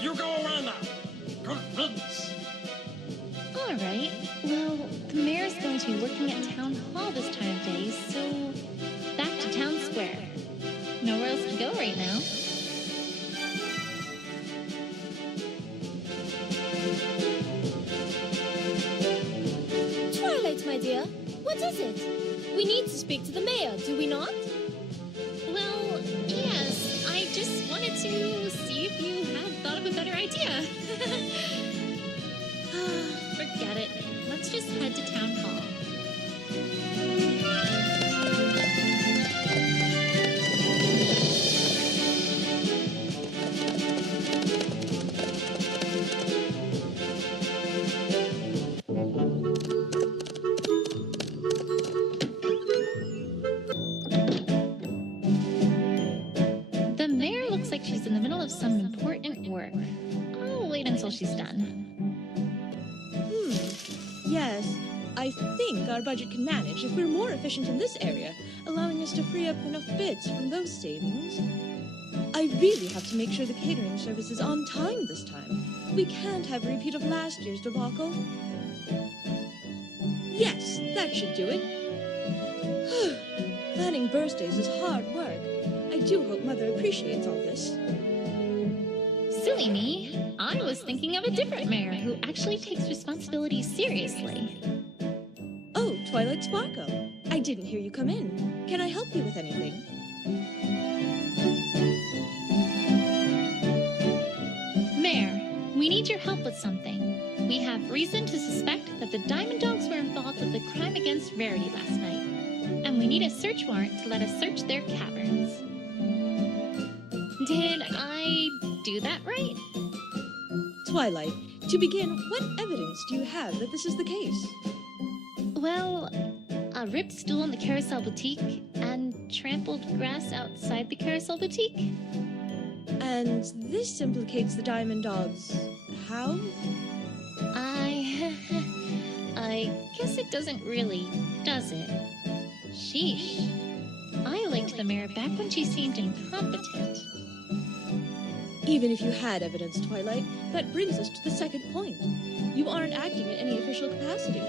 You go away now. Good riddance. All right, well, the mayor's going to be working at Town Hall this time of day, so back to Town Square. Nowhere else to go right now. Twilight, my dear, what is it? We need to speak to the mayor, do we not? Well, yes, I just wanted to see if you had thought of a better idea. Forget it. Let's just head to Town Hall. The mayor looks like she's in the middle of some important work. I'll wait until she's done. Yes, I think our budget can manage if we're more efficient in this area, allowing us to free up enough bits from those savings. I really have to make sure the catering service is on time this time. We can't have a repeat of last year's debacle. Yes, that should do it. Planning birthdays is hard work. I do hope Mother appreciates all this. Silly me. I was thinking of a different mayor who actually takes responsibility seriously. Oh, Twilight Sparkle. I didn't hear you come in. Can I help you with anything? with something. We have reason to suspect that the Diamond Dogs were involved with the crime against Rarity last night. And we need a search warrant to let us search their caverns. Did I do that right? Twilight, to begin, what evidence do you have that this is the case? Well, a ripped stool in the Carousel Boutique and trampled grass outside the Carousel Boutique. And this implicates the Diamond Dogs. How? I guess it doesn't really, does it? Sheesh. I liked the mayor back when she seemed incompetent. Even if you had evidence, Twilight, that brings us to the second point. You aren't acting in any official capacity.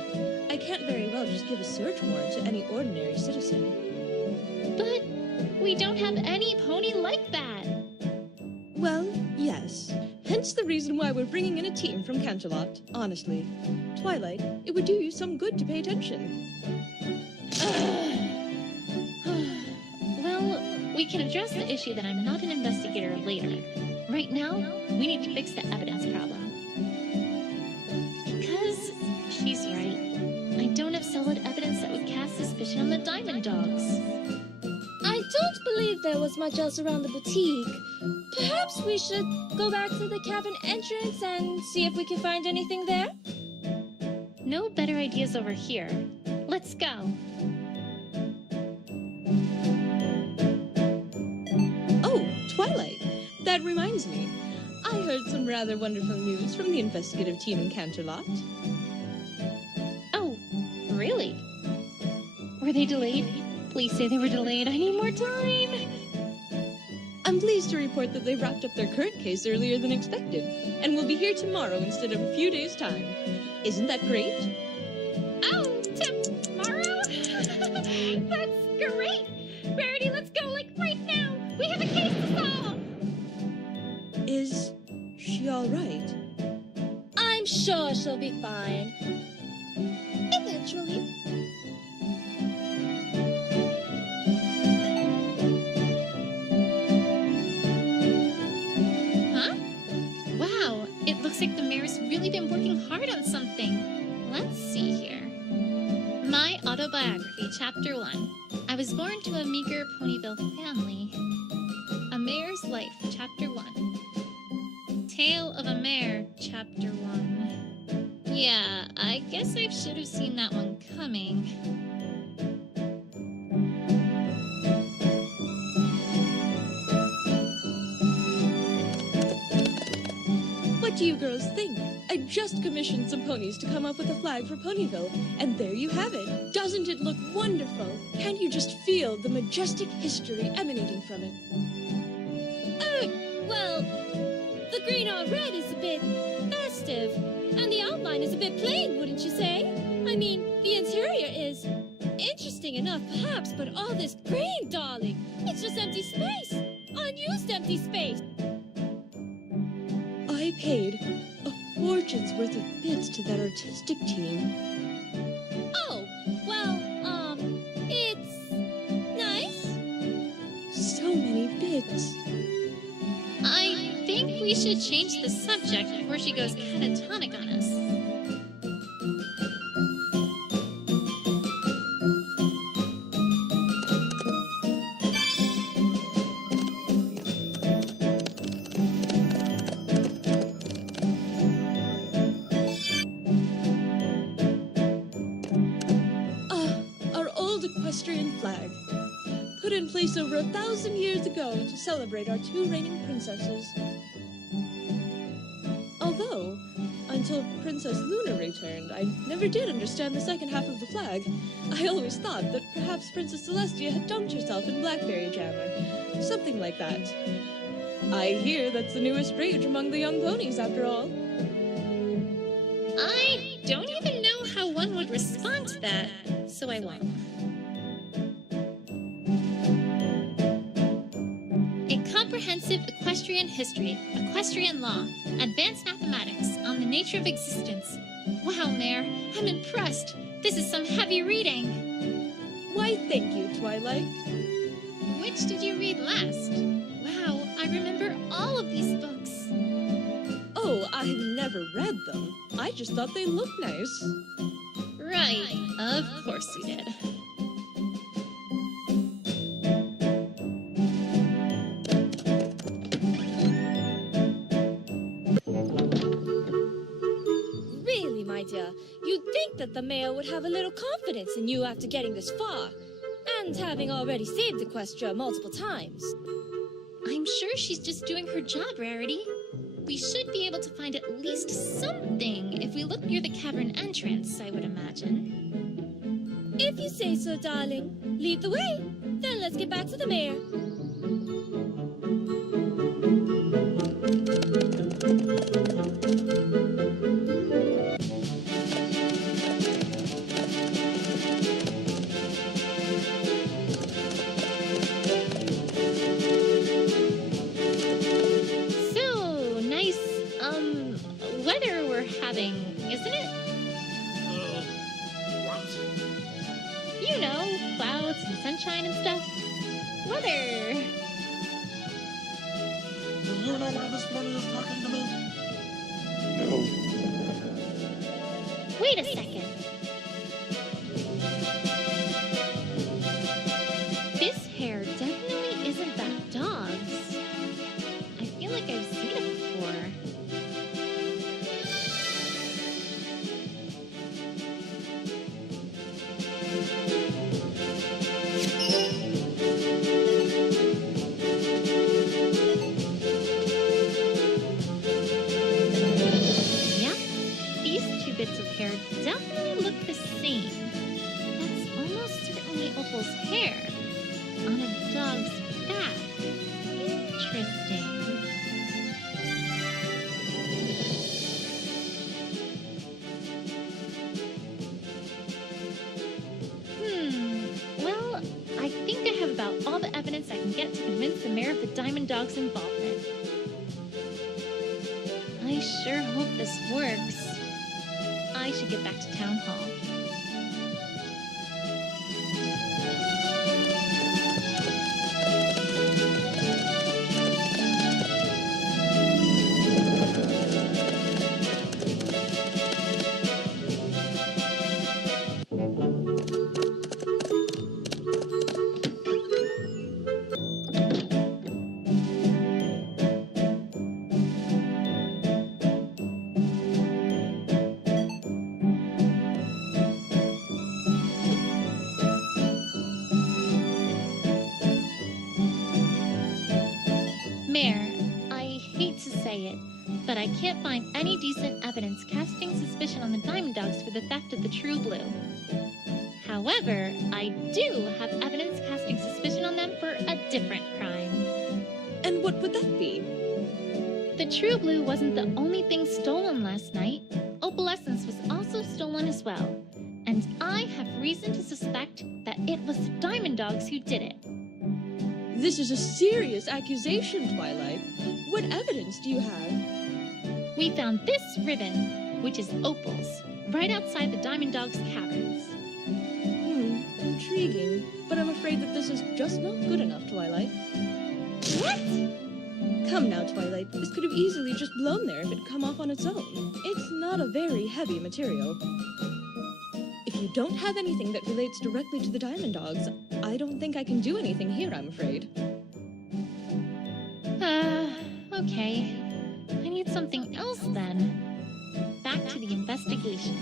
I can't very well just give a search warrant to any ordinary citizen. But we don't have any pony like that. Well, yes. Hence the reason why we're bringing in a team from Canterlot, honestly. Twilight, it would do you some good to pay attention. Well, we can address the issue that I'm not an investigator later. Right now, we need to fix the evidence problem. Because she's right. I don't have solid evidence that would cast suspicion on the Diamond Dogs. I don't believe there was much else around the boutique. Perhaps we should go back to the cavern entrance and see if we can find anything there? No better ideas over here. Let's go. Oh, Twilight, that reminds me. I heard some rather wonderful news from the investigative team in Canterlot. Oh, really? Were they delayed? Please say they were delayed. I need more time. I'm pleased to report that they wrapped up their current case earlier than expected, and will be here tomorrow instead of a few days' time. Isn't that great? Oh, tomorrow? That's great! Rarity, let's go, like, right now! We have a case to solve! Is she all right? I'm sure she'll be fine. Eventually. Huh? Wow, it looks like the mayor's really been working hard on something. Let's see here. My Autobiography, Chapter 1. I was born to a meager Ponyville family. A Mayor's Life, Chapter 1. Tale of a Mayor, Chapter 1. Yeah, I guess I should have seen that one coming. What do you girls think? I just commissioned some ponies to come up with a flag for Ponyville, and there you have it. Doesn't it look wonderful? Can't you just feel the majestic history emanating from it? Well, the green on red is a bit festive, and the outline is a bit plain, wouldn't you say? I mean, the interior is interesting enough, perhaps, but all this green, darling, it's just empty space. Unused empty space. I paid a fortune's worth of bits to that artistic team. Oh, well, it's nice. So many bits. I think we should change the subject before she goes catatonic on us. Our old equestrian flag. Put in place over 1,000 years ago to celebrate our two reigning princesses. Although, until Princess Luna returned, I never did understand the second half of the flag. I always thought that perhaps Princess Celestia had dunked herself in blackberry jam or something like that. I hear that's the newest rage among the young ponies, after all. I don't even know how one would respond to that, so I won't. A comprehensive equestrian history, equestrian law, advanced mathematics on the nature of existence. Wow, Mayor, I'm impressed. This is some heavy reading. Why, thank you, Twilight. Which did you read last? Wow, I remember all of these books. Oh, I've never ever read them. I just thought they looked nice. Right, of course you did. Really, my dear, you'd think that the mayor would have a little confidence in you after getting this far, and having already saved the Equestria multiple times. I'm sure she's just doing her job, Rarity. We should be able to find at least something if we look near the cavern entrance, I would imagine. If you say so, darling. Lead the way. Then let's get back to the mayor. Weather we're having, isn't it? What? You know, clouds and sunshine and stuff. Weather. Do you know why this bunny is talking to me? No. Wait a second. This hair definitely isn't that dog's. I feel like I've seen it before. Bits of hair definitely look the same. That's almost certainly Opal's hair on a dog's back. Interesting. Well, I think I have about all the evidence I can get to convince the mayor of the Diamond Dog's involvement. I sure hope this works. I should get back to Town Hall. But I can't find any decent evidence casting suspicion on the Diamond Dogs for the theft of the True Blue. However, I do have evidence casting suspicion on them for a different crime. And what would that be? The True Blue wasn't the only thing stolen last night. Opalescence was also stolen as well. And I have reason to suspect that it was the Diamond Dogs who did it. This is a serious accusation, Twilight. What evidence do you have? We found this ribbon, which is Opal's, right outside the Diamond Dog's caverns. Intriguing. But I'm afraid that this is just not good enough, Twilight. What? Come now, Twilight. This could have easily just blown there if it had come off on its own. It's not a very heavy material. If you don't have anything that relates directly to the Diamond Dogs, I don't think I can do anything here, I'm afraid. Okay. I need something else then. Back to the investigation.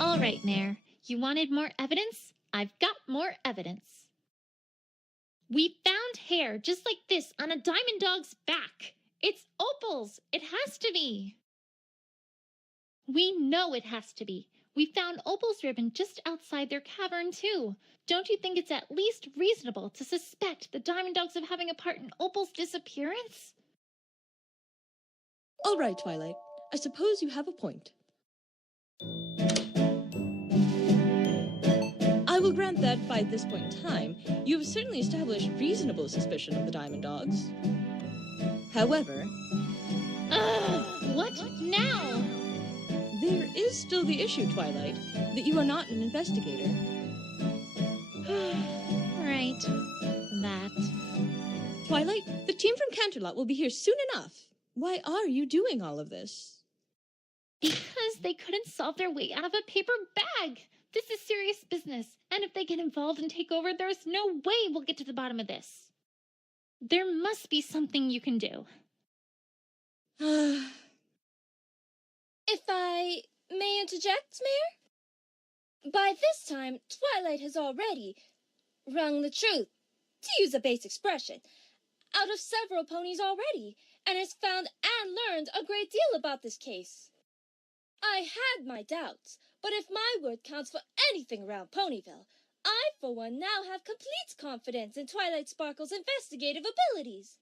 All right, Mayor. You wanted more evidence? I've got more evidence. We found hair just like this on a Diamond Dog's back. It's Opal's. It has to be. We know it has to be. We found Opal's ribbon just outside their cavern, too. Don't you think it's at least reasonable to suspect the Diamond Dogs of having a part in Opal's disappearance? All right, Twilight. I suppose you have a point. I will grant that, by this point in time, you have certainly established reasonable suspicion of the Diamond Dogs. However... What now? There is still the issue, Twilight, that you are not an investigator. Right. That. Twilight, the team from Canterlot will be here soon enough. Why are you doing all of this? Because they couldn't solve their way out of a paper bag. This is serious business, and if they get involved and take over, there's no way we'll get to the bottom of this. There must be something you can do. If I may interject, Mayor? By this time, Twilight has already wrung the truth, to use a base expression, out of several ponies already, and has found and learned a great deal about this case. I had my doubts, but if my word counts for anything around Ponyville, I, for one, now have complete confidence in Twilight Sparkle's investigative abilities.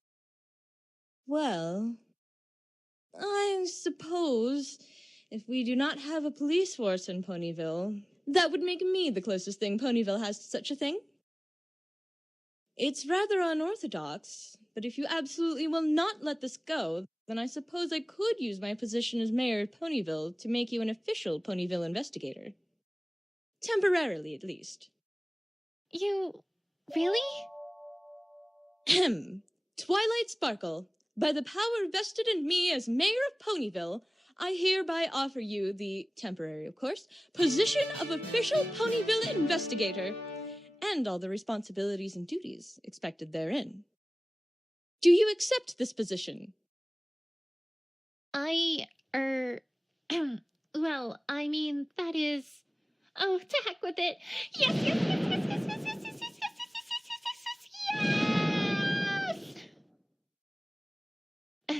Well, I suppose if we do not have a police force in Ponyville, that would make me the closest thing Ponyville has to such a thing. It's rather unorthodox, but if you absolutely will not let this go, then I suppose I could use my position as mayor of Ponyville to make you an official Ponyville investigator. Temporarily, at least. You... really? Ahem. Twilight Sparkle, by the power vested in me as mayor of Ponyville, I hereby offer you the, temporary of course, position of official Ponyville investigator, and all the responsibilities and duties expected therein. Do you accept this position? Well, I mean, that is... Oh, to heck with it. Yes, yes, yes, yes, yes, yes, yes, yes, yes, yes, yes, yes, yes!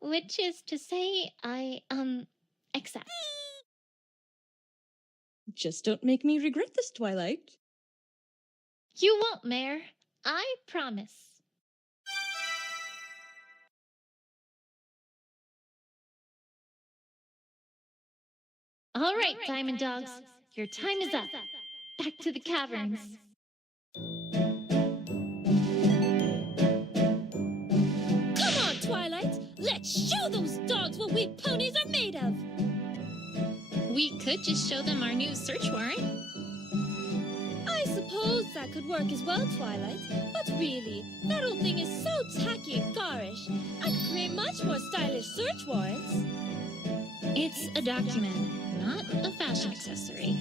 Which is to say, I, accept. Just don't make me regret this, Twilight. You won't, Mayor. I promise. All right, Diamond Dogs, your time is up. Back to the caverns. Come on, Twilight! Let's show those dogs what we ponies are made of! We could just show them our new search warrant. I suppose that could work as well, Twilight. But really, that old thing is so tacky and garish. I could create much more stylish search warrants. It's a document, not a fashion accessory.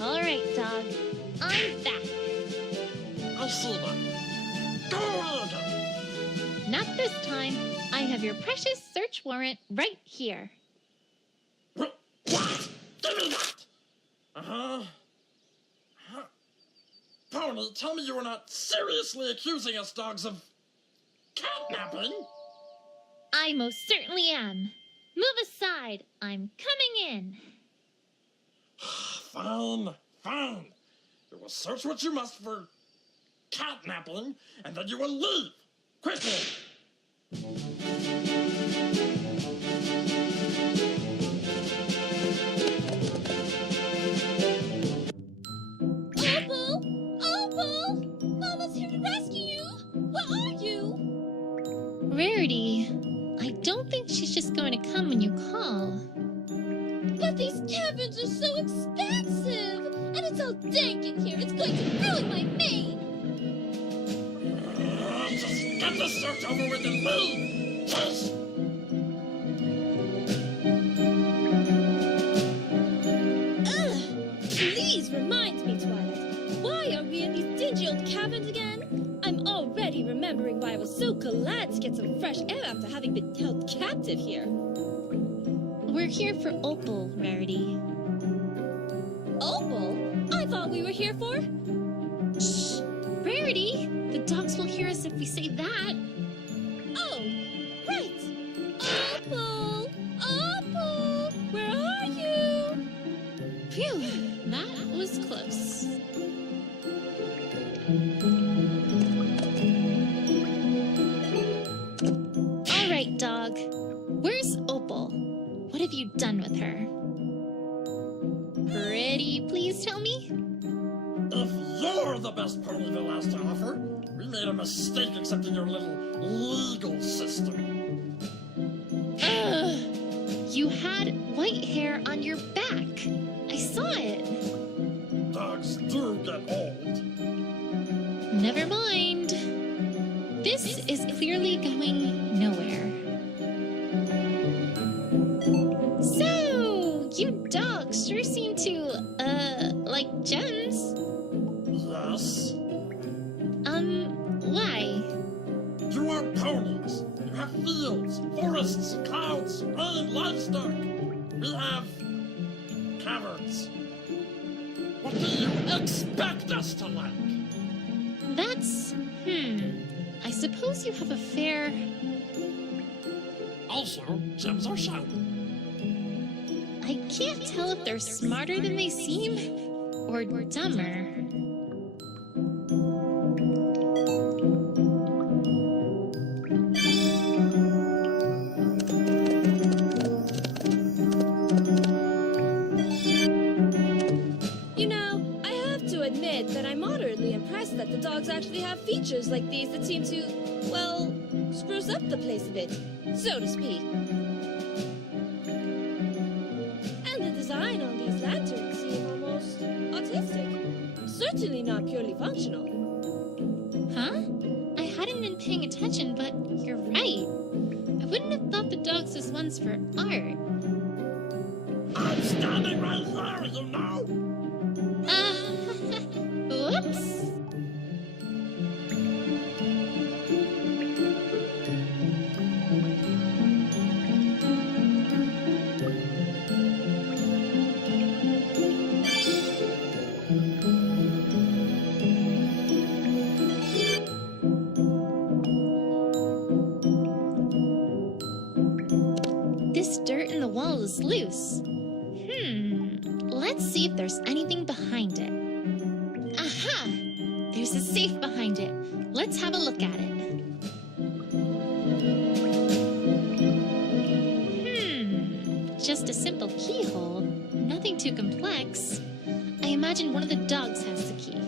All right, dog. I'm back. I see that. Go ahead. Not this time. I have your precious search warrant right here. What? Give me that! Uh-huh. Pony, tell me you are not seriously accusing us dogs of kidnapping? I most certainly am. Move aside. I'm coming in. Fine, fine. You will search what you must for catnapping, and then you will leave. Quickly! Opal! Opal! Mama's here to rescue you! Where are you? Rarity, I don't think she's just going to come when you call. But these caverns are so expensive! And it's all dank in here. It's going to ruin my mane! Just get the search over with and leave! Just... Please remind me, Twilight. Why are we in these dingy old caverns again? I'm already remembering why I was so glad to get some fresh air after having been held captive here. We're here for Opal, Rarity. Opal? I thought we were here for... Shh! Rarity! The dogs will hear us if we say that. Oh, right. Opal! Opal! Where are you? Phew! That was close. All right, dog. Where's Opal? What have you done with her? pretty, please tell me? If you're the best Ponyville has to offer, we made a mistake accepting your little legal system. You had white hair on your back. I saw it. Dogs do get old. Never mind. This is clearly going nowhere. So, you dogs sure seem to, like gems. Yes? Why? You are ponies. You have fields, forests, clouds, rain, livestock. We have caverns. What do you expect us to like? That's, I suppose you have a fair... Also, gems are shiny. I can't tell if they're smarter than they seem, or dumber. You know, I have to admit that I'm moderately impressed that the dogs actually have features like these that seem to, well, spruce up the place a bit, so to speak. And the design on these lanterns seem almost autistic. Certainly not purely functional. Huh? I hadn't been paying attention, but you're right. I wouldn't have thought the dogs was ones for art. I'm standing right here, you know? Whoops. This dirt in the wall is loose. Let's see if there's anything behind it. Aha! There's a safe behind it. Let's have a look at it. Just a simple keyhole. Nothing too complex. I imagine one of the dogs has the key.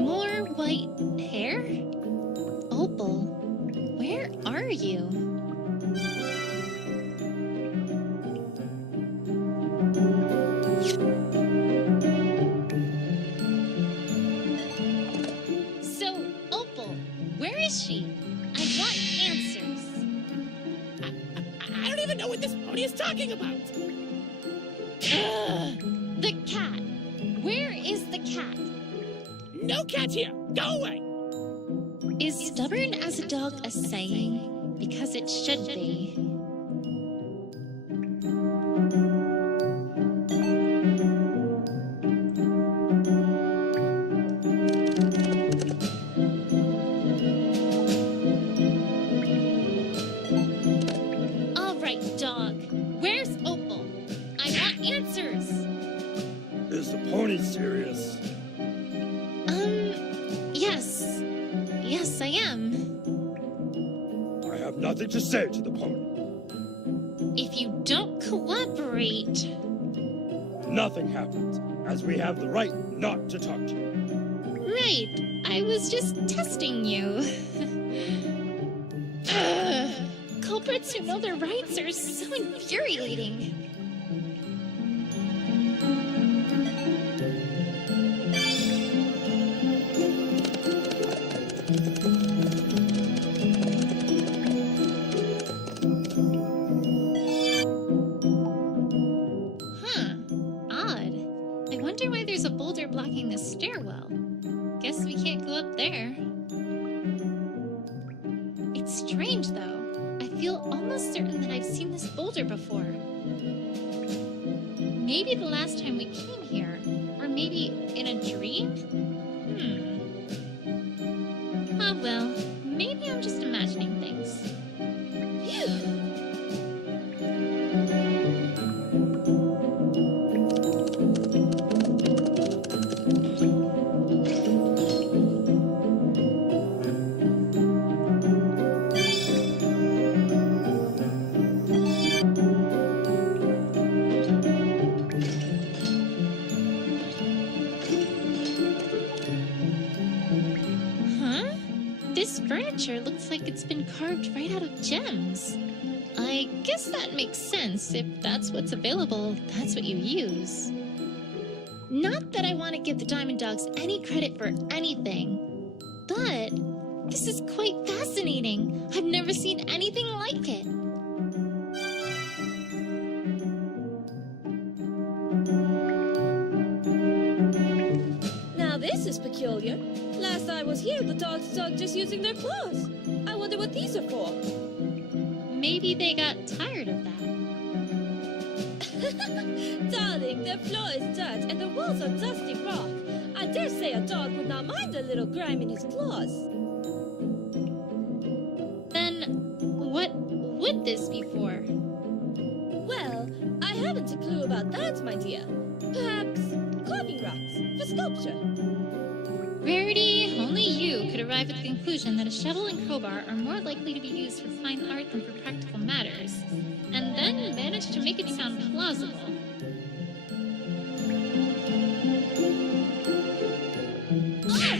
More white hair? Opal, where are you? So, Opal, where is she? I want answers. I don't even know what this pony is talking about. The cat. Where is the cat? No cat here. Go away. Is stubborn as a dog a saying? Because it should be. All right, dog. Where's Opal? I want answers. Is the pony serious? Yes. Yes, I am. I have nothing to say to the pony. If you don't cooperate... Nothing happens, as we have the right not to talk to you. Right. I was just testing you. Culprits who know their rights are so infuriating. Odd. I wonder why there's a boulder blocking the stairwell. Guess we can't go up there. It's strange, though. I feel almost certain that I've seen this boulder before. Maybe the last time we came here, or maybe in a dream? Oh well, maybe I'm just imagining things. Phew. This furniture looks like it's been carved right out of gems. I guess that makes sense. If that's what's available, that's what you use. Not that I want to give the Diamond Dogs any credit for anything, but this is quite fascinating. I've never seen anything like it. Now this is peculiar. Last I was here, the dogs dug just using their claws. I wonder what these are for. Maybe they got tired of that. Darling, their floor is dirt and the walls are dusty rock. I dare say a dog would not mind a little grime in his claws. Then, what would this be for? Well, I haven't a clue about that, my dear. Perhaps carving rocks for sculpture. Rarity, only you could arrive at the conclusion that a shovel and crowbar are more likely to be used for fine art than for practical matters, and then manage to make it sound plausible. Ah!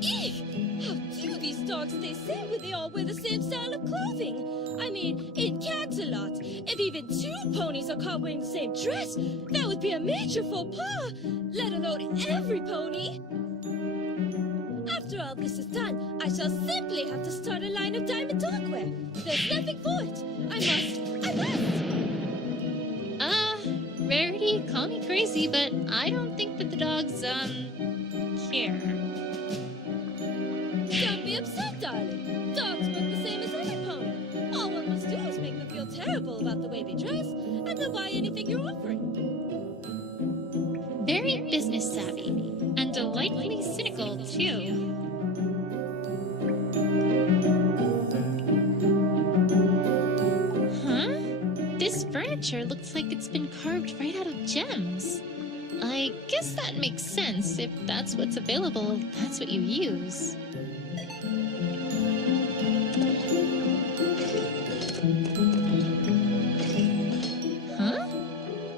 Eek! How do these dogs stay sane when they all wear the same style of clothing? I mean, it can't a lot. If even two ponies are caught wearing the same dress, that would be a major faux pas, let alone every pony. After all this is done, I shall simply have to start a line of diamond dogwear. There's nothing for it. I must. Rarity, call me crazy, but I don't think that the dogs, care. Don't be upset, darling. Dogs work the same as any pony. All one must do is make them feel terrible about the way they dress, and they'll buy anything you're offering. Very business savvy, and delightfully cynical, too. This furniture looks like it's been carved right out of gems. I guess that makes sense. If that's what's available, that's what you use. Huh?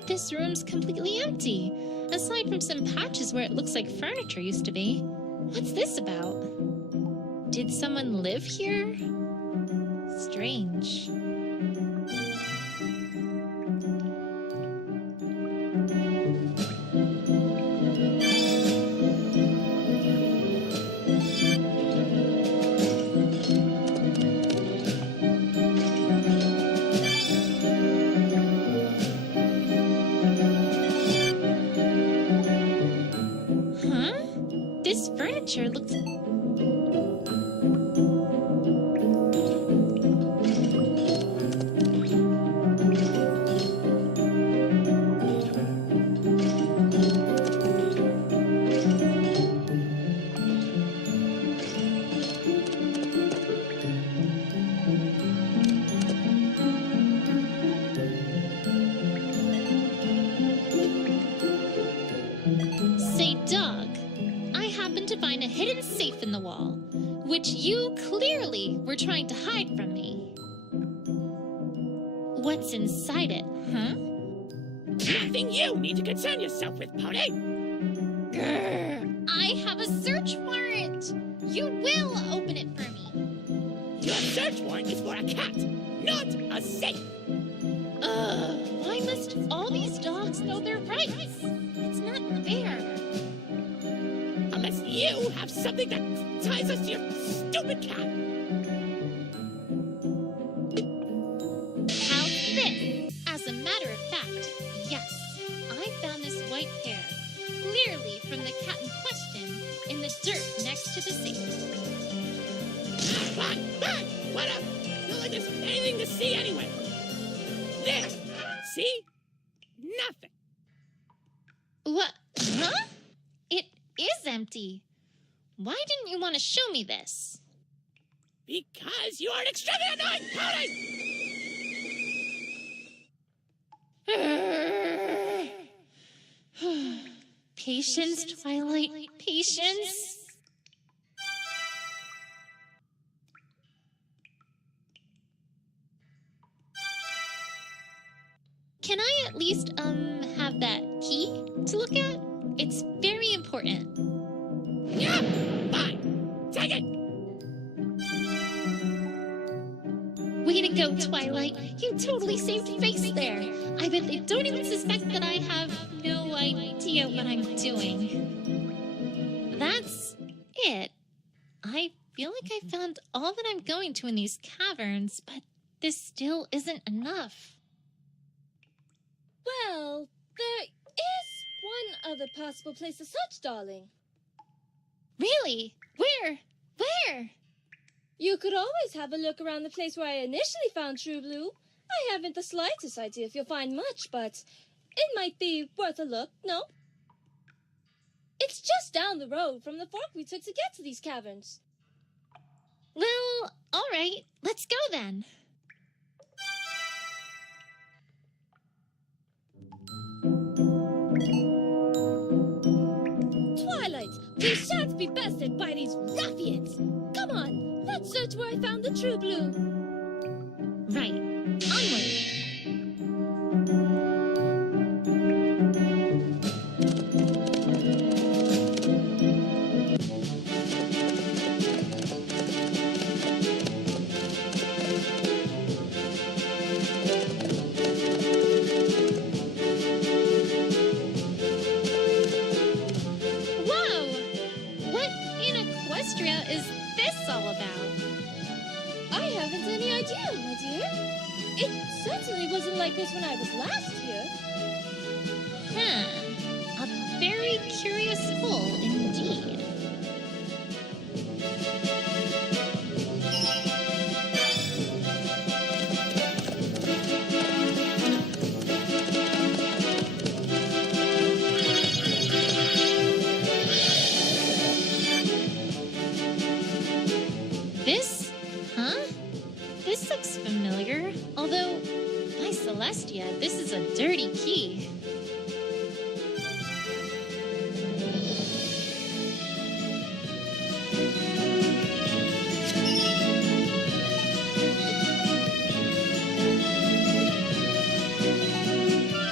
This room's completely empty, aside from some patches where it looks like furniture used to be. What's this about? Did someone live here? Strange. This furniture looks... Say, dog, I happened to find a hidden safe in the wall, which you clearly were trying to hide from me. What's inside it, huh? Nothing you need to concern yourself with, Pony. Grr, I have a search warrant. You will open it for me. Your search warrant is for a cat, not a safe. Why must all these dogs know their rights? It's not fair. Unless you have something that ties us to your stupid cat. How's this? As a matter of fact, yes, I found this white hair, clearly from the cat in question, in the dirt next to the safe. Fine, fine, whatever. Not like there's anything to see anyway. There, see? Nothing. What? Huh? It is empty. Why didn't you want to show me this? Because you are an extremely annoying pony! Patience, Twilight, patience. Can I at least, have that key to look at? It's very important. Yeah, fine. Take it. go, Twilight. You totally saved face there. I bet they don't even suspect that I have no idea what I'm doing. That's it. I feel like I found all that I'm going to in these caverns, but this still isn't enough. Well, there is one other possible place to search, darling. Really? Where? Where? You could always have a look around the place where I initially found True Blue. I haven't the slightest idea if you'll find much, but it might be worth a look, no? It's just down the road from the fork we took to get to these caverns. Well, all right. Let's go then. Twilight, we shan't be bested by these ruffians. Come on, let's search where I found the True Blue. Right. Onward. Is this all about? I haven't any idea, my dear. It certainly wasn't like this when I was last here. A very curious hole indeed. This looks familiar, although, by Celestia, this is a dirty key.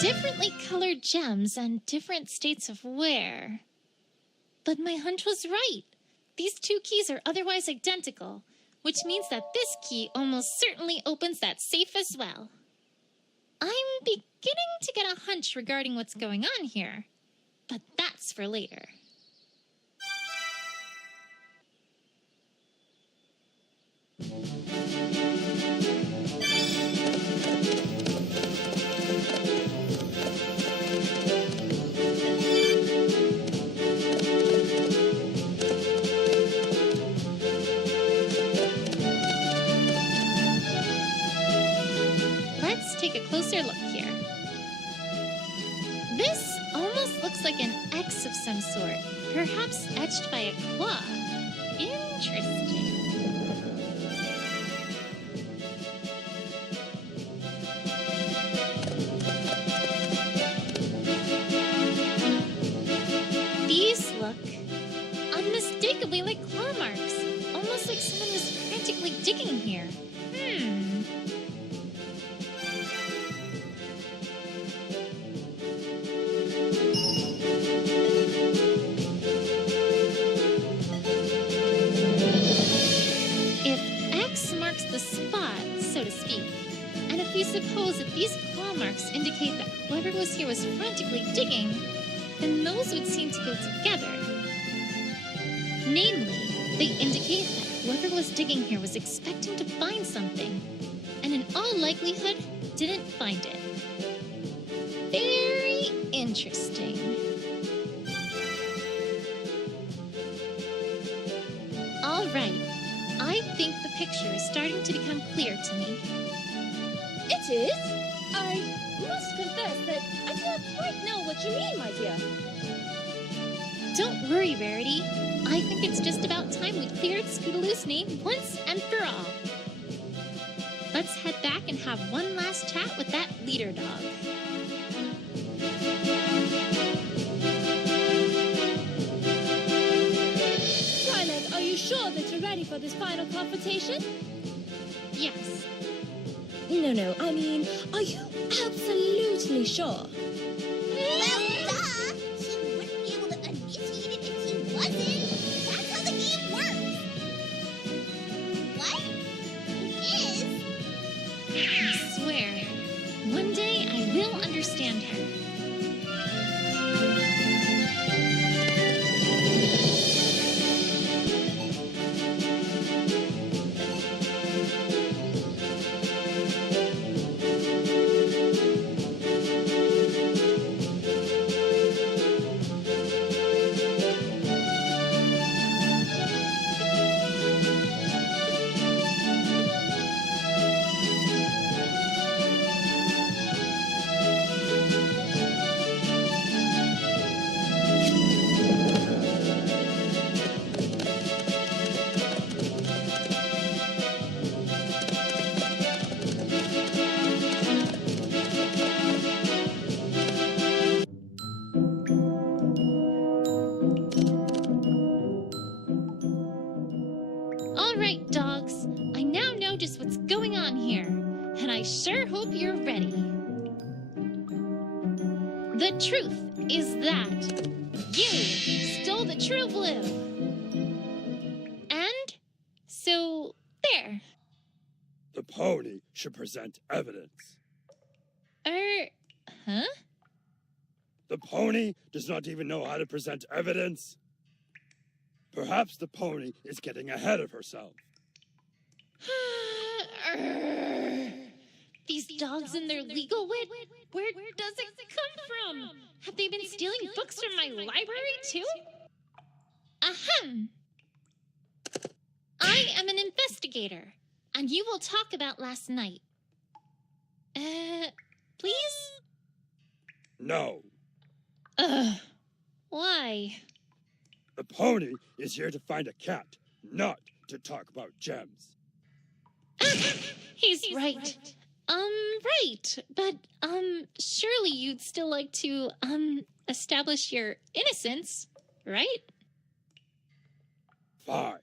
Differently colored gems and different states of wear. But my hunch was right. These two keys are otherwise identical, which means that this key almost certainly opens that safe as well. I'm beginning to get a hunch regarding what's going on here, but that's for later. Take a closer look here. This almost looks like an X of some sort, perhaps etched by a claw. Interesting. These look unmistakably like claw marks, almost like someone was frantically digging here. The spot, so to speak. And if we suppose that these claw marks indicate that whoever was here was frantically digging, then those would seem to go together. Namely, they indicate that whoever was digging here was expecting to find something, and in all likelihood, didn't find it. Very interesting. All right. I think the picture is starting to become clear to me. It is? I must confess that I do not quite know what you mean, my dear. Don't worry, Rarity. I think it's just about time we cleared Scootaloo's name once and for all. Let's head back and have one last chat with that leader dog. Twilight, are you sure that you're ready for this final confrontation? Yes. No, I mean, are you absolutely sure? Well, duh! She wouldn't be able to initiate it if she wasn't. That's how the game works. What? It is? just what's going on here, and I sure hope you're ready. The truth is that you stole the true blue. And so, there. The pony should present evidence. Huh? The pony does not even know how to present evidence. Perhaps the pony is getting ahead of herself. These dogs and their legal wit, where does it come from? Have they been stealing books from my library, too? Ahem! I am an investigator, and you will talk about last night. Please? No. Why? The pony is here to find a cat, not to talk about gems. He's right. Right. But, surely you'd still like to, establish your innocence, right? Fine.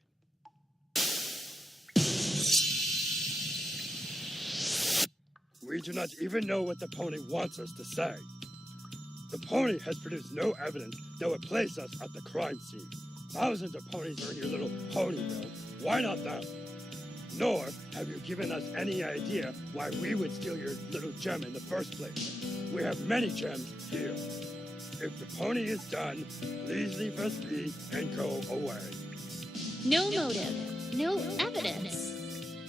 We do not even know what the pony wants us to say. The pony has produced no evidence that would place us at the crime scene. Thousands of ponies are in your little ponyville. Why not them? Nor have you given us any idea why we would steal your little gem in the first place. We have many gems here. If the pony is done, please leave us be and go away. No motive, no evidence.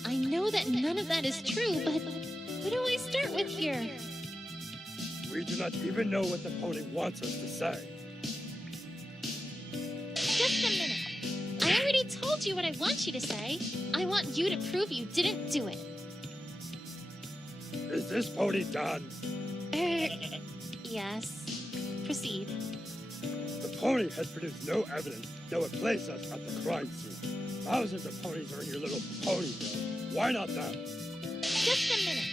I know that none of that is true, but what do I start with here? We do not even know what the pony wants us to say. Just a minute. I already told you what I want you to say. I want you to prove you didn't do it. Is this pony done? Yes. Proceed. The pony has produced no evidence that would place us at the crime scene. Thousands of ponies are in your little ponyville. Why not them? Just a minute.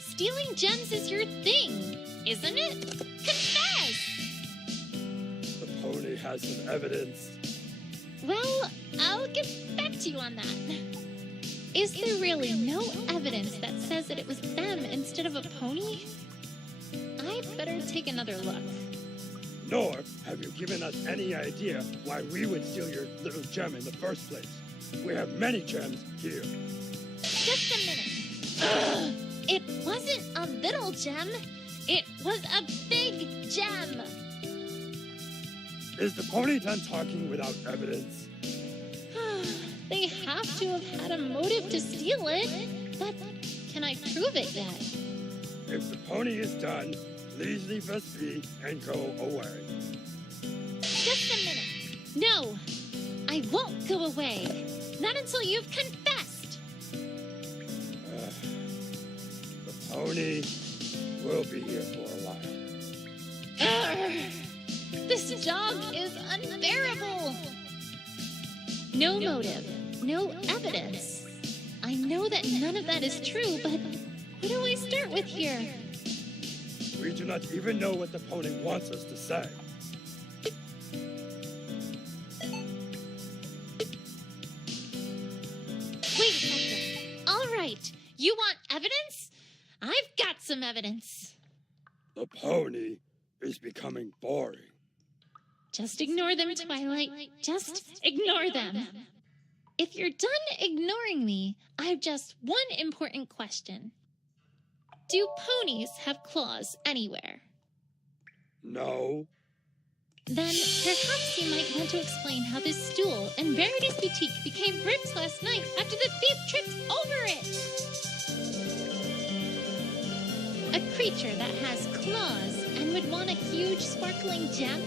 Stealing gems is your thing, isn't it? Confess! The pony has some evidence. Well, I'll get back to you on that. Is there really no evidence that says that it was them instead of a pony? I'd better take another look. Nor have you given us any idea why we would steal your little gem in the first place. We have many gems here. Just a minute. It wasn't a little gem. It was a big gem. Is the pony done talking without evidence? They have to have had a motive to steal it, but can I prove it yet? If the pony is done, please leave us be and go away. Just a minute. No, I won't go away. Not until you've confessed. The pony will be here for a while. This dog is unbearable. No motive, no evidence. I know that none of that is true, but what do I start with here? We do not even know what the pony wants us to say. Wait a second. All right, you want evidence? I've got some evidence. The pony is becoming boring. Just ignore them, Twilight. Just ignore them. If you're done ignoring me, I have just one important question. Do ponies have claws anywhere? No. Then perhaps you might want to explain how this stool in Rarity's boutique became ripped last night after the thief tripped over it. A creature that has claws and would want a huge sparkling gem?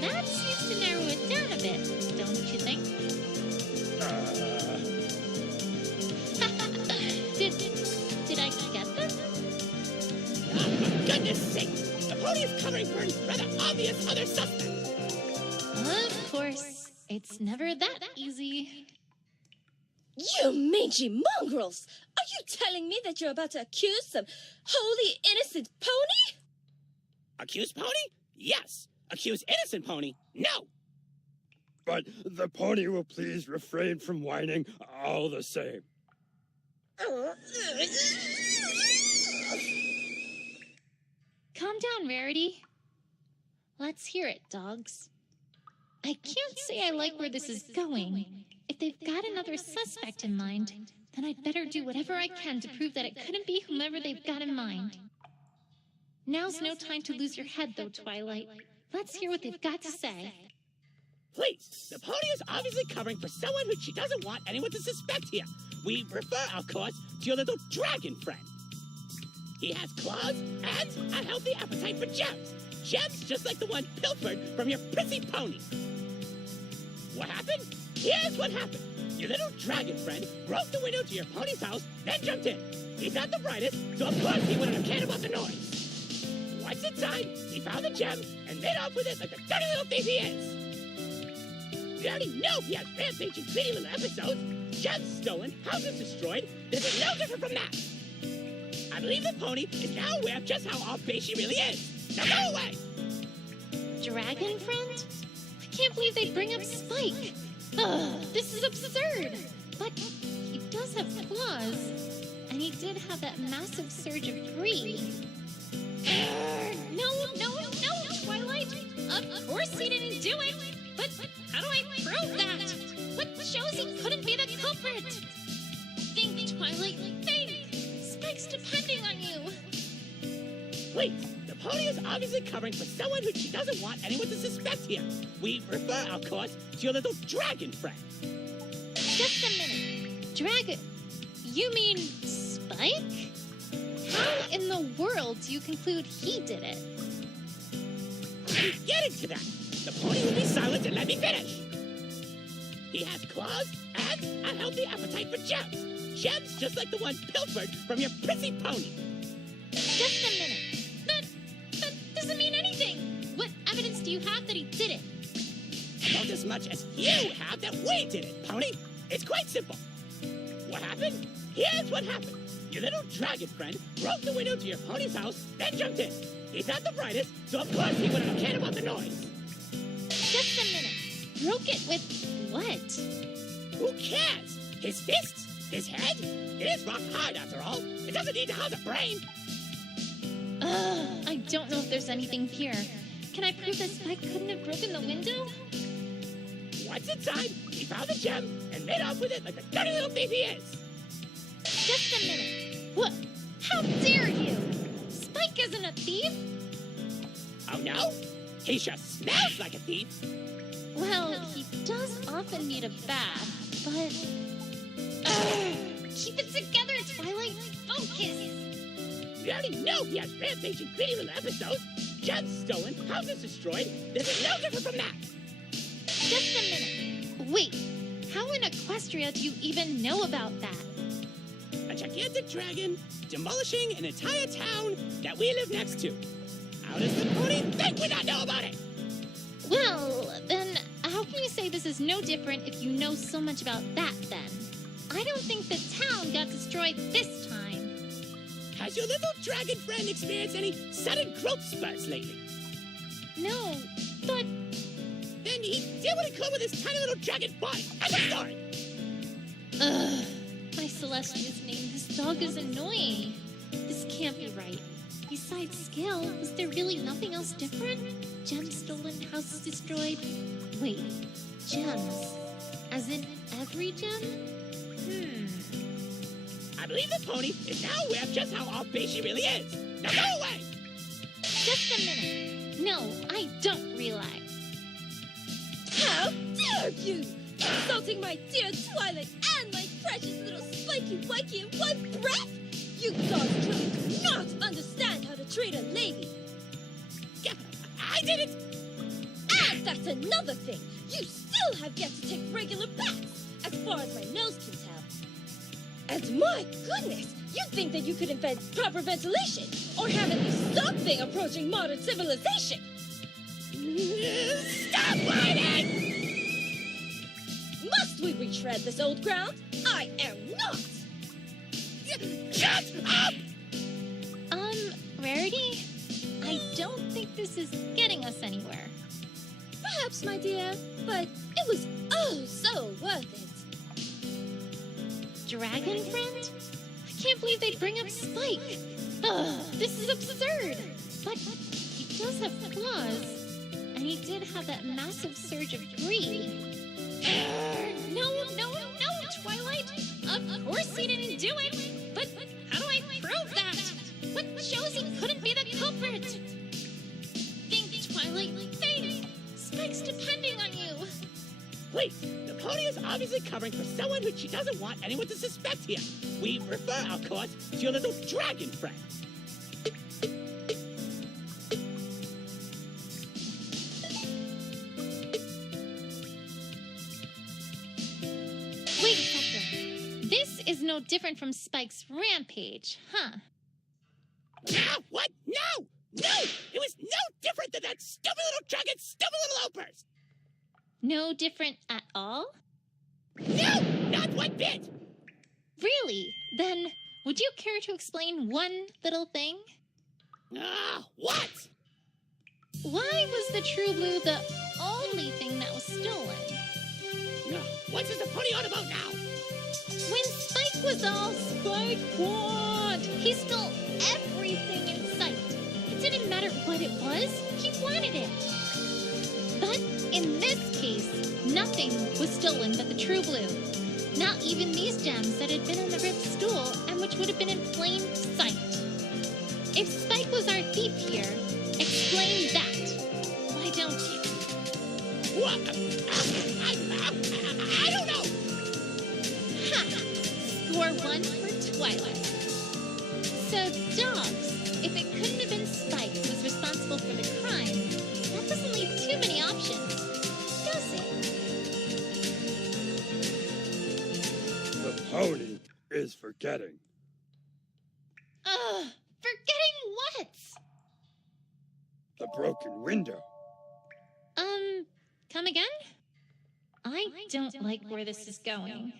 That seems to narrow it down a bit, don't you think? Did I get them? For goodness sake! The pony is covering for a rather obvious other suspect! Of course. It's never that easy. You mangy mongrels! Are you telling me that you're about to accuse some wholly innocent pony? Accuse pony? Yes. Accuse innocent pony? No. But the pony will please refrain from whining all the same. Calm down, Rarity. Let's hear it, dogs. I can't say I like where this is going. If they've got another suspect in mind, then I'd better do whatever I can to prove that it couldn't be whomever they've got in mind. Now's no time to lose your head, though, Twilight. Let's hear what they've got to say. Please, the pony is obviously covering for someone who she doesn't want anyone to suspect here. We refer, of course, to your little dragon friend. He has claws and a healthy appetite for gems. Gems just like the one pilfered from your prissy pony. What happened? Here's what happened. Your little dragon friend broke the window to your pony's house, then jumped in. He's not the brightest, so of course he wouldn't have cared about the noise. Once inside, he found the gem and made off with it like the dirty little thief he is. We already know he has rampaging, greedy little episodes. Gems stolen, houses destroyed. This is no different from that. I believe the pony is now aware of just how off base she really is. Now go away! Dragon friend? I can't believe they bring up Spike. Ugh, this is absurd. But he does have claws. And he did have that massive surge of greed. No, Twilight. Of course he didn't do it. But how do I prove that? What shows he couldn't be the culprit? Think, Twilight, think. Spike's depending on you. Please, the pony is obviously covering for someone who she doesn't want anyone to suspect here. We refer, of course, to your little dragon friend. Just a minute. Dragon? You mean Spike? How in the world do you conclude he did it? I'm getting to that. The pony will be silent and let me finish. He has claws and a healthy appetite for gems. Gems just like the one pilfered from your prissy pony. Just a minute. That doesn't mean anything. What evidence do you have that he did it? About as much as you have that we did it, pony. It's quite simple. What happened? Here's what happened. Your little dragon friend broke the window to your pony's house, then jumped in. He's not the brightest, so of course he wouldn't have cared about the noise. Just a minute. Broke it with what? Who cares? His fists? His head? It is rock hard, after all. It doesn't need to house a brain. I don't know if there's anything here. Can I prove that Spike couldn't have broken the window? Once inside, he found the gem and made off with it like the dirty little thief he is. Just a minute. What? How dare you? Spike isn't a thief. Oh, no? He just smells like a thief. Well, he does often need a bath, but... Keep it together, Twilight. Focus. We already know he has rampaging, greedy little episodes. Gems stolen, houses destroyed. This is no different from that. Just a minute. Wait, how in Equestria do you even know about that? A gigantic dragon demolishing an entire town that we live next to. How does the pony think we not know about it? Well, then, how can you say this is no different if you know so much about that, then? I don't think the town got destroyed this time. Has your little dragon friend experienced any sudden growth spurts lately? No, but... Then he did what he could with his tiny little dragon body. That's the story. Ugh, my Celestia's name, this dog is annoying. This can't be right. Besides scale, was there really nothing else different? Gems stolen, houses destroyed. Wait, gems? As in every gem? I believe the pony is now aware of just how off base she really is. Now go away! Just a minute. No, I don't realize. How dare you! Insulting my dear Twilight and my precious little Spiky Wikey in one breath! You dogs truly do not understand how to treat a lady! Yeah, I didn't! And that's another thing! You still have yet to take regular baths, as far as my nose can tell. And my goodness, you think that you could invent proper ventilation, or have at least something approaching modern civilization! Stop whining! Must we retread this old ground? I am not! Shut up! Rarity? I don't think this is getting us anywhere. Perhaps, my dear, but it was oh so worth it. Dragon friend? can't believe they'd bring up Spike. Ugh, this is absurd. But he does have claws, and he did have that massive surge of greed. No, Twilight. Of course he didn't do it. But how do I prove that? What shows he couldn't be the culprit? Think, Twilight, think. Spike's depending on you. Please, the pony is obviously covering for someone who she doesn't want anyone to suspect here. We refer our course to your little dragon friend. Wait a second. This is no different from Spike's rampage, huh? Ah, what? No! No! It was no different than that stupid little dragon, stupid little outburst! No different at all? No! Not one bit! Really? Then, would you care to explain one little thing? Ah, what? Why was the True Blue the only thing that was stolen? No, what is the pony on about now? When Spike was all Spike want, he stole everything in sight. It didn't matter what it was, he wanted it. But in this case, nothing was stolen but the True Blue. Not even these gems that had been on the ripped stool and which would have been in plain sight. If Spike was our thief here, explain that. Why don't you? What? I don't know! Ha! Score one for Twilight. So, dogs, if it couldn't have been Spike who was responsible for the crime, that doesn't leave too many options, does it? The pony is forgetting. Ugh! Forgetting what? The broken window. Come again? I don't like where this is going.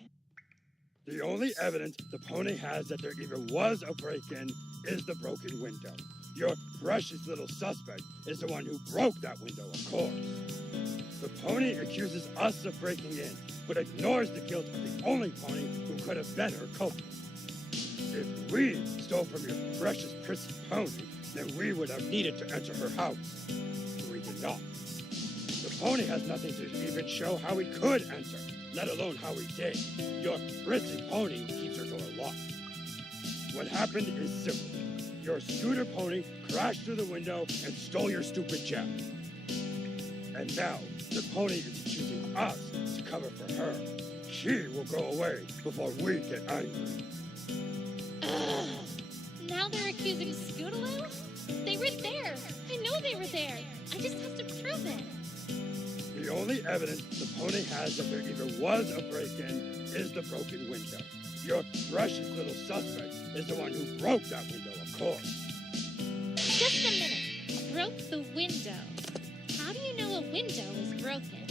The only evidence the pony has that there even was a break-in is the broken window. Your precious little suspect is the one who broke that window, of course. The pony accuses us of breaking in, but ignores the guilt of the only pony who could have been her culprit. If we stole from your precious prissy pony, then we would have needed to enter her house. We did not. The pony has nothing to even show how we could enter, let alone how we did. Your prissy pony keeps her door locked. What happened is simple. Your scooter pony crashed through the window and stole your stupid gem. And now, the pony is accusing us to cover for her. She will go away before we get angry. Ugh. Now they're accusing Scootaloo? They were there. I know they were there. I just have to prove it. The only evidence the pony has that there even was a break-in is the broken window. Your precious little suspect is the one who broke that window, of course. Just a minute. Broke the window. How do you know a window is broken?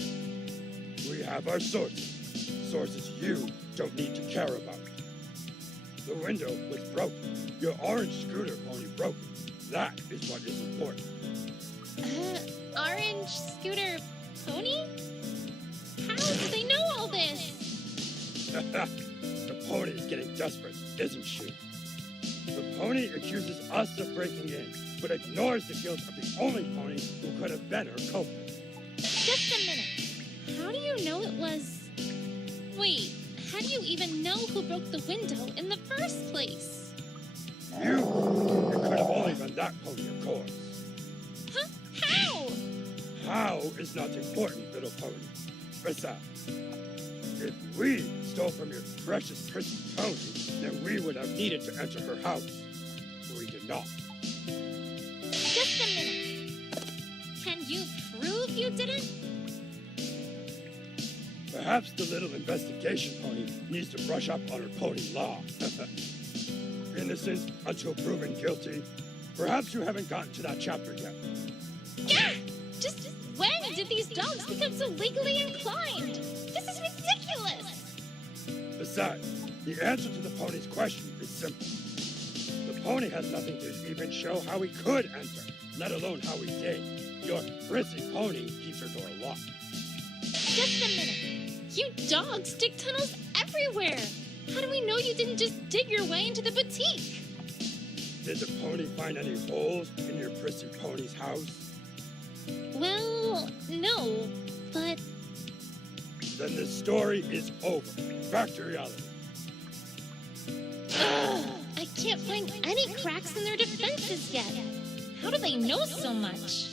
We have our sources. Sources you don't need to care about. The window was broken. Your orange scooter pony broke it. That is what is important. Orange scooter pony? How do they know all this? The pony is getting desperate, isn't she? The pony accuses us of breaking in, but ignores the guilt of the only pony who could have been her culprit. Just a minute. How do you know it was... Wait, how do you even know who broke the window in the first place? You! It could have only been that pony, of course. Huh? How? How is not important, little pony. Besides, if we stole from your precious prissy pony, then we would have needed to enter her house. We did not. Just a minute. Can you prove you didn't? Perhaps the little investigation pony needs to brush up on her pony law. Innocent until proven guilty. Perhaps you haven't gotten to that chapter yet. Yeah! Just when did these dogs become so legally inclined? This is ridiculous! Besides, the answer to the pony's question is simple. The pony has nothing to even show how we could enter, let alone how we did. Your prissy pony keeps her door locked. Just a minute. You dogs dig tunnels everywhere. How do we know you didn't just dig your way into the boutique? Did the pony find any holes in your prissy pony's house? Well, no, but... Then the story is over. Back to reality. Ugh, I can't find any cracks in their defenses yet. How do they know so much?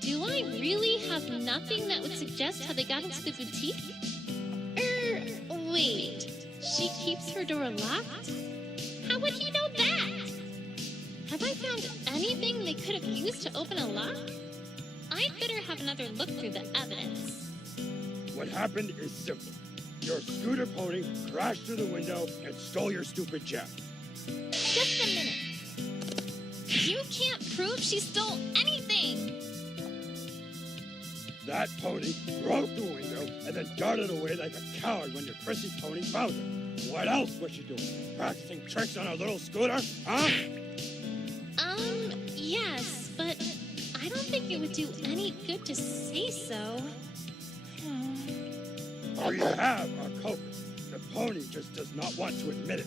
Do I really have nothing that would suggest how they got into the boutique? Wait. She keeps her door locked? How would he know that? Have I found anything they could have used to open a lock? I'd better have another look through the evidence. What happened is simple. Your scooter pony crashed through the window and stole your stupid gem. Just a minute. You can't prove she stole anything. That pony broke the window and then darted away like a coward when your prissy pony found her. What else was she doing? Practicing tricks on a little scooter, huh? Yes, but I don't think it would do any good to say so. All you have are culprits. The pony just does not want to admit it.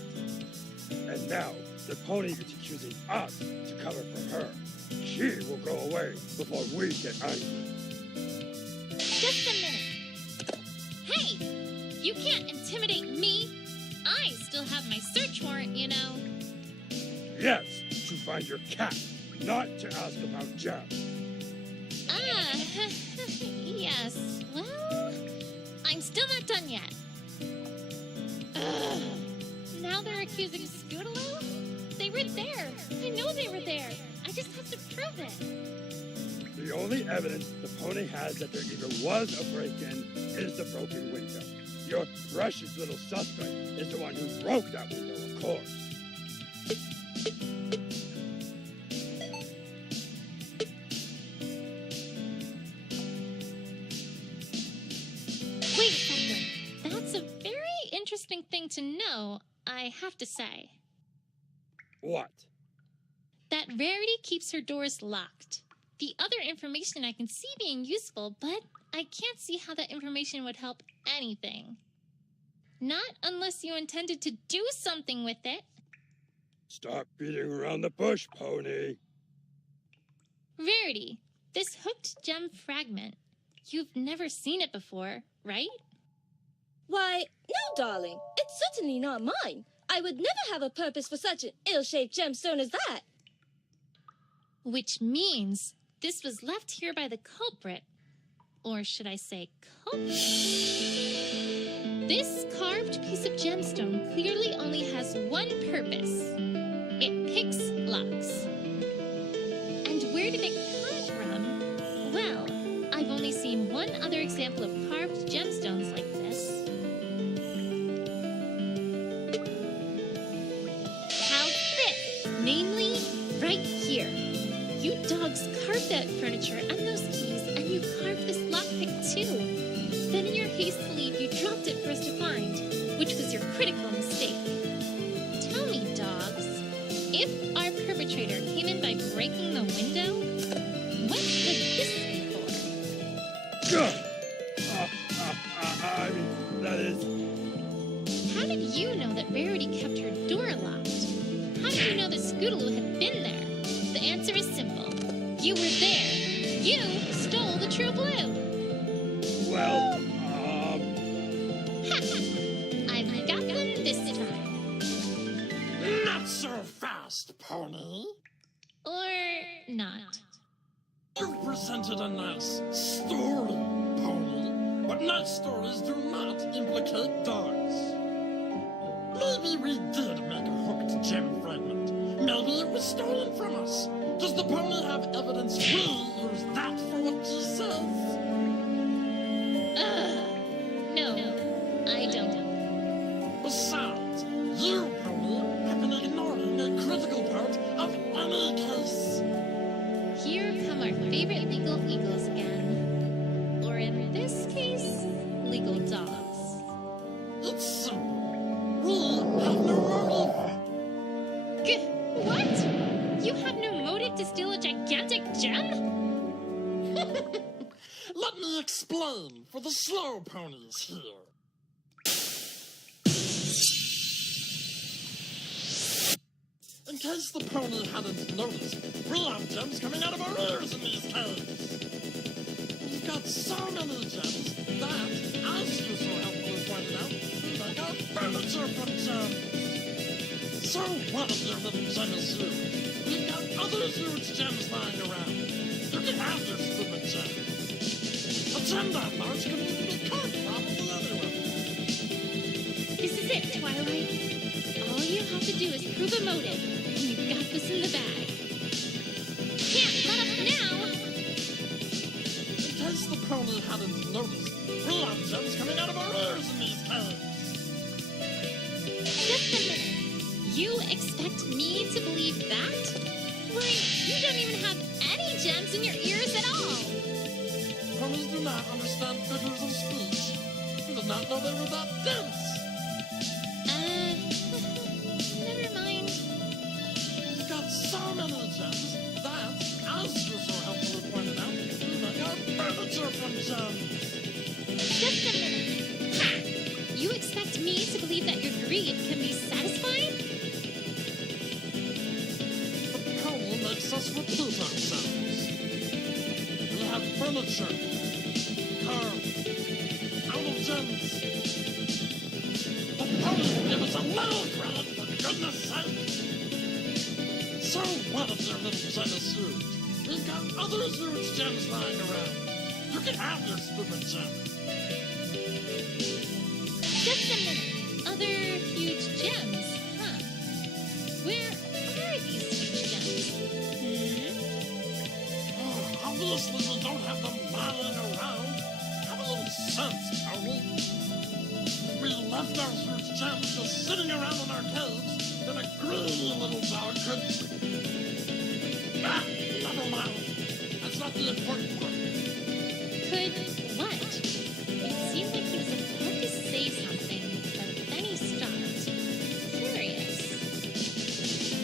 And now, the pony is accusing us to cover for her. She will go away before we get angry. Just a minute. Hey! You can't intimidate me. I still have my search warrant, you know. Yes, to find your cat, not to ask about Jam. Yes. Well, I'm still not done yet. Now they're accusing Scootaloo? They were there. I know they were there. I just have to prove it. The only evidence the pony has that there either was a break-in is the broken window. Your precious little suspect is the one who broke that window, of course. Wait a second. That's a very interesting thing to know, I have to say. What? That Rarity keeps her doors locked. The other information I can see being useful, but I can't see how that information would help anything. Not unless you intended to do something with it. Stop beating around the bush, pony. Rarity, this hooked gem fragment. You've never seen it before, right? Why, no, darling. It's certainly not mine. I would never have a purpose for such an ill-shaped gemstone as that. Which means this was left here by the culprit. Or should I say culprit? This carved piece of gemstone clearly only has one purpose. It picks locks. And where did it come from? Well, I've only seen one other example of carved gemstones like this. How's this? Namely, right here. You dogs carved that furniture and those keys, and you carved this lockpick too. Then in your haste to leave, you dropped it for us to find, which was your critical mistake. Tell me, dogs, if our perpetrator came in by breaking the window, what would this be for? I mean, that is... How did you know that Rarity kept her door locked? How did you know that Scootaloo had been there? The answer is simple. You were there. You stole the true blue. Well, I've got them this time. Not so fast, pony. Or not. You presented a nice story, pony, but nice stories do not implicate dogs. Maybe we did make a hooked gem fragment. Maybe it was stolen from us. Does the pony have evidence we use that for what she says? No, I don't. Besides, you, pony, have been ignoring a critical part of any case. Here come our favorite legal eagles again. Or in this case, legal dogs. It's simple. We have no motive. What? You have no motive to steal a gigantic gem? Let me explain for the slow ponies here. case the pony hadn't noticed, we have gems coming out of our ears in these caves. We've got so many gems that, as you so helpfully pointed out, we make our furniture from gems. So what if your little gem is huge? We've got other huge gems lying around. You can have your stupid gem. A gem that large can even be caught probably anywhere. This is it, Twilight. All you have to do is prove a motive, and you've got this in the bag. Can't let up now! In case the pony hadn't noticed, we have gems coming out of our ears in these caves. Just a minute. You expect me to believe that? Why, you don't even have any gems in your ears at all! Ponies do not understand figures of speech. You did not know they were that dense. Never mind. We've got so many gems that, as you so helpfully pointed out, we make our furniture from gems. Just a minute. Ha! You expect me to believe that your greed can be satisfied? The pony makes us repeat ourselves. We have furniture carved out of gems. The pony will give us a little credit, for goodness sake. So what if your little gem is huge? We've got other huge gems lying around. You can have your stupid gem. Just a minute. Other huge gems, huh? Where are these huge gems? Oh, obviously we don't have them lying around. Have a little sense, Tony. If we left our huge gems just sitting around in our caves, then a greedy little dog could... Ah, never mind. That's not the important part. Could what? It seemed like he was about to say something, but then he stopped. Curious.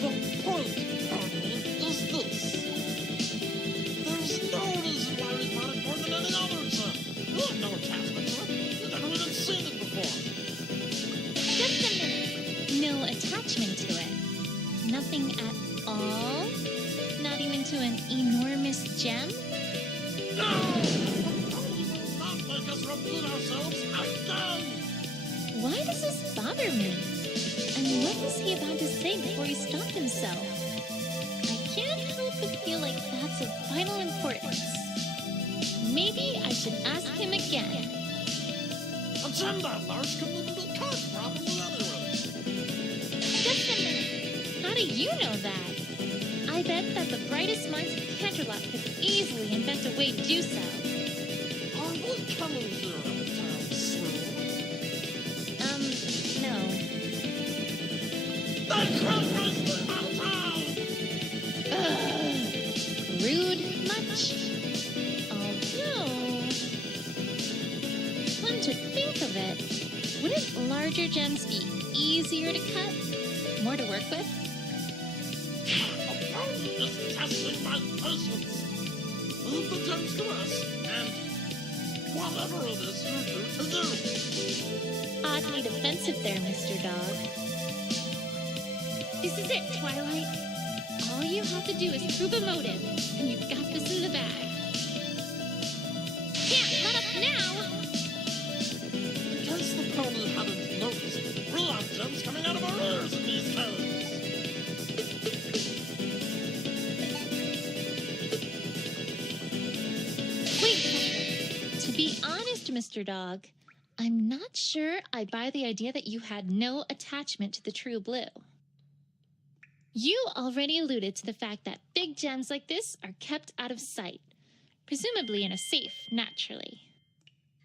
The point, Tony, is this. There's no reason why we bought it more than any other gem. You have no attachment to it. You've never even seen it before. Just a minute. No attachment to it. Nothing at all? Not even to an enormous gem? No! Not make us repeat ourselves again! Why does this bother me? And what was he about to say before he stopped himself? I can't help but feel like that's of vital importance. Maybe I should ask him again. A gem that large can even be caught probably anywhere. Just a minute. How do you know that? I bet that the brightest minds of Canterlot could easily invent a way to do so. Are we coming here anytime soon? No. Then come race me out of town! Rude much? Although, come to think of it, wouldn't larger gems be easier to cut? More to work with? The pony is testing my patience. Leave the gems to us, and whatever it is you do to you. Oddly defensive there, Mr. Dog. This is it, Twilight. All you have to do is prove a motive, and you've got this in the bag. Can't let up now! In case the pony hadn't noticed, we have gems coming out of our ears in these caves. Wait, to be honest, Mr. Dog, I'm not sure I buy the idea that you had no attachment to the true blue. You already alluded to the fact that big gems like this are kept out of sight, presumably in a safe, naturally.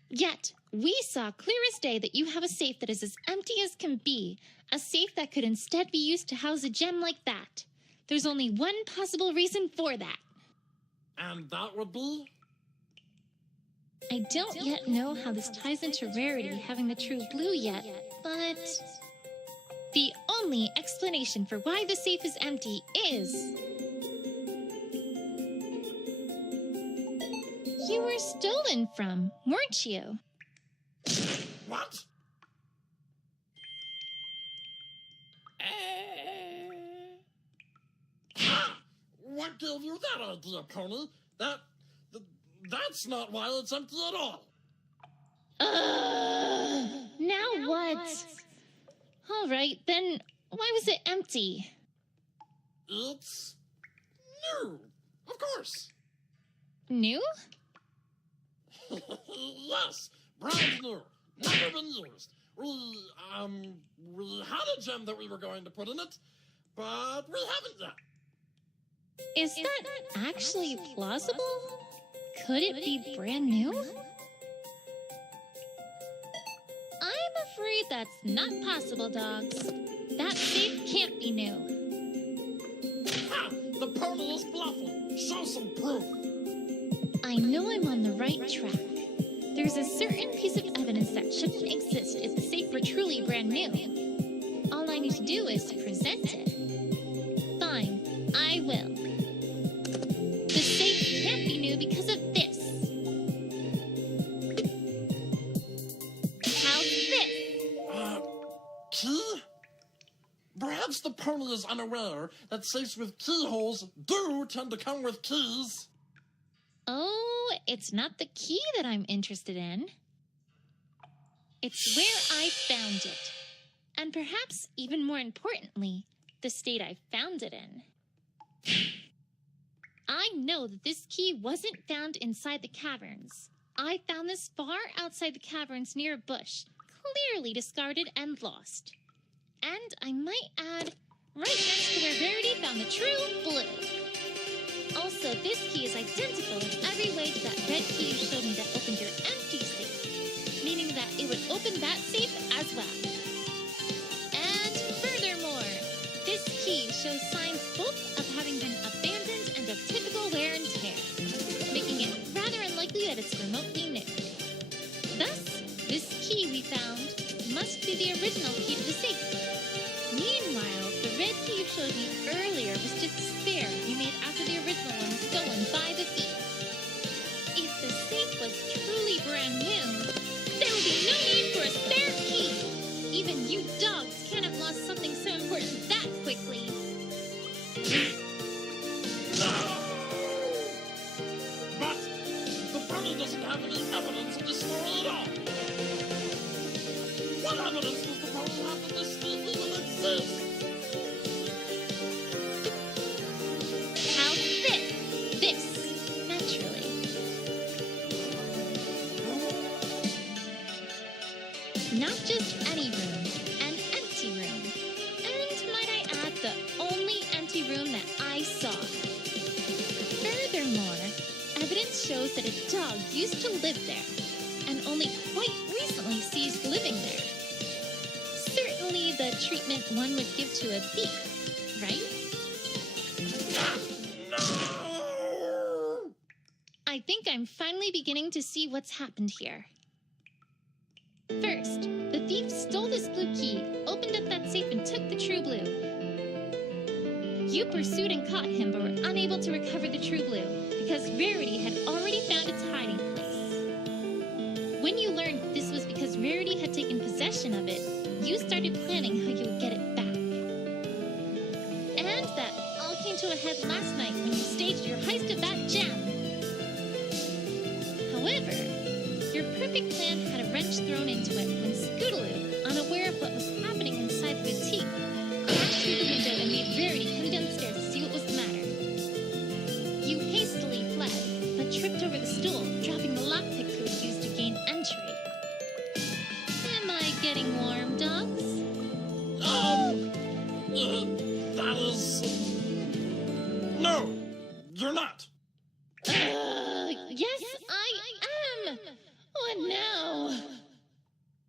Yet, we saw clear as day that you have a safe that is as empty as can be, a safe that could instead be used to house a gem like that. There's only one possible reason for that. And that would be? I don't yet know how this ties into Rarity having the true blue yet, but the only explanation for why the safe is empty is you were stolen from, weren't you? What? What gave you that idea, Pony? That's not why it's empty at all. Now what? All right, then why was it empty? It's new, of course. New? Yes, brand new, never been used. We had a gem that we were going to put in it, but we haven't yet. Is that actually plausible? Could it be brand new? I'm afraid that's not possible, dogs. That safe can't be new. Ha! The pony is bluffing. Show some proof. I know I'm on the right track. There's a certain piece of evidence that shouldn't exist if the safe were truly brand new. All I need to do is present it. Fine, I will. The safe can't be new because of this. How's this? Key? Perhaps the pony is unaware that safes with keyholes do tend to come with keys. Oh, it's not the key that I'm interested in. It's where I found it. And perhaps even more importantly, the state I found it in. I know that this key wasn't found inside the caverns. I found this far outside the caverns near a bush, clearly discarded and lost. And I might add, right next to where Rarity found the true blue. Also, this key is identical in every way to that red key you showed me that opened your empty safe, meaning that it would open that safe as well. And furthermore, this key shows signs both of having been abandoned and of typical wear and tear, making it rather unlikely that it's remotely new. Thus, this key we found must be the original key to the safe. Meanwhile, the red key you showed me earlier was just a spare you made after the original one was stolen by the thief. If the safe was truly brand new, there would be no need for a spare key. Even you dogs can't have lost something so important that quickly. No! But the pony doesn't have any evidence of this story at all. What evidence does the pony have that this thief even exists? How's this? This, naturally. Not just any room, an empty room. And might I add, the only empty room that I saw. Furthermore, evidence shows that a dog used to live there, and only quite recently ceased living there. Certainly the treatment one would give to a thief, right? No! I think I'm finally beginning to see what's happened here. First, the thief stole this blue key, opened up that safe, and took the true blue. You pursued and caught him, but were unable to recover the true blue because Rarity had already found its hiding place. When you learned this was because Rarity had taken possession of it, you started planning how you would get it back. And that all came to a head last night when you staged your heist of that gem. However, your perfect plan had a wrench thrown into it when Scootaloo, unaware of what was happening inside the boutique, crashed through the window and made Rarity come downstairs to see what was the matter. You hastily fled, but tripped over the stool, dropping the lockpick code used to gain entry. Am I getting warm, dogs? That is... No, you're not. Yes, I am! What now?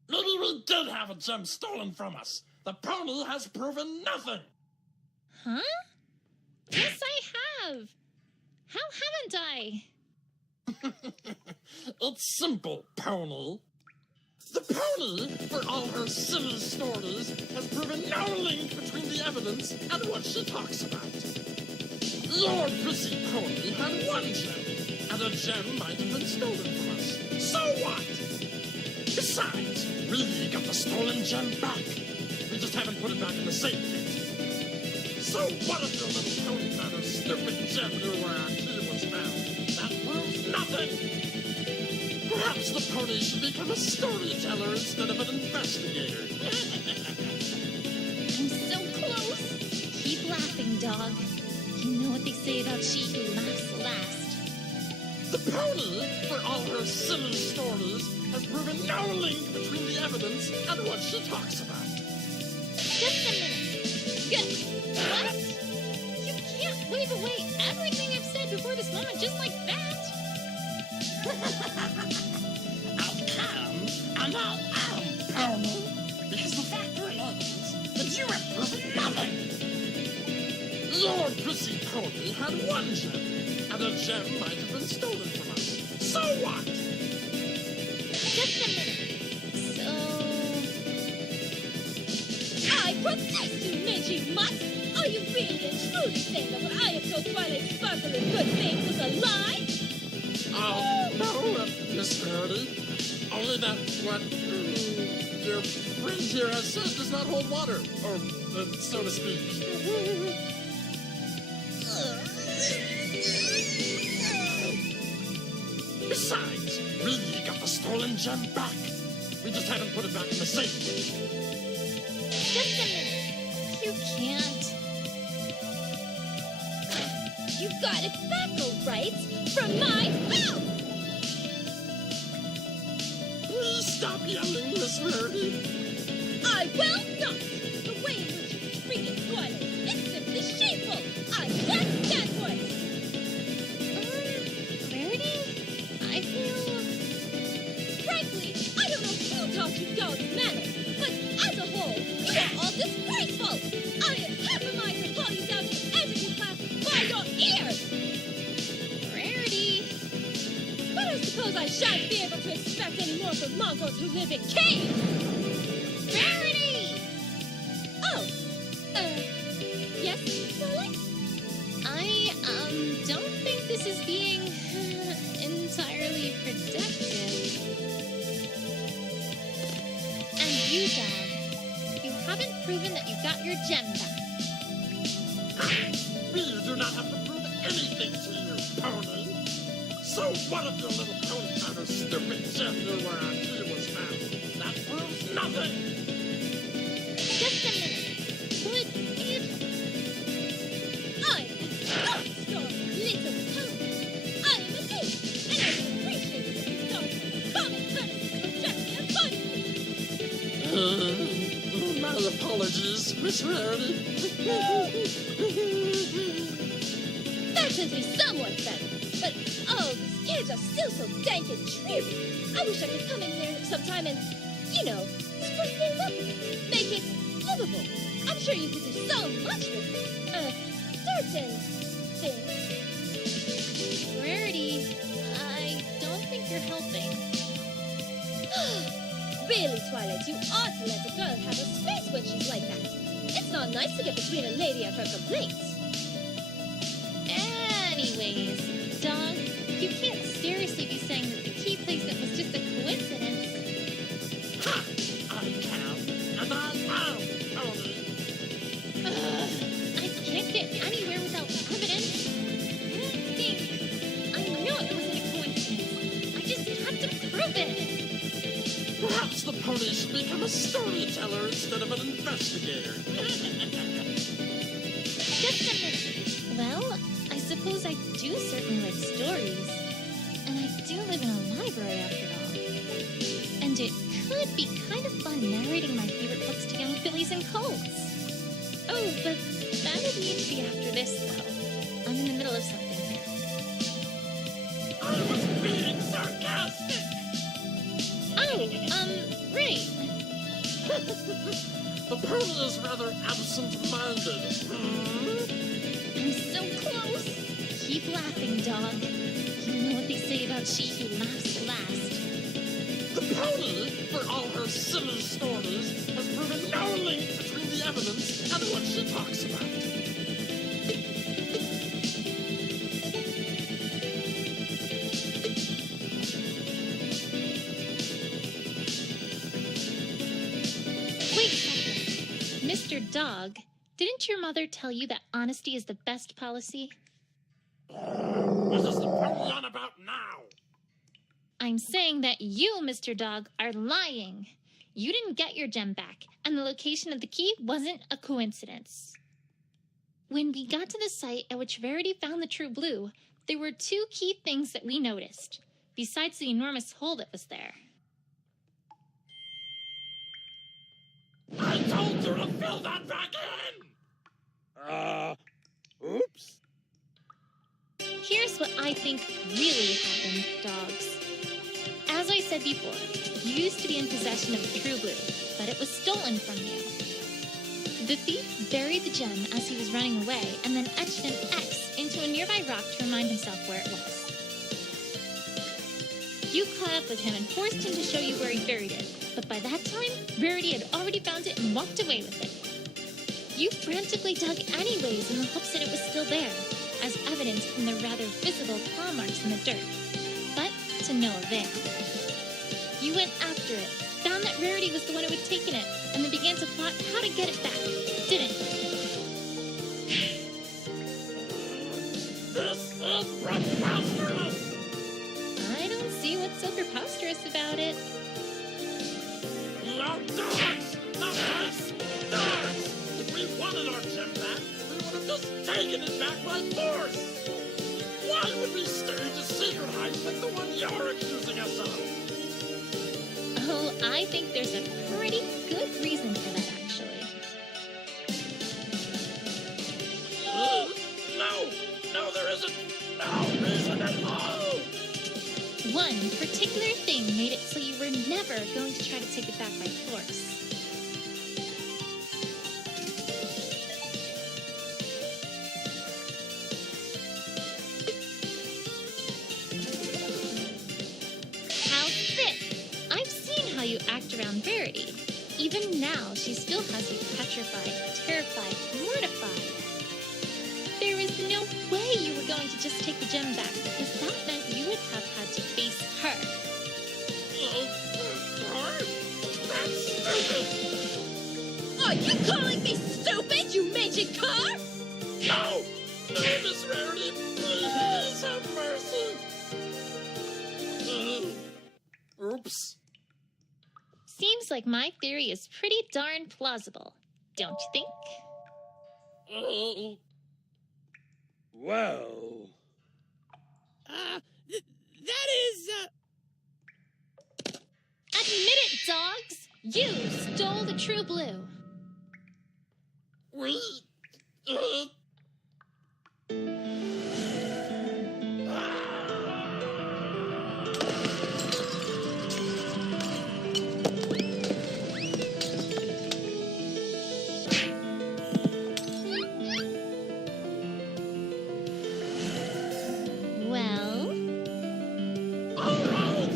Maybe we did have a gem stolen from us. The pony has proven nothing. Huh? Yes, I have! How haven't I? It's simple, pony. The pony, for all her silly stories, has proven no link between the evidence and what she talks about. Your busy pony had one gem, and a gem might have been stolen from us. So what? Besides, we got the stolen gem back. We just haven't put it back in the safe yet. So what if your little pony matters stupid gem knew where our key was found. That proves nothing. Perhaps the pony should become a storyteller instead of an investigator. I'm so close. Keep laughing, dog. You know what they say about she who laughs last. The pony, for all her silly stories, has proven no link between the evidence and what she talks about. Just a minute. Good. What? You can't wave away everything I've said before this moment just like that. I'll pony, because the fact remains that you have proven nothing. Your pussy pony had one gem, and a gem might have been stolen from us. So what? Just a minute. So... I protest you, Mingy Mutt! Are you really and truly saying that what I have told Twilight Sparkle and Good Things was a lie? Oh, no, Miss Verity. Only that what your friend here has said does not hold water, or so to speak. Besides, we got the stolen gem back. We just haven't put it back in the safe. Just a minute. You can't. You got it back, all right? From my house! Please stop yelling, Miss Verity. I will not! The way in which you treated Twilight is simply shameful! I can't stand for it! Rarity? I feel... Frankly, I don't know who taught you dog manners, but as a whole, you are all disgraceful! I am half a mind to call you down to etiquette class by your ears! Rarity. But I suppose I shan't be able to expect any more from Mongols who live in caves! Rarity! Oh, yes, Twilight? I, don't think this is being entirely productive. And you, Dog, you haven't proven that you got your gem back. We do not have to prove anything to you, pony. So what if your little pony found her stupid gem knew where our key was found? That proves nothing. Just a minute. Could it... I am not your little pony. I am a thief, and I can appreciate it if you don't have the common courtesy to reject me and punish me. My apologies, Miss Rarity. That tends to be somewhat better, but oh, these caves are still so dank and dreary. I wish I could come in here sometime and, you know, spruce things up, make it livable. I'm sure you could do so much with certain things. Rarity, I don't think you're helping. Really, Twilight, you ought to let a girl have a space when she's like that. It's not nice to get between a lady and her complaints. Anyways, Dog, you can't seriously be saying that the key placement was just a coincidence. Ha! I can, and I am pony. I can't get anywhere without evidence. I know it wasn't a coincidence. I just have to prove it. Perhaps the pony should become a storyteller instead of an investigator. Just a minute. Well, I suppose I do certainly like stories. And I do live in a library after all. And it could be kind of fun narrating my favorite books to young fillies and colts. Oh, but that would need to be after this, though. I'm in the middle of something here. I was being sarcastic. Oh, right. The pony is rather absent-minded. I'm so close. Keep laughing, Dog. You know what they say about she who laughs last. The pony, for all her silly stories, has proven no link between the evidence and what she talks about. Wait a second. Mr. Dog, didn't your mother tell you that honesty is the best policy? What are you on about now? I'm saying that you, Mr. Dog, are lying. You didn't get your gem back, and the location of the key wasn't a coincidence. When we got to the site at which Verity found the true blue, there were two key things that we noticed, besides the enormous hole that was there. I told you to fill that back in! Oops. Here's what I think really happened, dogs. As I said before, you used to be in possession of the true blue, but it was stolen from you. The thief buried the gem as he was running away and then etched an X into a nearby rock to remind himself where it was. You caught up with him and forced him to show you where he buried it, but by that time, Verity had already found it and walked away with it. You frantically dug anyways in the hopes that it was still there, as evidenced from the rather visible claw marks in the dirt, but to no avail. You went after it, found that Rarity was the one who had taken it, and then began to plot how to get it back, didn't you? This is preposterous! I don't see what's so preposterous about it. Now, dogs! Not us! Dogs! If we wanted our gem back, we would have just taken it back by force! Why would we stage a secret heist like the one you're accusing us of? Oh, I think there's a pretty good reason for that, actually. No, there isn't no reason at all! One particular thing made it so you were never going to try to take it back by force. How thick! I've seen how you act around Verity. Even now, she still has you petrified, terrified, mortified. There is no way you were going to just take the gem back, because that meant you would have had to face her. That's stupid! Are you calling me stupid, you magic car? No, Miss Rarity, please have mercy! Oops. Seems like my theory is pretty darn plausible, don't you think? Well... That is, Admit it, dogs! You stole the true blue. We... Well, Alright,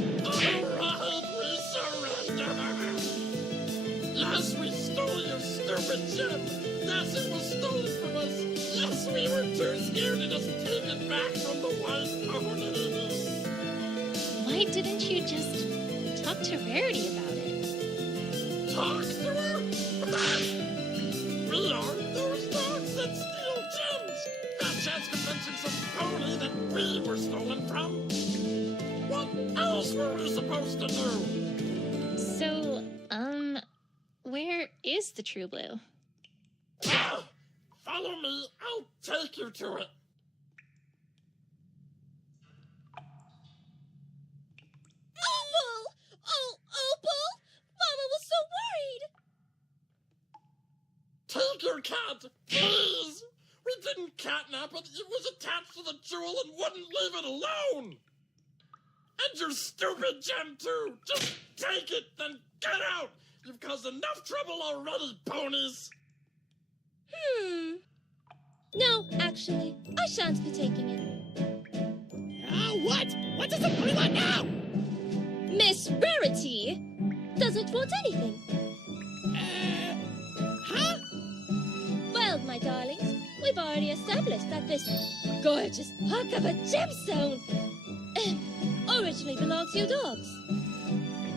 we surrender! Yes, we stole your stupid gem! Yes, it was stolen from us! Yes, we were too scared to just take it back from the white pony! why didn't you just talk to Rarity about it? Talk to her? We are those dogs that steal gems! That chance convincing some pony that we were stolen from! What else were we supposed to do? So, where is the true blue? Follow me, I'll take you to it. Opal! Oh, Opal! Mama was so worried! Take your cat, please! We didn't catnap it, it was attached to the jewel and wouldn't leave it alone! And your stupid gem too! Just take it, then get out! You've caused enough trouble already, ponies! No, actually, I shan't be taking it. what? What does the pony want now? Miss Rarity doesn't want anything. Huh? Well, my darlings, we've already established that this gorgeous hunk of a gemstone originally belonged to you dogs.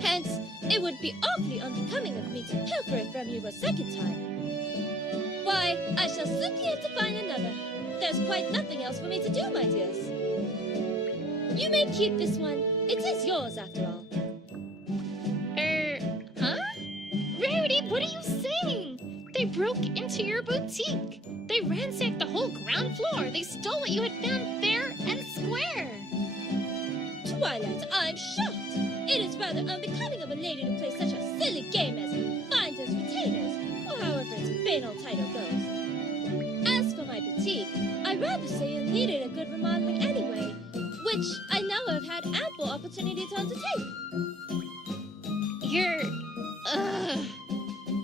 Hence, it would be awfully unbecoming of me to pilfer it from you a second time. Why, I shall simply have to find another. There's quite nothing else for me to do, my dears. You may keep this one. It is yours, after all. Huh? Rarity, what are you saying? They broke into your boutique. They ransacked the whole ground floor. They stole what you had found fair and square. Twilight, I'm shocked. It is rather unbecoming of a lady to play such a silly game as finders retainers, or however its banal title goes. As for my boutique, I'd rather say it needed a good remodeling anyway, which I now have had ample opportunity to undertake. You're...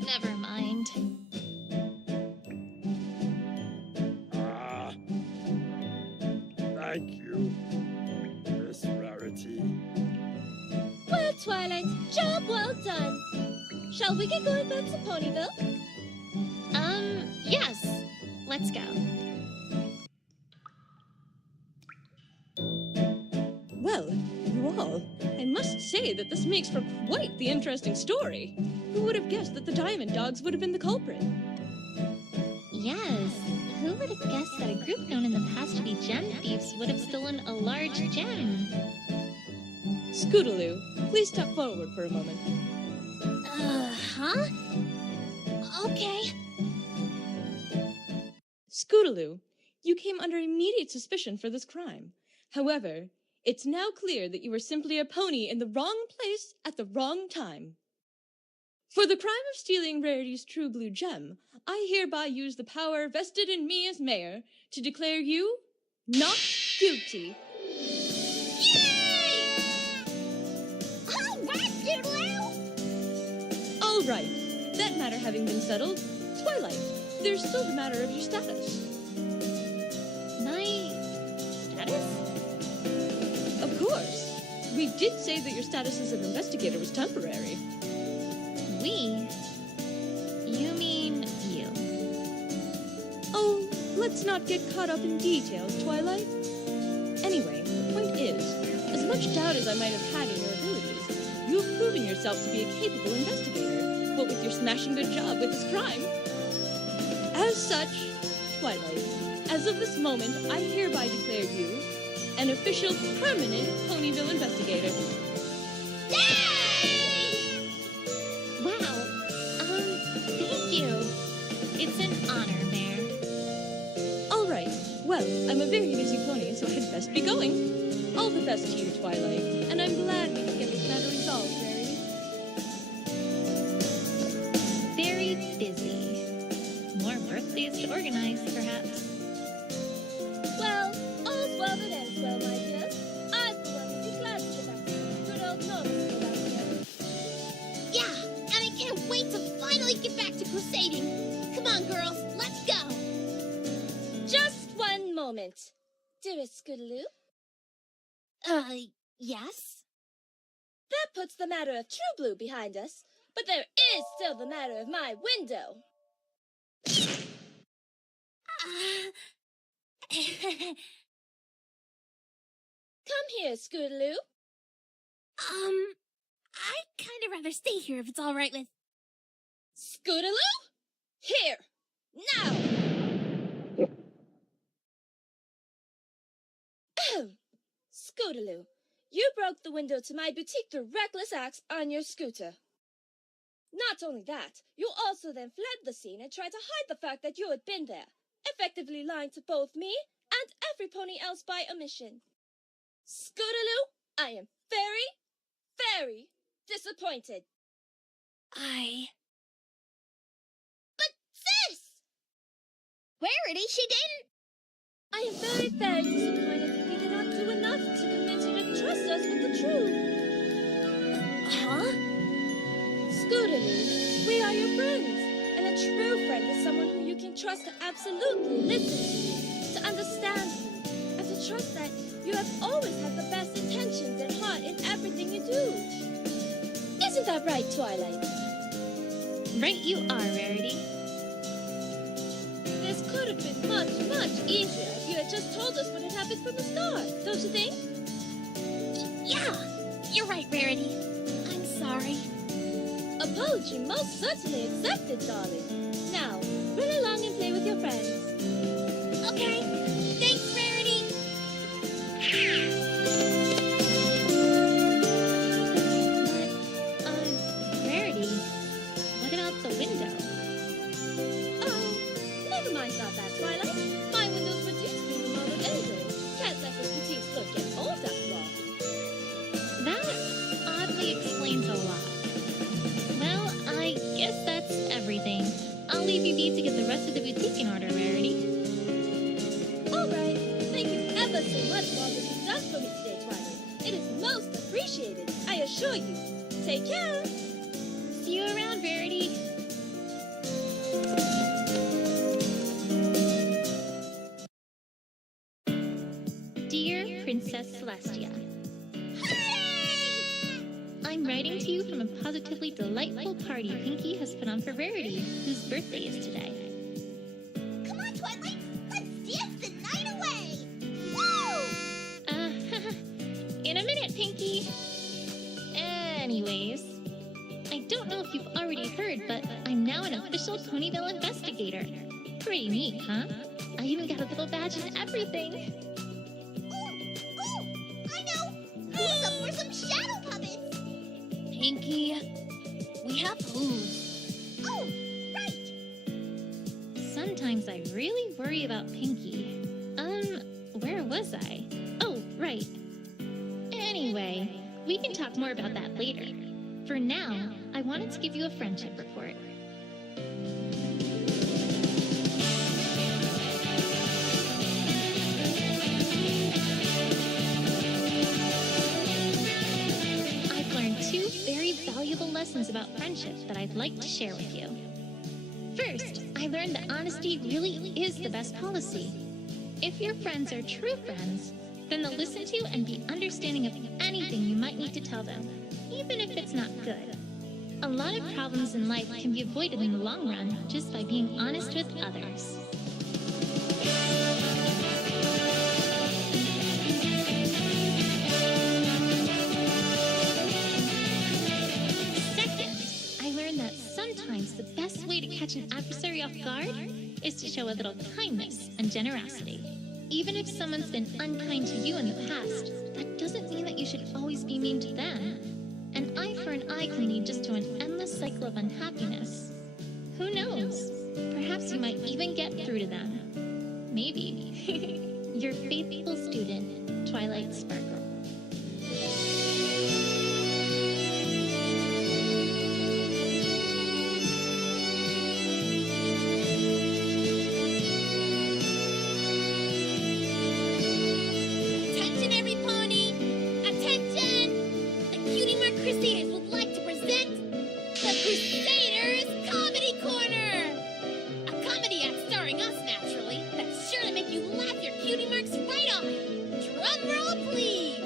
never mind. Thank you, Miss Rarity. Well, Twilight, job well done. Shall we get going back to Ponyville? Yes. Let's go. Well, you all, I must say that this makes for quite the interesting story. Who would have guessed that the Diamond Dogs would have been the culprit? Yes. Who would have guessed that a group known in the past to be gem thieves would have stolen a large gem? Scootaloo, please step forward for a moment. Huh? Okay. Scootaloo, you came under immediate suspicion for this crime. However, it's now clear that you were simply a pony in the wrong place at the wrong time. For the crime of stealing Rarity's true blue gem, I hereby use the power vested in me as mayor to declare you not guilty. All right, Scootaloo! All right, that matter having been settled, Twilight, there's still the matter of your status. My... status? Of course. We did say that your status as an investigator was temporary. We? You mean you? Oh, let's not get caught up in details, Twilight. Anyway, the point is, as much doubt as I might have had in your abilities, you have proven yourself to be a capable investigator, what with your smashing good job with this crime. As such, Twilight, as of this moment, I hereby declare you an official permanent Ponyville investigator. Wow. Thank you. It's an honor, Mayor. All right. Well, I'm a very busy pony, so I'd best be going. All the best to you, Twilight, and I'm glad we can get this matter resolved, Rarity. Very busy. More birthdays to organize, perhaps. Well, all's well that ends well, my dears. I, for one, would be glad to get back to good old normalcy about here. Yeah, and I can't wait to finally get back to crusading. Come on, girls, let's go. Just one moment. Dearest Scootaloo, Yes? that puts the matter of True Blue behind us, but there is still the matter of my window. Come here, Scootaloo. I'd kind of rather stay here if it's all right with... Scootaloo? Here! Now! Scootaloo, you broke the window to my boutique through reckless acts on your scooter. Not only that, you also then fled the scene and tried to hide the fact that you had been there, effectively lying to both me and every pony else by omission. Scootaloo, I am very, very disappointed. But sis! Rarity, she didn't... I am very, very disappointed that we did not do enough to convince you to trust us with the truth. Huh? Scootaloo, we are your friends, and a true friend is someone who you can trust to absolutely listen to you, to understand you, and to trust that you have always had the best intentions at heart in everything you do. Isn't that right, Twilight? Right you are, Rarity. This could have been much, much easier if you had just told us what had happened from the start, don't you think? Yeah, you're right, Rarity. I'm sorry. Apology most certainly accepted, darling. Now, run along and play with your friends. Okay, thanks, Rarity. the window. Oh, never mind about that, Twilight. My windows were due to be remodeled anyway. Can't let this petite look get old after all. That oddly explains a lot. Well, I guess that's everything. I'll leave you be to get the rest of the boutique in order, Rarity. All right. Thank you ever so much for all that you've done for me today, Twilight. It is most appreciated, I assure you. Take care. See you around, Rarity. Dear Princess Celestia, I'm writing to you from a positively delightful party Pinkie has put on for Rarity, whose birthday is today. Come on, Twilight. Let's dance the night away. Woo! In a minute, Pinkie. Anyways, I don't know if you've already heard, but I'm now an official Ponyville investigator. Pretty neat, huh? I even got a little badge and everything. I know. Who's up for some shadow puppets? Pinkie, we have hooves. Oh, right. Sometimes I really worry about Pinkie. Where was I? Oh, right. Anyway, we can talk more about that later. For now, I wanted to give you a friendship report. I've learned two very valuable lessons about friendship that I'd like to share with you. First, I learned that honesty really is the best policy. If your friends are true friends, then they'll listen to and be understanding of anything you might need to tell them, even if it's not good. A lot of problems in life can be avoided in the long run just by being honest with others. Second, I learned that sometimes the best way to catch an adversary off guard is to show a little kindness and generosity. Even if someone's been unkind to you in the past, that doesn't mean that you should always be mean to them. An eye for an eye can lead just to an endless cycle of unhappiness. Who knows? Perhaps you might even get through to them. Maybe. Your faithful student, Twilight Sparkle. Attention, every pony! Attention! The Cutie Mark Crusaders would like to present the Crusaders Comedy Corner! A comedy act starring us, naturally, that's sure to make you laugh your cutie marks right off! Drum roll, please!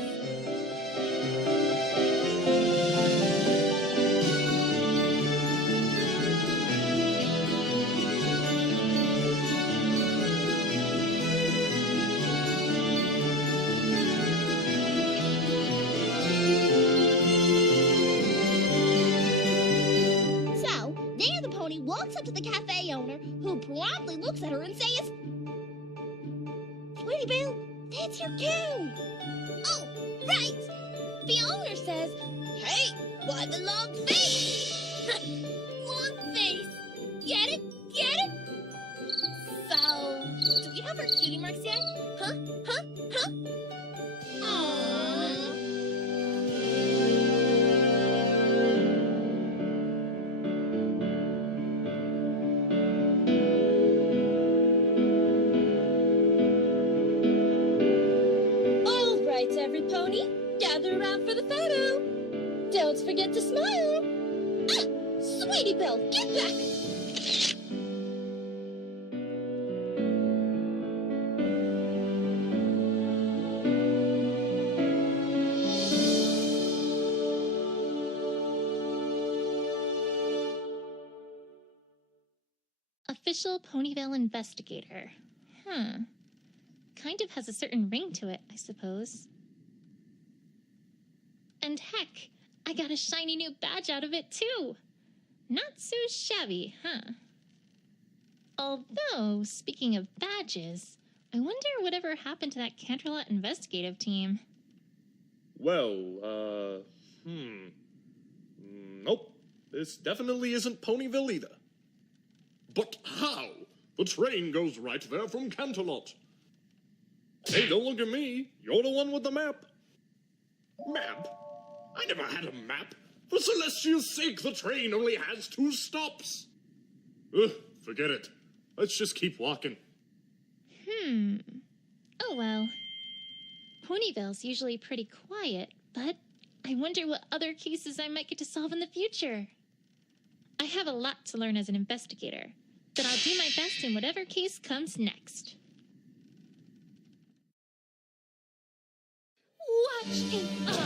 So, there the pony walks up to the cafe owner, who promptly looks at her and says, Sweetie Belle, that's your cue. Oh, right! The owner says, hey, why the long face? Long face! Get it? Get it? So, do we have our cutie marks yet? Huh? Huh? Huh? Aww. All right, every pony, gather around for the photo. Don't forget to smile. Ah, Sweetie Belle, get back. Official Ponyville investigator. Kind of has a certain ring to it, I suppose. And heck, I got a shiny new badge out of it, too. Not so shabby, huh? Although, speaking of badges, I wonder whatever happened to that Canterlot investigative team. Well, nope. This definitely isn't Ponyville either. But how? The train goes right there from Canterlot. Hey, don't look at me. You're the one with the map. Map? I never had a map. For Celestia's sake, the train only has 2 stops. Ugh, forget it. Let's just keep walking. Oh well. Ponyville's usually pretty quiet, but I wonder what other cases I might get to solve in the future. I have a lot to learn as an investigator, but I'll do my best in whatever case comes next. Watch and